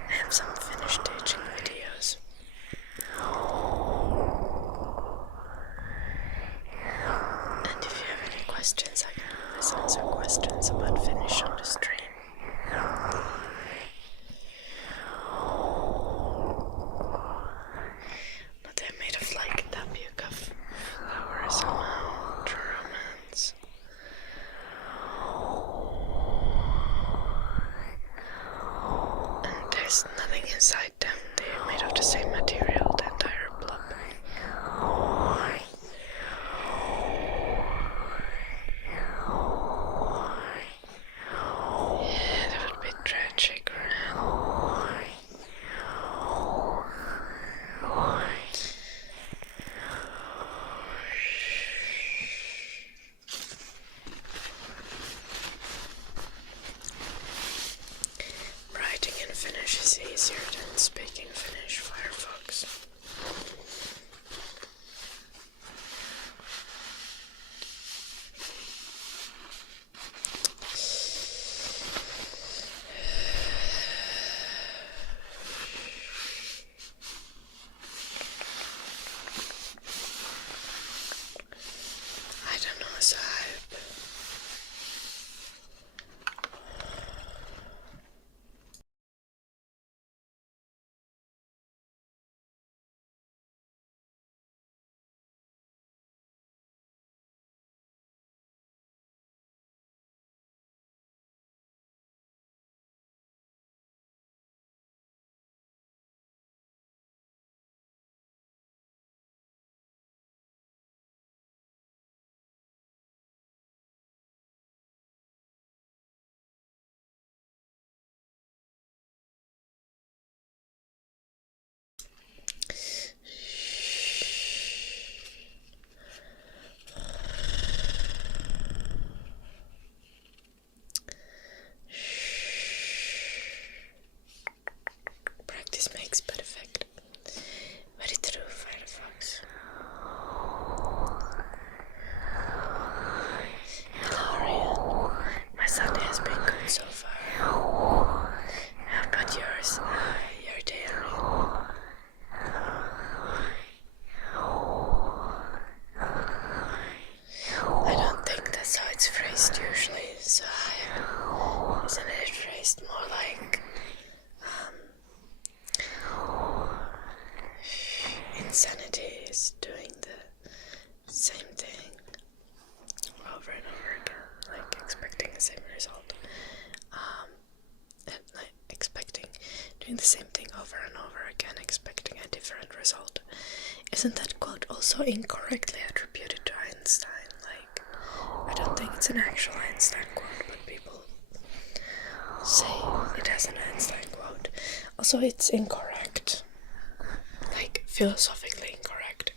I have some finished teaching videos. And if you have any questions, I can always answer questions about Finnish on the stream. But they're made of like tapioca flour somehow. True romance. And there's nothing inside them. They're made of the same material, the entire blob. Yeah, that would be tragic, right? Writing in Finnish is easier than speaking Finnish, Firefox. insanity is doing the same thing over and over again, like expecting the same result. And like doing the same thing over and over again, expecting a different result. Isn't that quote also incorrectly attributed to Einstein? Like, I don't think it's an actual Einstein quote, but people say it has an Einstein quote. Also, it's incorrect. Like, philosophically incorrect.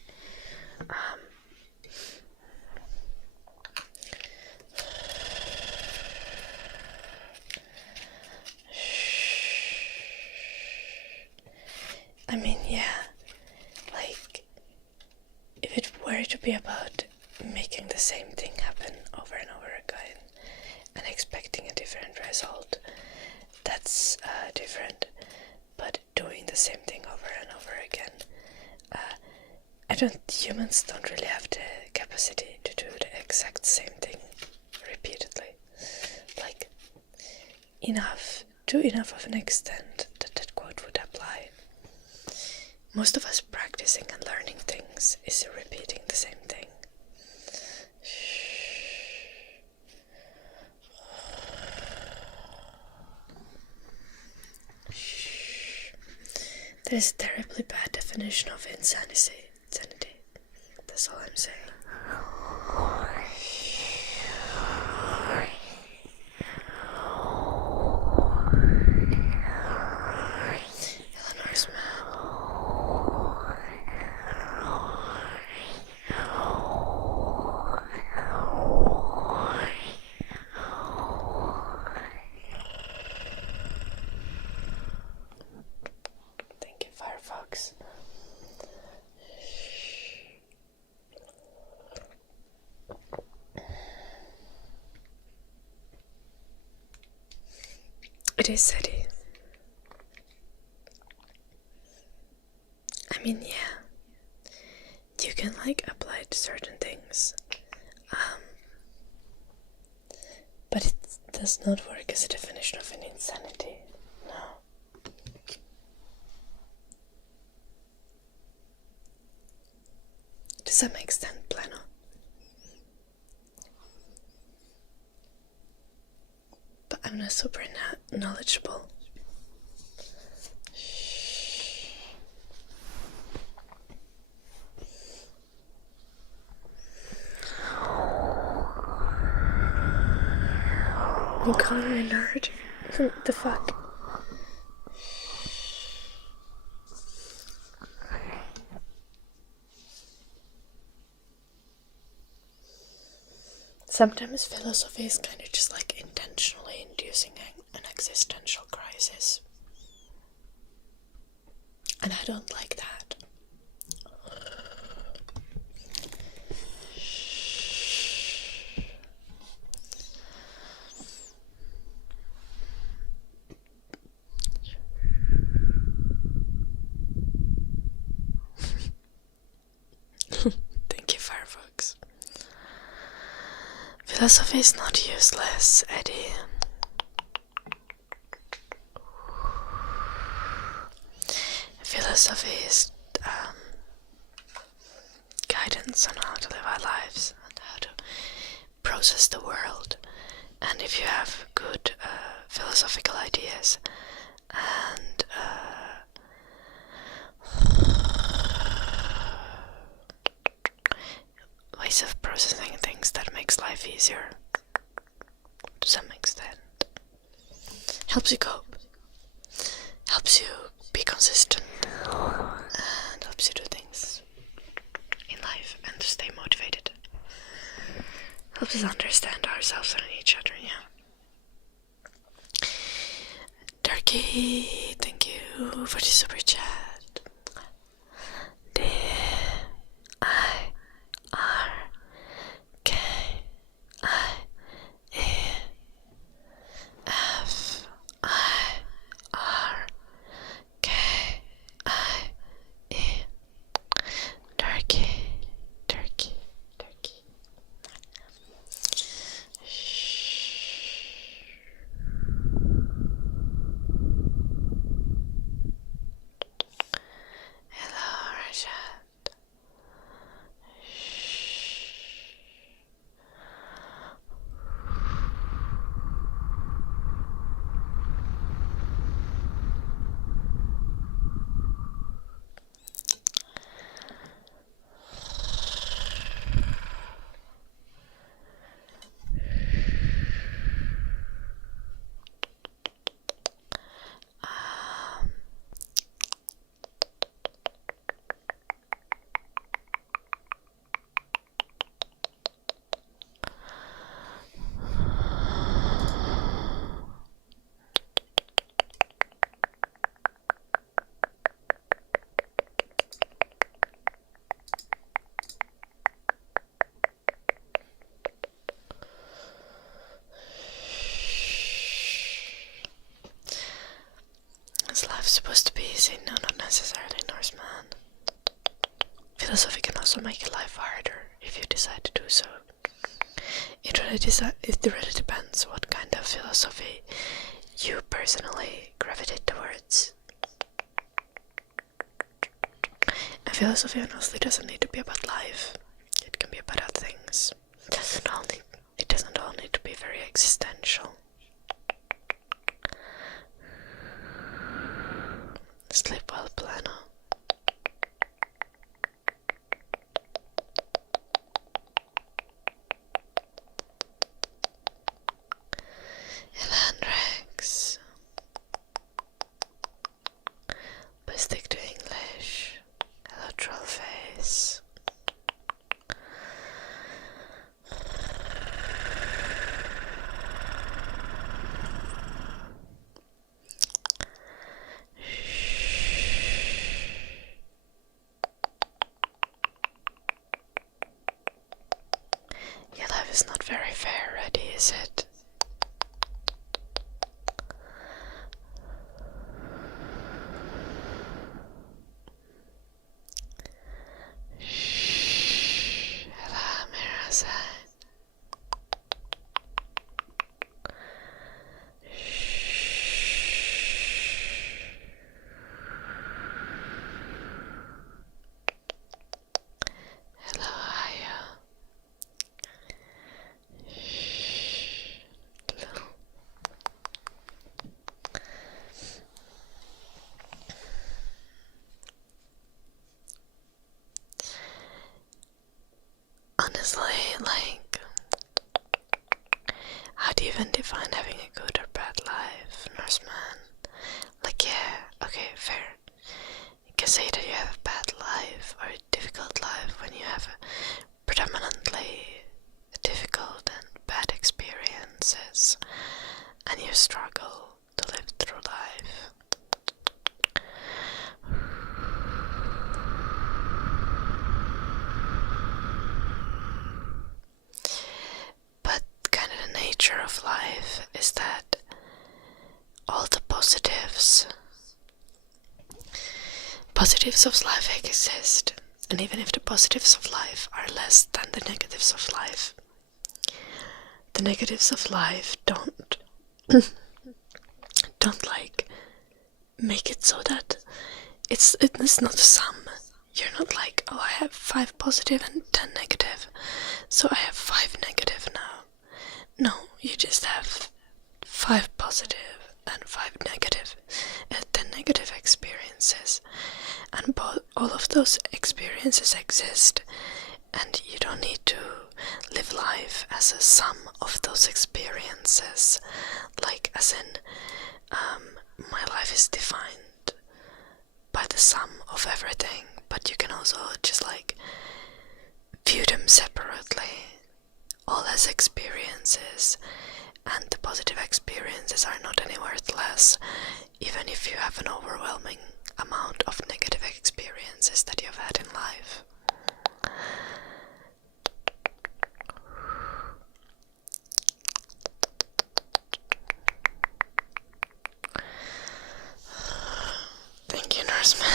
I mean, yeah, like, if it were to be about making the same thing happen over and over again and expecting a different result, that's different. But doing the same thing over and over again, humans don't really have the capacity to do the exact same thing repeatedly. Like, to enough of an extent that quote would apply. Most of us practicing and learning things is repeating the same thing. There's a terribly bad definition of insanity. That's all I'm saying. Eleanor's mad. Thank you, Firefox. It is steady. I mean, yeah, you can like apply to certain things, but it does not work as a definition of an insanity. No. To some extent, plano. But I'm not super knowledgeable. You call me a nerd? The fuck? Sometimes philosophy is kind of just like intentionally inducing an existential crisis. And I don't like that. Thank you, Firefox. Philosophy is not useless, Eddie. Philosophy is guidance on how to live our lives and how to process the world. And if you have good philosophical ideas and ways of processing things, that makes life easier to some extent. Helps you cope, helps you be consistent, and helps you do things in life and to stay motivated. Helps us understand ourselves and each other, yeah. Turkey, thank you for the super chat. was supposed to be easy. No, not necessarily, Norseman. Philosophy can also make your life harder if you decide to do so. It really depends what kind of philosophy you personally gravitate towards. And philosophy honestly doesn't need to be about life. It can be about other things. It doesn't all need to be very existential. Sleep well, Plano. Elandrex. Please stick to English. Hello, Trollface. Your life is not very fair, Reddy, is it? Hello, Mirasa. Hello, Aya. Honestly, like, how do you even define having a good or bad life, Norseman? Like, yeah, okay, fair. You can say that you have a bad life or a difficult life when you have a predominantly difficult and bad experiences and you struggle to live through life. But kind of the nature of life is that all the positives of life exist, and even if the positives of life are less than the negatives of life, the negatives of life don't like make it so that it's not a sum. You're not like, oh, I have 5 positive and 10 negative, so I have 5 negative now. No, you just have 5 positive and 5 negative, 10 negative experiences, and all of those experiences exist, and you don't need to live life as a sum of those experiences, like as in my life is defined by the sum of everything, but you can also just like view them separately, all as experiences, and the positive experiences are not any worth less, even if you have an overwhelming amount of negative experiences that you've had in life. Thank you, Norseman.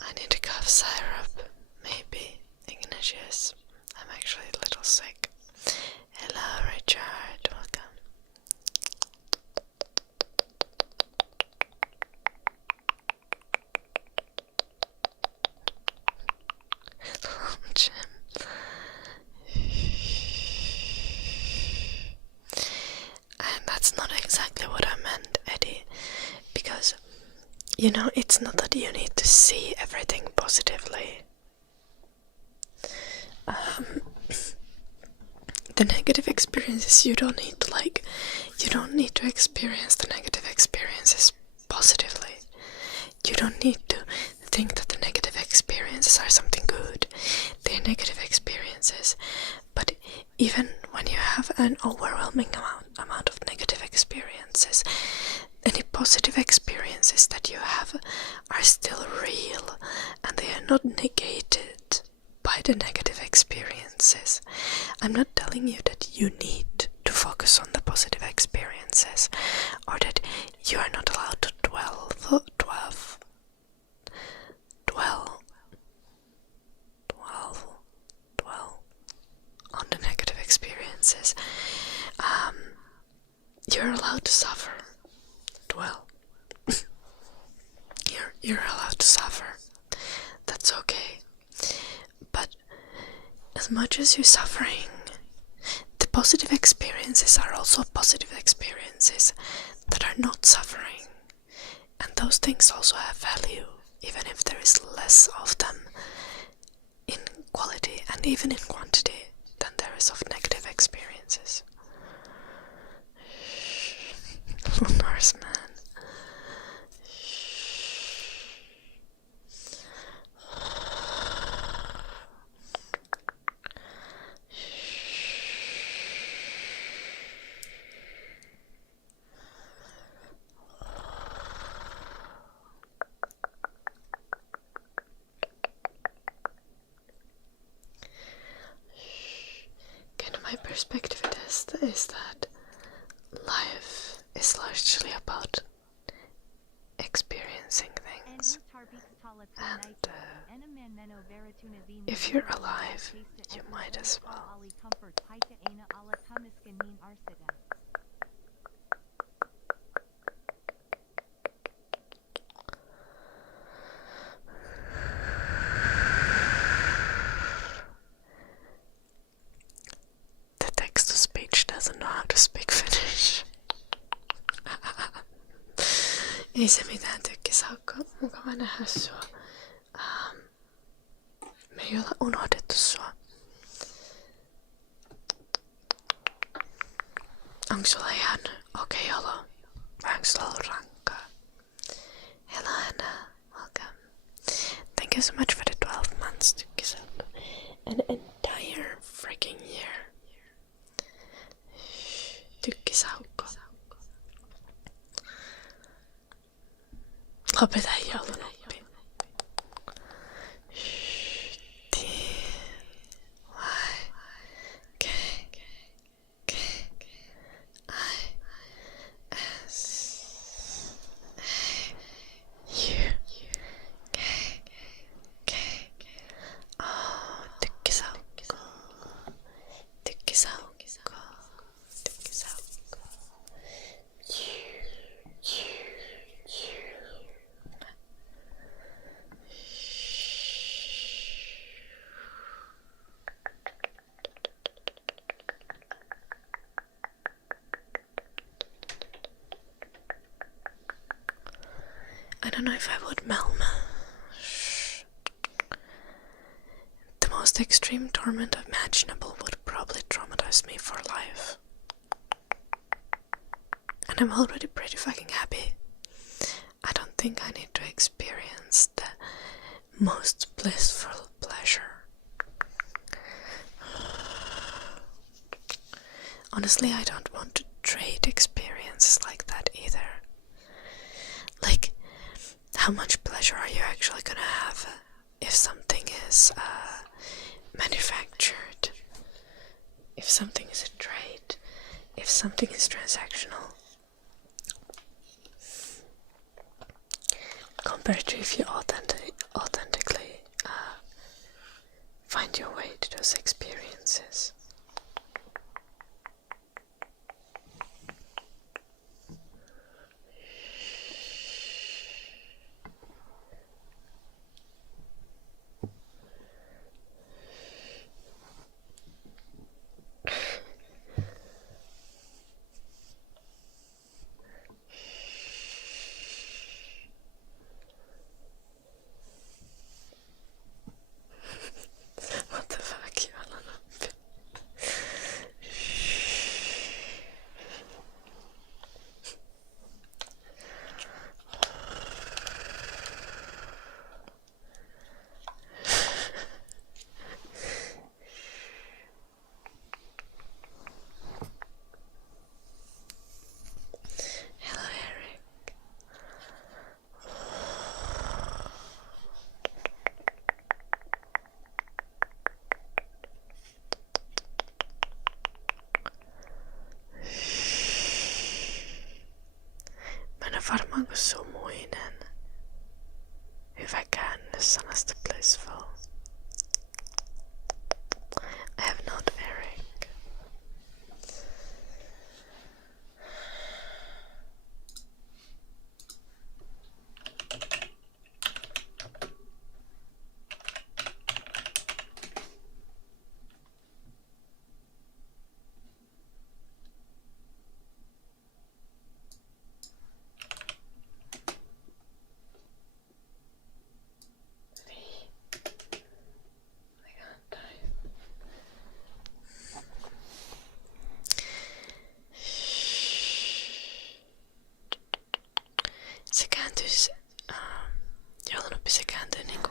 I need a cough syrup, maybe. Ignatius. I'm actually a little sick. Hello, Richard. Welcome. Jim. And that's not exactly what I meant, Eddie, because, you know, it's not that you need to see everything positively. The negative experiences, you don't need to experience the negative experiences positively. You don't need to think that the negative experiences are something good. They're negative experiences, but even when you have an overwhelming amount of negative experiences, any positive experiences that you have are still real, and they negated by the negative experiences. I'm not telling you that you need to focus on the positive experiences, or that you are not allowed to dwell on the negative experiences. You're allowed to suffer. Dwell. You're allowed to suffer. That's okay. But as much as you're suffering, the positive experiences are also positive experiences that are not suffering. And those things also have value, even if there is less of them in quality and even in quantity than there is of negative experiences. Lunars, man. My perspective is that life is largely about experiencing things, and if you're alive, you might as well. The text-to-speech doesn't know how to speak Finnish. Ei se mitään, tykkisaukko. Mukava nähdä sua. Me ei olla unohdettu sua. Onko sulla ihan okei olo? Vai onko sulla ollut rankkaa? Hello Anna, welcome. Thank you so much for the 12 months, tykkisaukko. An entire freaking year. Tykkisaukko. Lopeta joulunoppi. I don't know if I would Melma. The most extreme torment imaginable would probably traumatize me for life. And I'm already pretty fucking happy. I don't think I need to experience the most blissful pleasure. Honestly, I don't want to trade experiences like that either. Like, how much pleasure are you actually gonna have if something is manufactured? If something is a trade? If something is transactional? Compared to if you authentically find your way to those experiences. What the fuck, Johanna? varmaan sumuinen. Hyvä käännös sanasta blissful. I have not Eric. Se kääntyis, joulunoppi se kääntyy niinku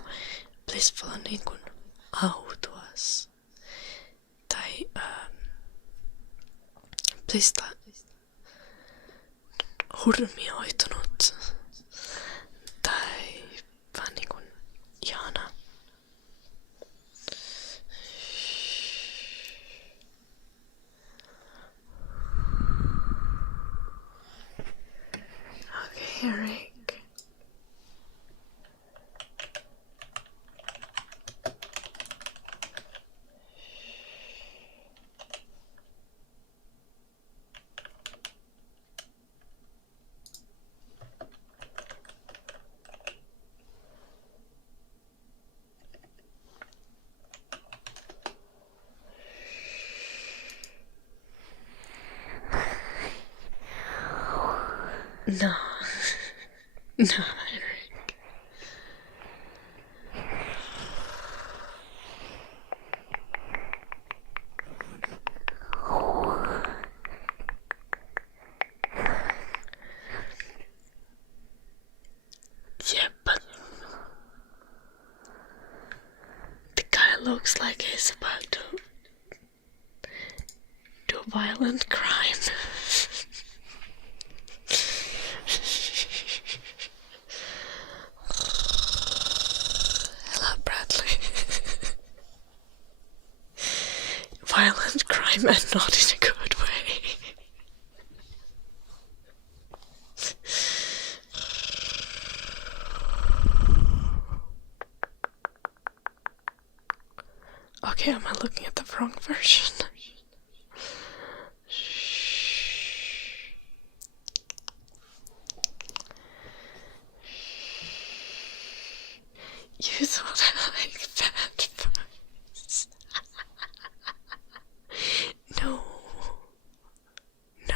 blissful on niinku autuas. Tai blista hurmioitunut. Tai vaan niinku ihana. Okay, Eric. No. No, Eric. Yeah, but the guy looks like he's about to do a violent crime. Hello, Bradley. Violent crime and not in a good way. Okay, am I looking at the wrong version? You thought I like bad puns. No. No.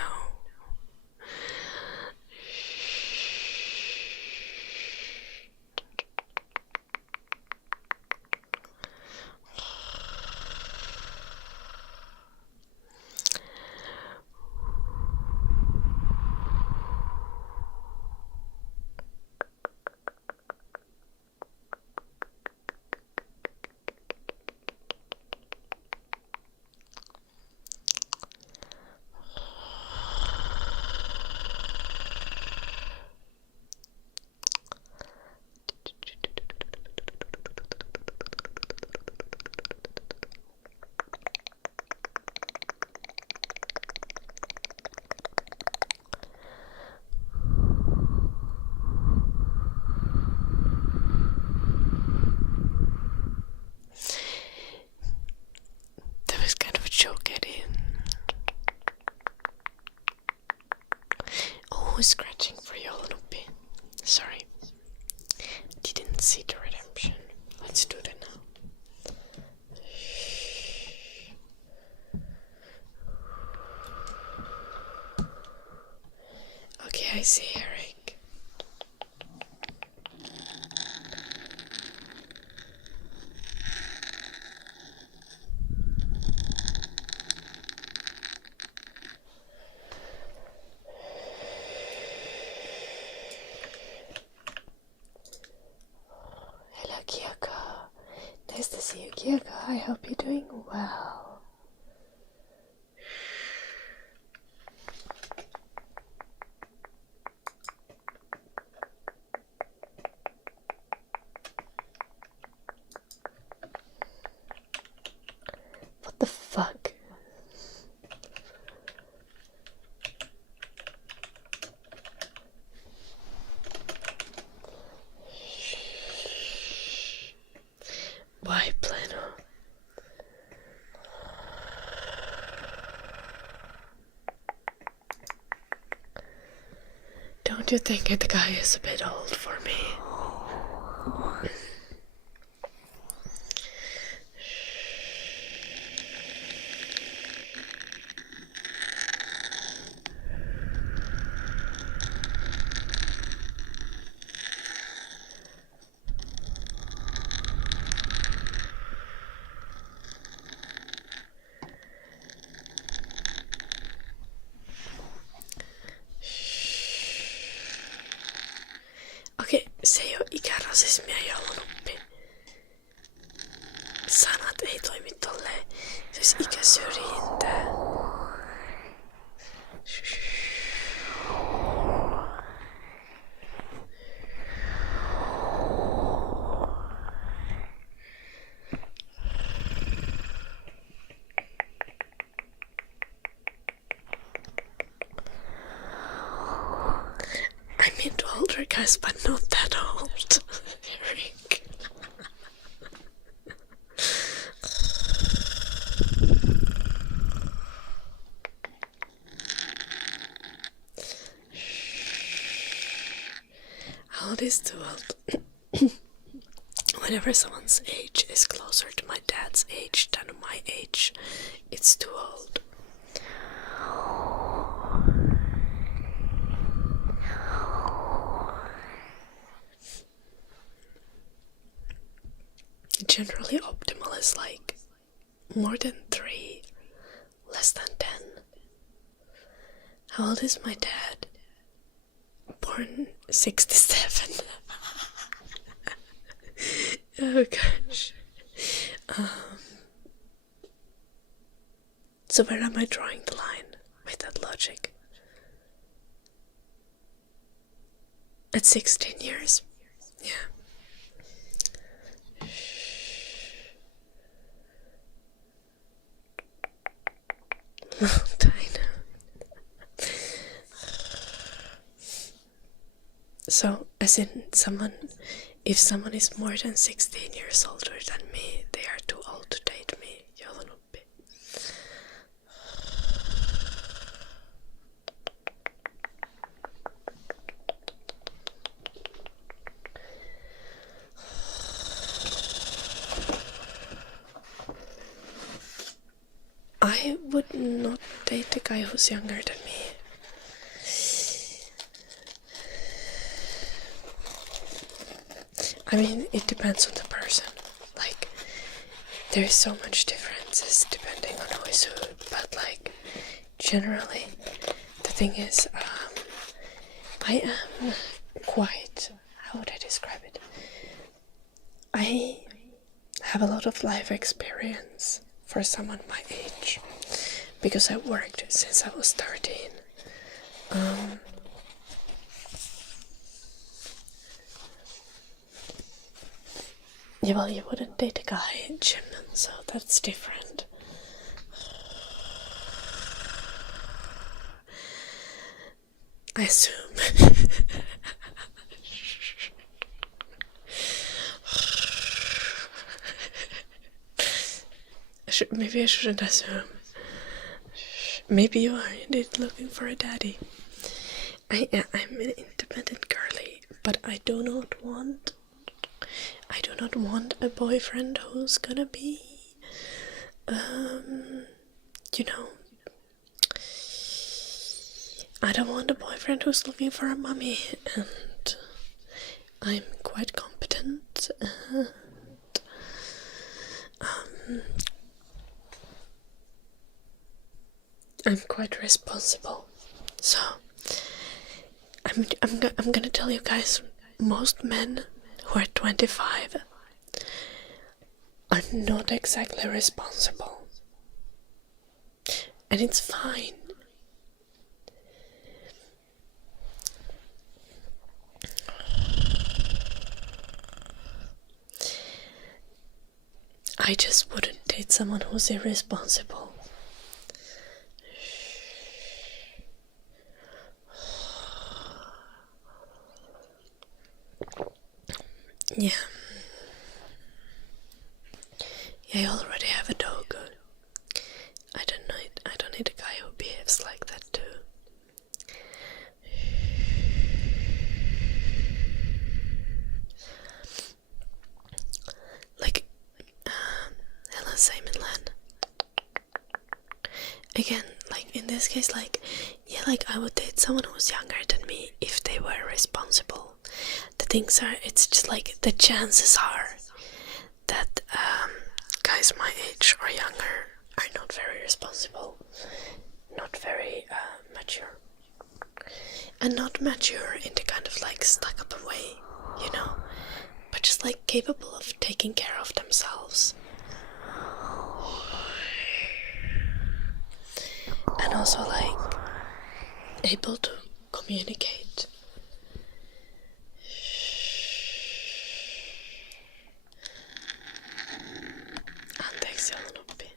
That was kind of a joke, Eddie. Oh, scratching for Yolonupi. Sorry. Didn't see the redemption. Let's do that now. Okay, I see Eric. Hello, Kyoko. Nice to see you, Kyoko. I hope you're doing well. What the fuck? play now. Don't you think the guy is a bit old for me? Okei, se ei oo ikärasismia joulunuppi. Sanat ei toimi tolleen. Se olisi ikäsyrjintää. I'm into older guys, but not that old. Eric. How old is too old? Whenever someone's age is closer to my dad's age than my age, it's too old. Generally optimal is like more than 3, less than 10. How old is my dad? Born 67. Oh gosh. So where am I drawing the line with that logic? At 16 years? Yeah. I know. So, as in if someone is more than 16 years older than me, they are too old to date me. Joulunuppi. I would not date a guy who's younger than me. I mean, it depends on the person. Like, there's so much differences depending on who is who, but like, generally, the thing is, I am quite, how would I describe it? I have a lot of life experience for someone my age, because I worked since I was 13. Yeah, well, you wouldn't date a guy in gym, so that's different. I assume. Maybe I shouldn't assume. Maybe you are indeed looking for a daddy. I'm an independent girly, but I do not want a boyfriend who's gonna be, I don't want a boyfriend who's looking for a mummy, and I'm quite competent, and I'm quite responsible. So I'm gonna tell you guys, most men who are 25 are not exactly responsible, and it's fine. I just wouldn't date someone who's irresponsible. Yeah. I already have a dog. I don't need a guy who behaves like that too. Like, hello Simon Lan. Again, like in this case, like, yeah, like I would date someone who's younger than me if they were responsible. The things are, it's just like the chances are that guys my age or younger are not very responsible, not very mature, and not mature in the kind of like stuck up way, you know, but just like capable of taking care of themselves. And also like able to communicate. Anteeksi Noppi.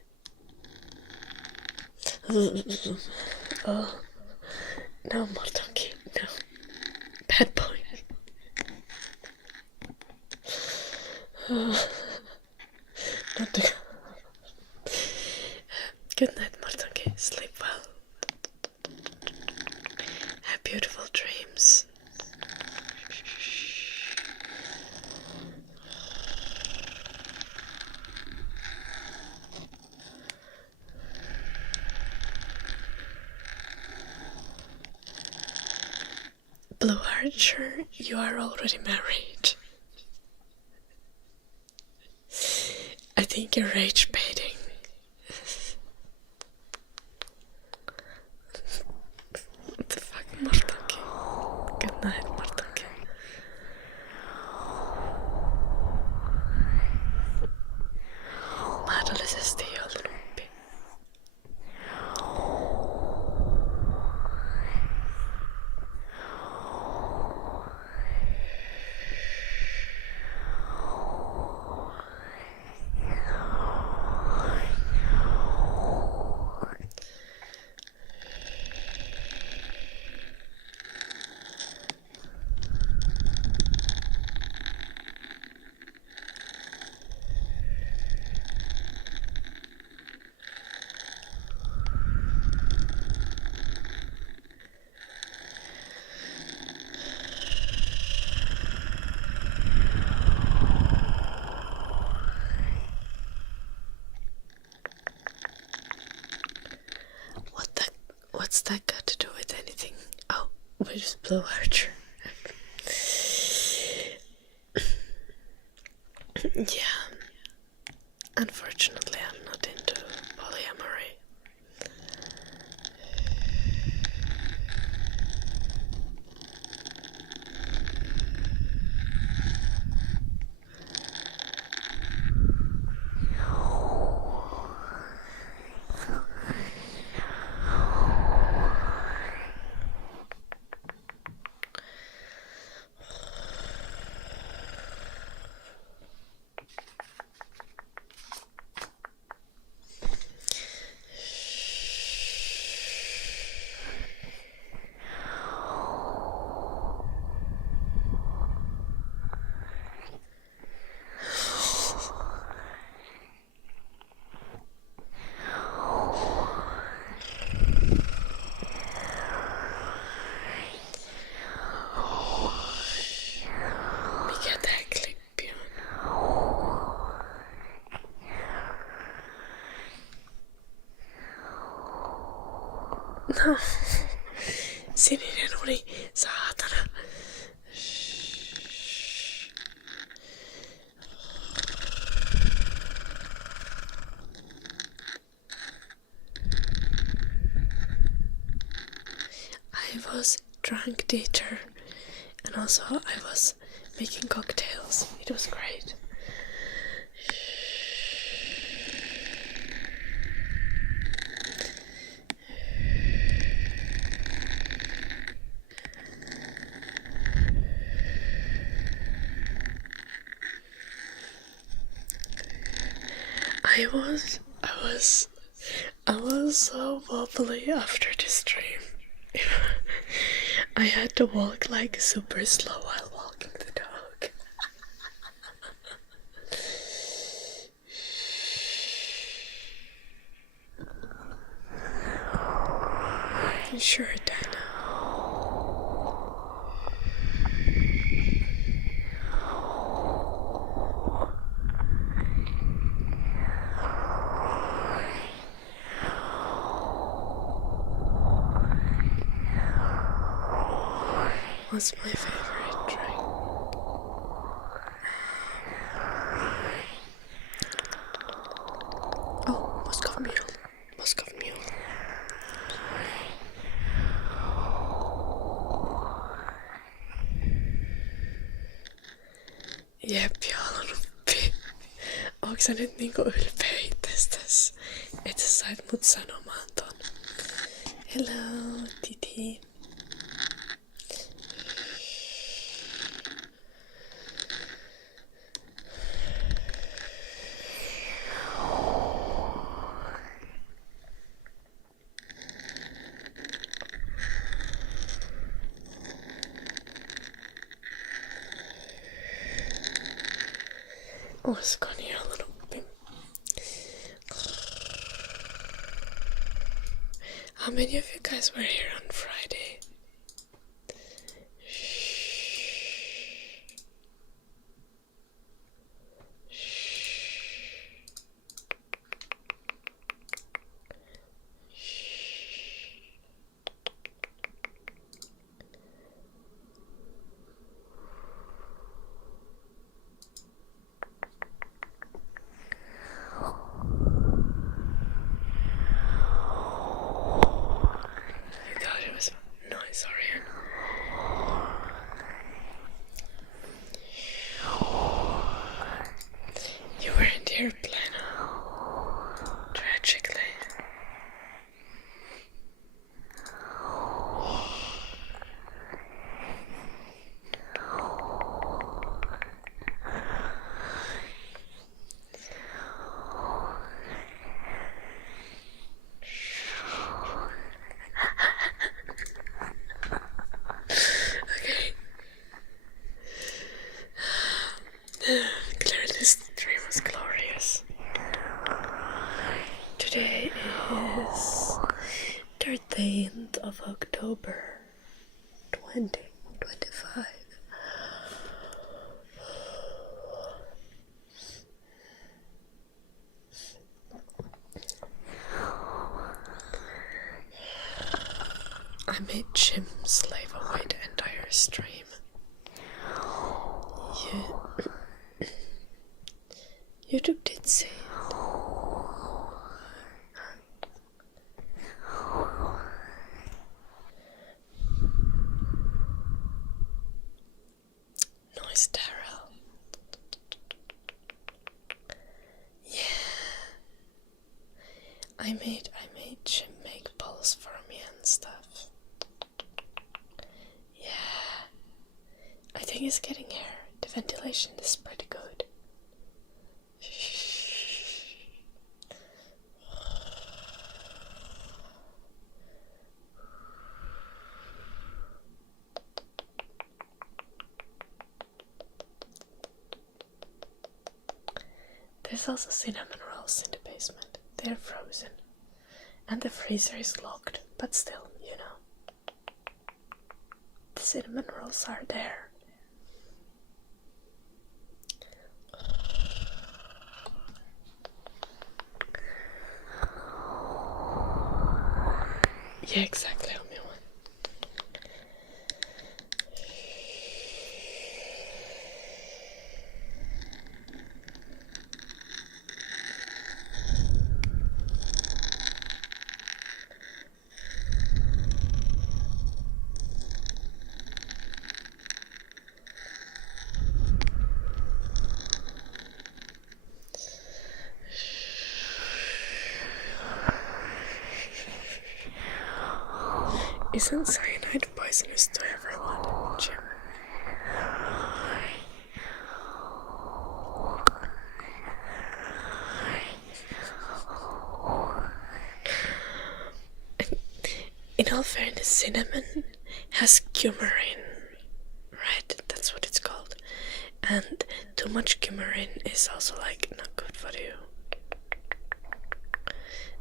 Oh, no more donkey, no. Bad boy. Not the... Good night, Martonki. Sleep well. Have beautiful dreams. Blue Archer, you are already married. I think you're rage baiting. What the fuck, Martonki? Good night, Martonki. Mahdollisesti joulunuppi. What's that got to do with anything? Oh, we're just Blue Archer. Yeah. Unfortunately, I'm not into polyamory. No. Sininen uni, saatana. I was drunk teacher, and also I was making cocktails. It was great. I was so wobbly after the stream. I had to walk like super slow while walking the dog. Sure, Dana. What's my favorite drink? Oh, Moscow Mule. Moscow Mule. Jep, ja haluan oppia. Onks sä nyt niinku ylpeä itsestäs, että sä sait mut sanomaan ton? Hello, Titi. Olisiko niin ollut uppi? How many of you guys were here on Friday? You weren't here, Plano. Tragically. Okay. Clearly this dream was glorious. Today is 13th of October 2025. I made Jim slave away the entire stream. YouTube did say it. Nice, Daryl. Yeah. I made Jim make polls for me and stuff. Yeah. I think it's getting here. The ventilation is pretty good. There's also cinnamon rolls in the basement. They're frozen. And the freezer is locked, but still, you know. The cinnamon rolls are there. Yeah, exactly, Omi-wan. Isn't cyanide poisonous to everyone, Jim? In all fairness, cinnamon has coumarin, right? That's what it's called. And too much coumarin is also like not good for you.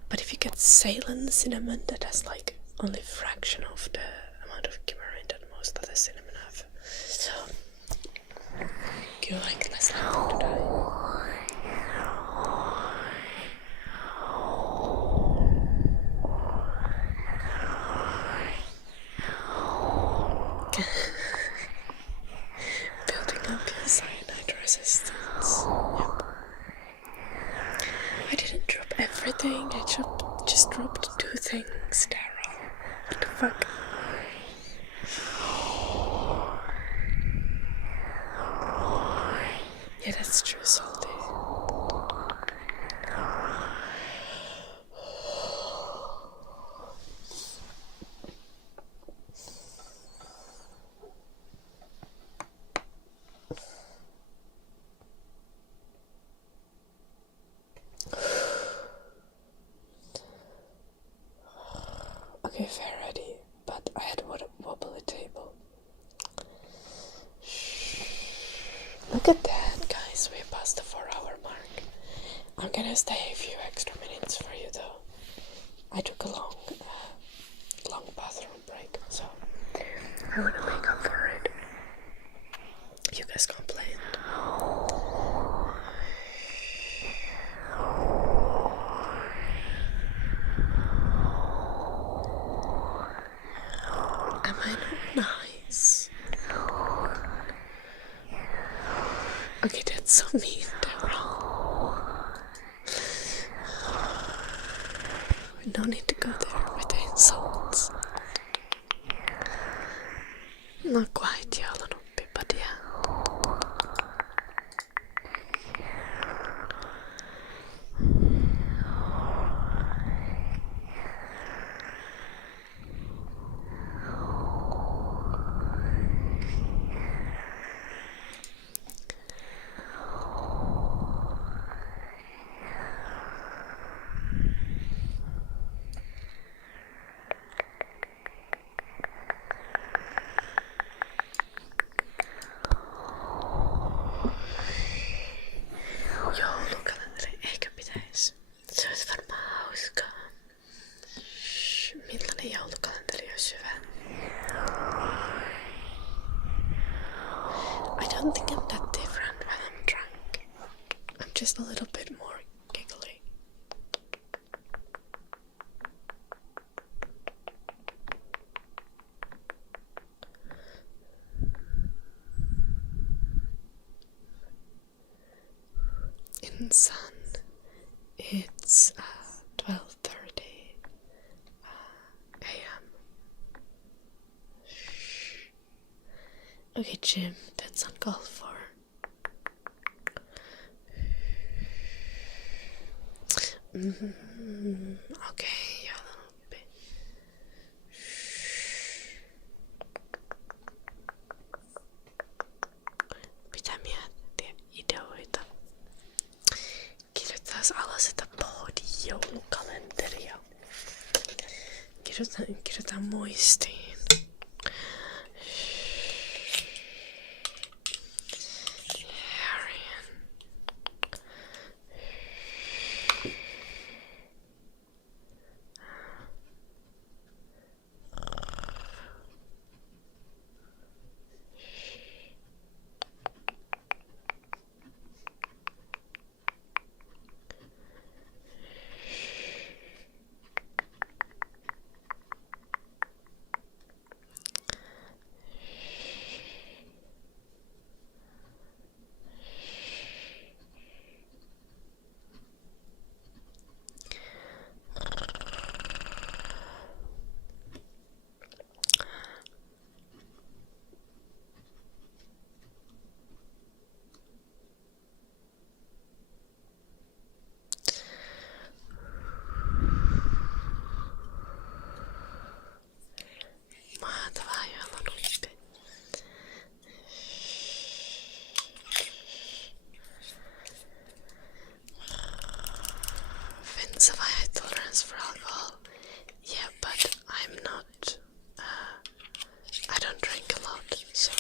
But if you get Ceylon cinnamon that has like only fraction of the amount of coumarin that most other cinnamon have. So you like less likely to die. Building up your cyanide resistance. Yep. I didn't drop everything, I just dropped 2 things, Daryl. What the fuck? Yeah, that's true, Salty. Okay, fair ready, but I had a wobbly table. Look at that, guys, we passed the 4-hour mark. I'm gonna stay a few extra minutes for you though. I took a long bathroom break, so I wanna make up for it. You guys complained. Am I not nice? Okay, that's so mean, Deborah. No need to go there with the insults. Not quite, yeah, a little bit, but yeah. Joulukalenteri, eikä pitäisi. Se olisi varmaan hauskaa. Millainen joulukalenteri olisi hyvä? I don't think I'm that different when I'm drunk. I'm just a little bit more giggly. In sun, it's 12:30 a.m. Okay, Jim, that's uncalled for. Okay, a little bit. Pitää miettiä ideoita. Kirjoittaisi alas, että pohdi joulukalenteria. Kirjoitan muistiin. So I had tolerance for alcohol. Yeah, but I'm not. I don't drink a lot, so.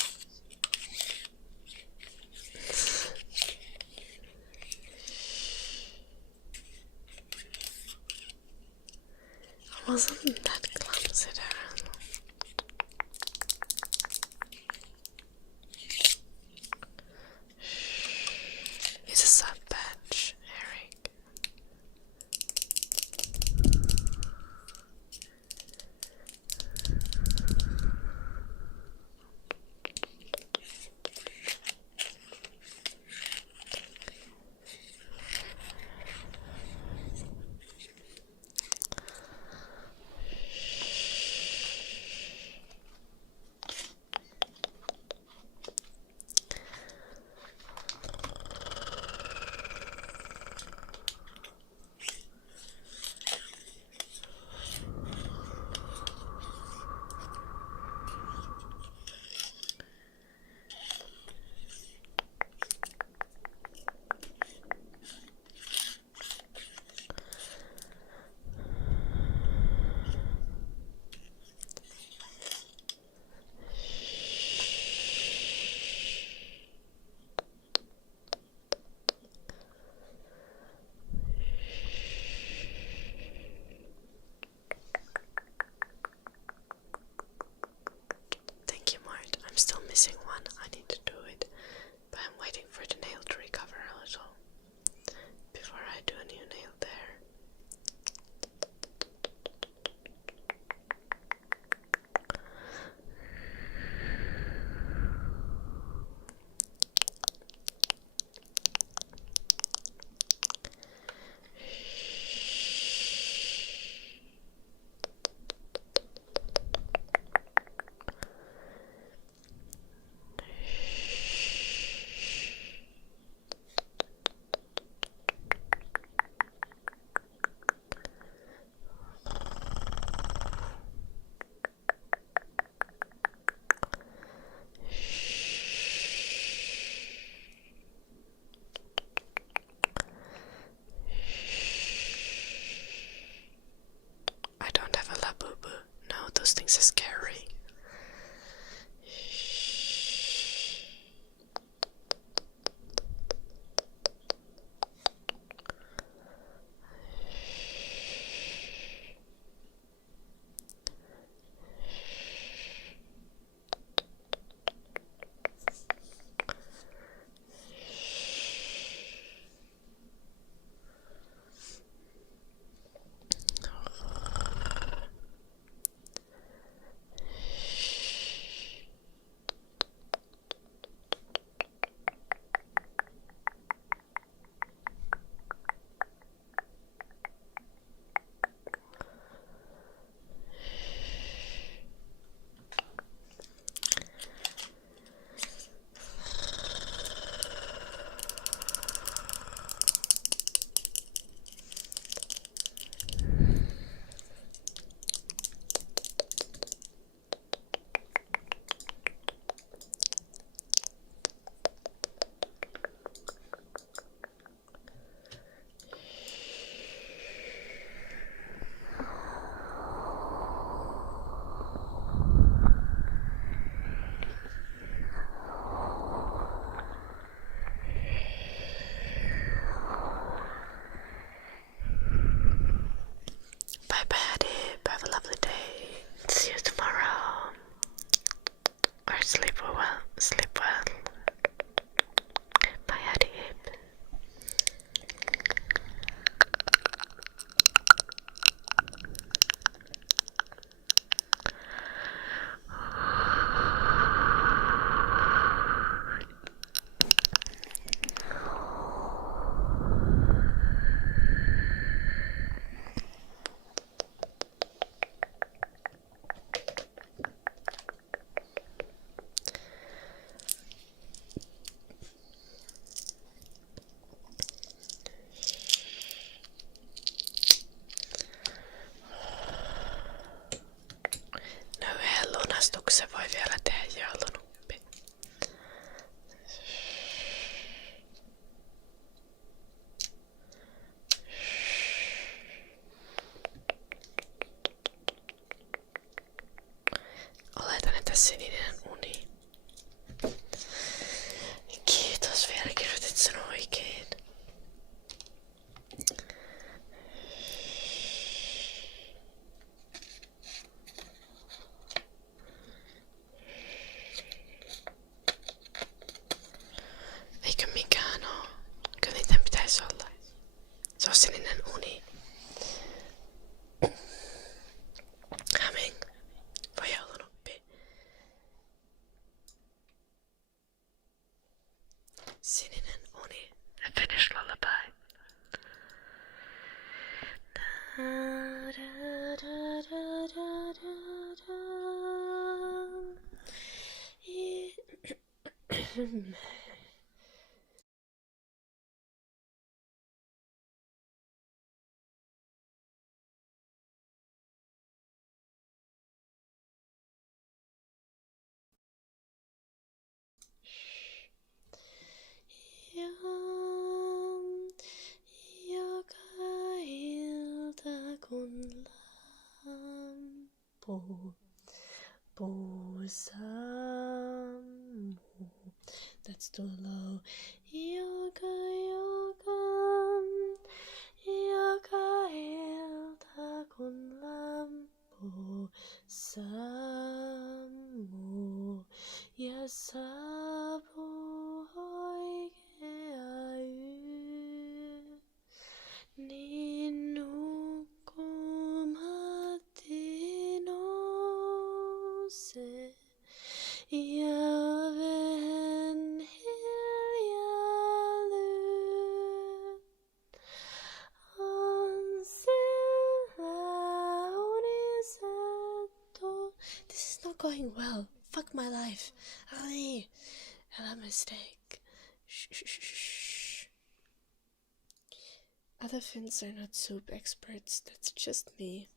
I wasn't that clumsy. Sitä. It's a sub patch, Eric. Thank you, Mart. I'm still missing one. I need to do it, but I'm waiting for the nail to recover a little before I do a new nail there. I don't have a labubu. No, those things are scary. Bye bye, Adib. Have a lovely day. See you tomorrow. Or sleep well. Sleep well. Bye, Adib. No yhden lunastuksen voi vielä tehdä joulunuppi. Oletan, että sininen uni. Kiitos vielä, kirjoitit sen oikein. tuo sininen uni. Having violonoppi. Sininen uni. The Finnish lullaby. Joka ilta kun lampu sammuu. That's too low. Joka ilta kun lampu sammuu ja saapuu oikea yö, niin nukkumatti nousee ja oven hiljaa lyö. On sillä unisettu. This is not going well. Fuck my life. Ai, had a mistake. Shh. Other Finns are not soup experts. That's just me.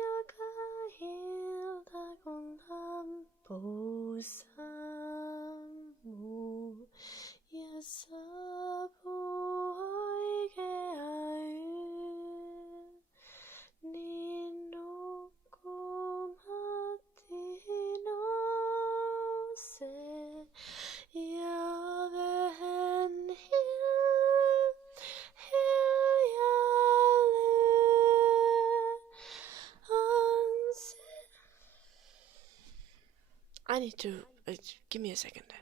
Joka ilta kun lampu sammuu ja saapuu oikea yö, niin nukkumatti nousee ja oven hiljaa lyö. On se. I need to give me a second.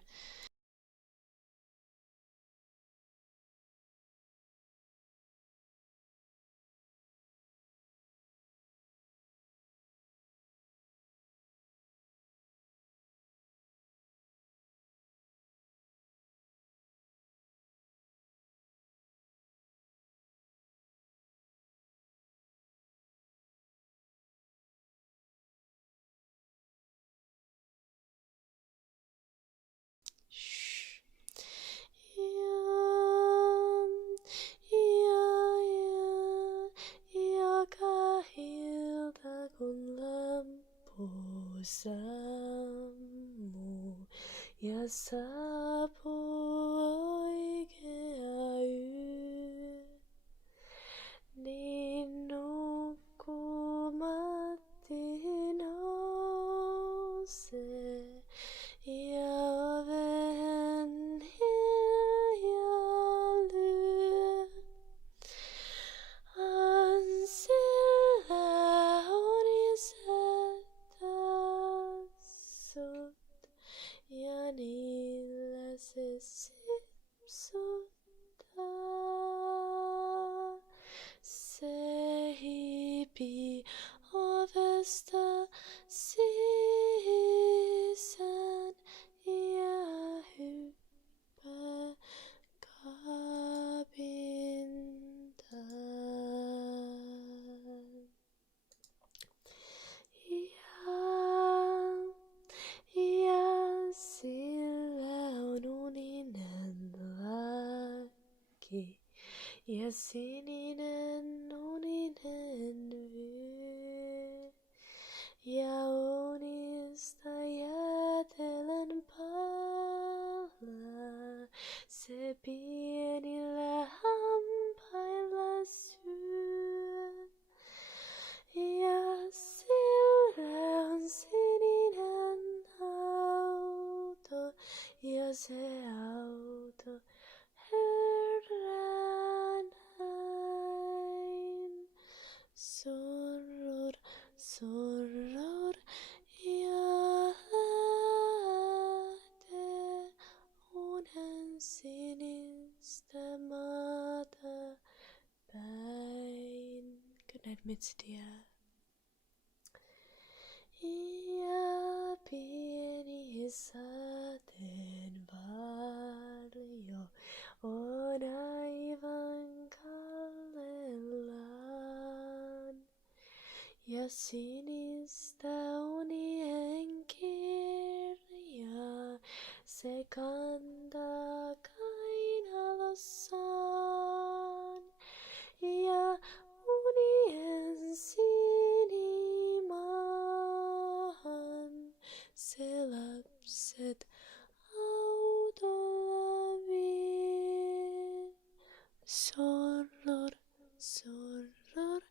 Joka ilta kun lampu sammuu ja saapuu oikea yö, niin nukkumatti nousee ja oven hiljaa lyö. On sillä unisetta sut ja niillä se sipsuttaa. Se hiipii ovesta sisään ja hyppää kaapintaan. Ja sillä on uninen lakki ja sininen uninen vyö. Ja unista jäätelön palaa, se pienillä hampailla syö. Ja sillä on sininen auto ja se auto hörrää näin. Sorror ja admits dear. Ja pieni saaten paljon on aivan kallellaan. Ja sinistä unien kirjaa se kantaa kainalossaan. Ja unien sinimaahan se lapset autolla vie. Sorror, sorror,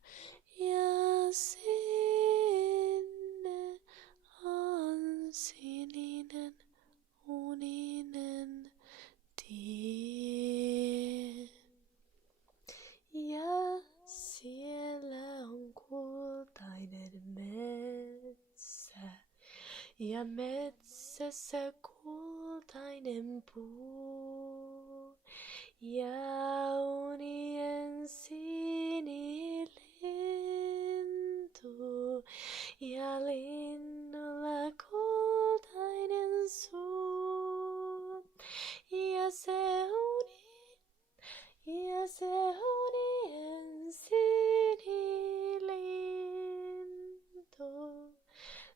ja sinne on sininen uninen tie. Ja siellä on kultainen metsä. Ja metsässä kultainen puu. Ja unien sinilintu. Ja linnulla kultainen suu. Ja se unien sinilintu.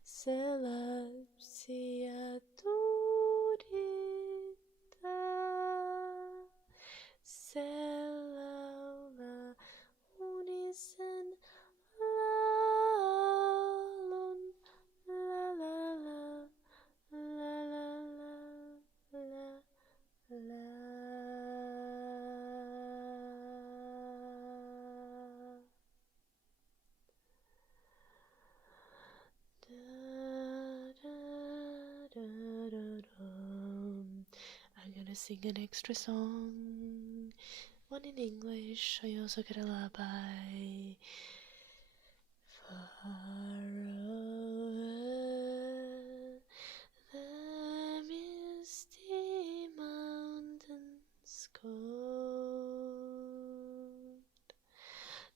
Se lapsia tuudittaa. Se laulaa unisen laulun. La la la, la la la, la la. I'm gonna sing an extra song, one in English. I also get a lullaby. Far over the misty mountains cold,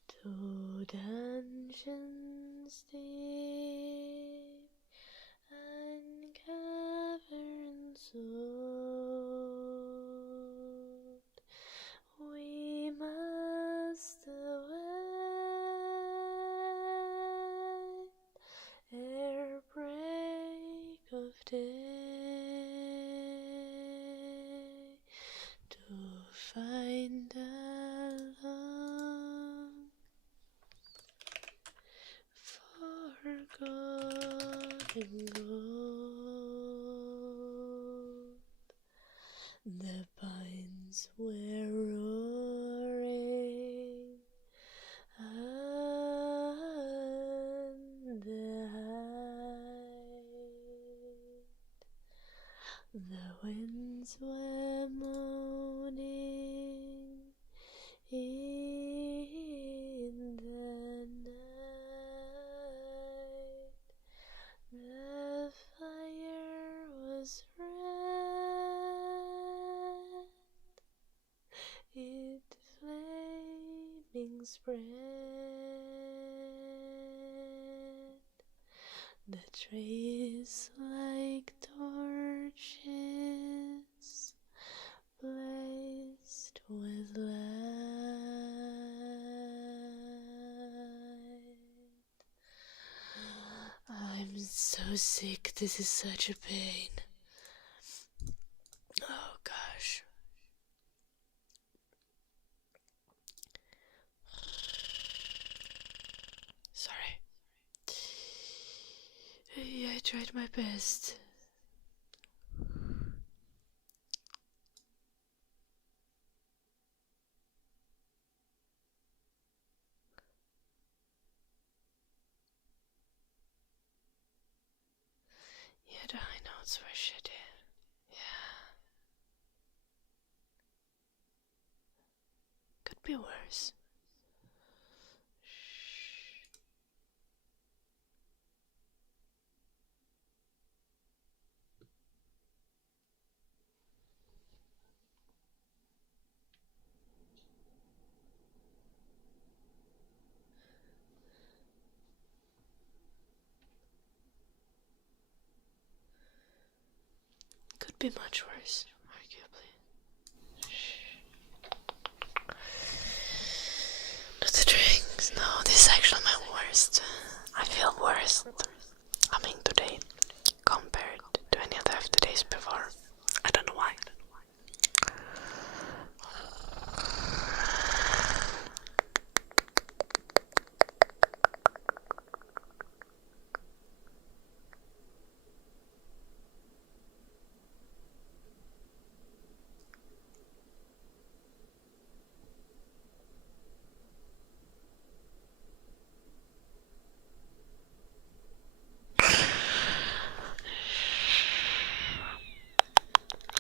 to dungeons deep and caverns old, we must away ere break of day, to find the long forgotten gold. The pines were roaring on the height. The winds were moaning in the night. The fire was red, it flaming spread. The trees like torches blazed with light. I'm so sick, this is such a pain. Oh gosh. Sorry. I tried my best. Yeah, the high notes were shitty. Yeah. Could be worse. Shh. could be much worse, arguably. Not the drinks. No, this is actually my worst. I feel worse coming today compared to any other of the days before. I don't know why.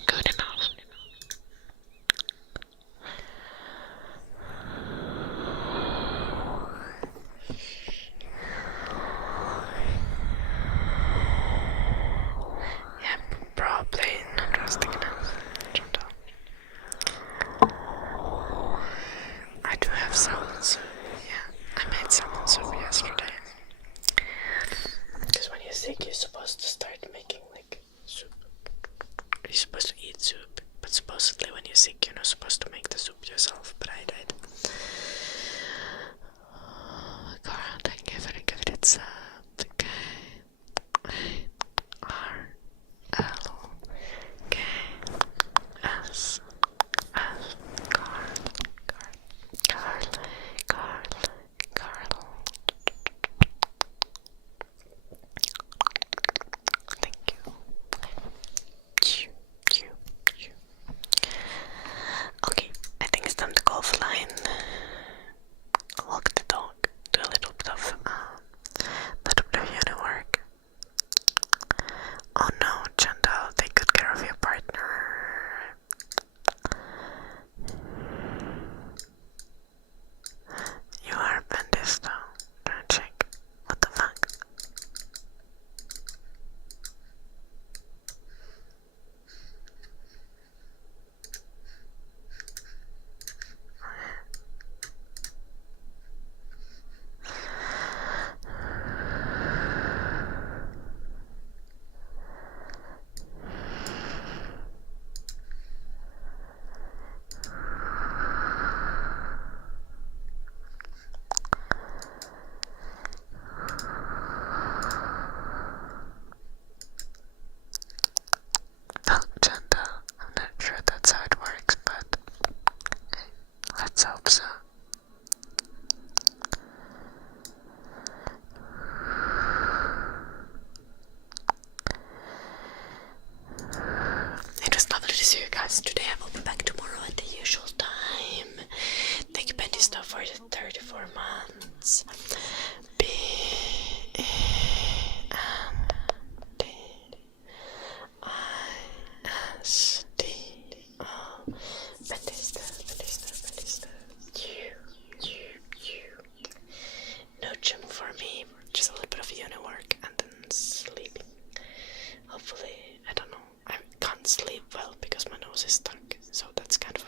Good enough. Yeah, probably not drastic enough. I do have salmon soup. Yeah, I made salmon soup yesterday. Because when you're sick, you're supposed to start making like soup. You're supposed to eat soup, but supposedly when you're sick, you're not supposed to make the soup yourself. But I did. Oh my god, I give it soup. K-R-L-K-S. Carl. Thank you. Okay, I think it's time to go offline. Walk the dog. Do a little bit of uni work. Oh no, Chantal, take good care of your partner. You are a Bendisto. Gonna check. What the fuck? Oh, Chantal, I'm not sure that's how it works, but let's hope so. It was lovely to see you guys today. I will be back tomorrow at the usual time. Thank you, Bendisto, for the 34 months. B-N-D-I-S-D-O. Bendisto. No gym for me, just a little bit of uni work and then sleeping. Hopefully, I don't know. I can't sleep well because my nose is stuck, so that's kind of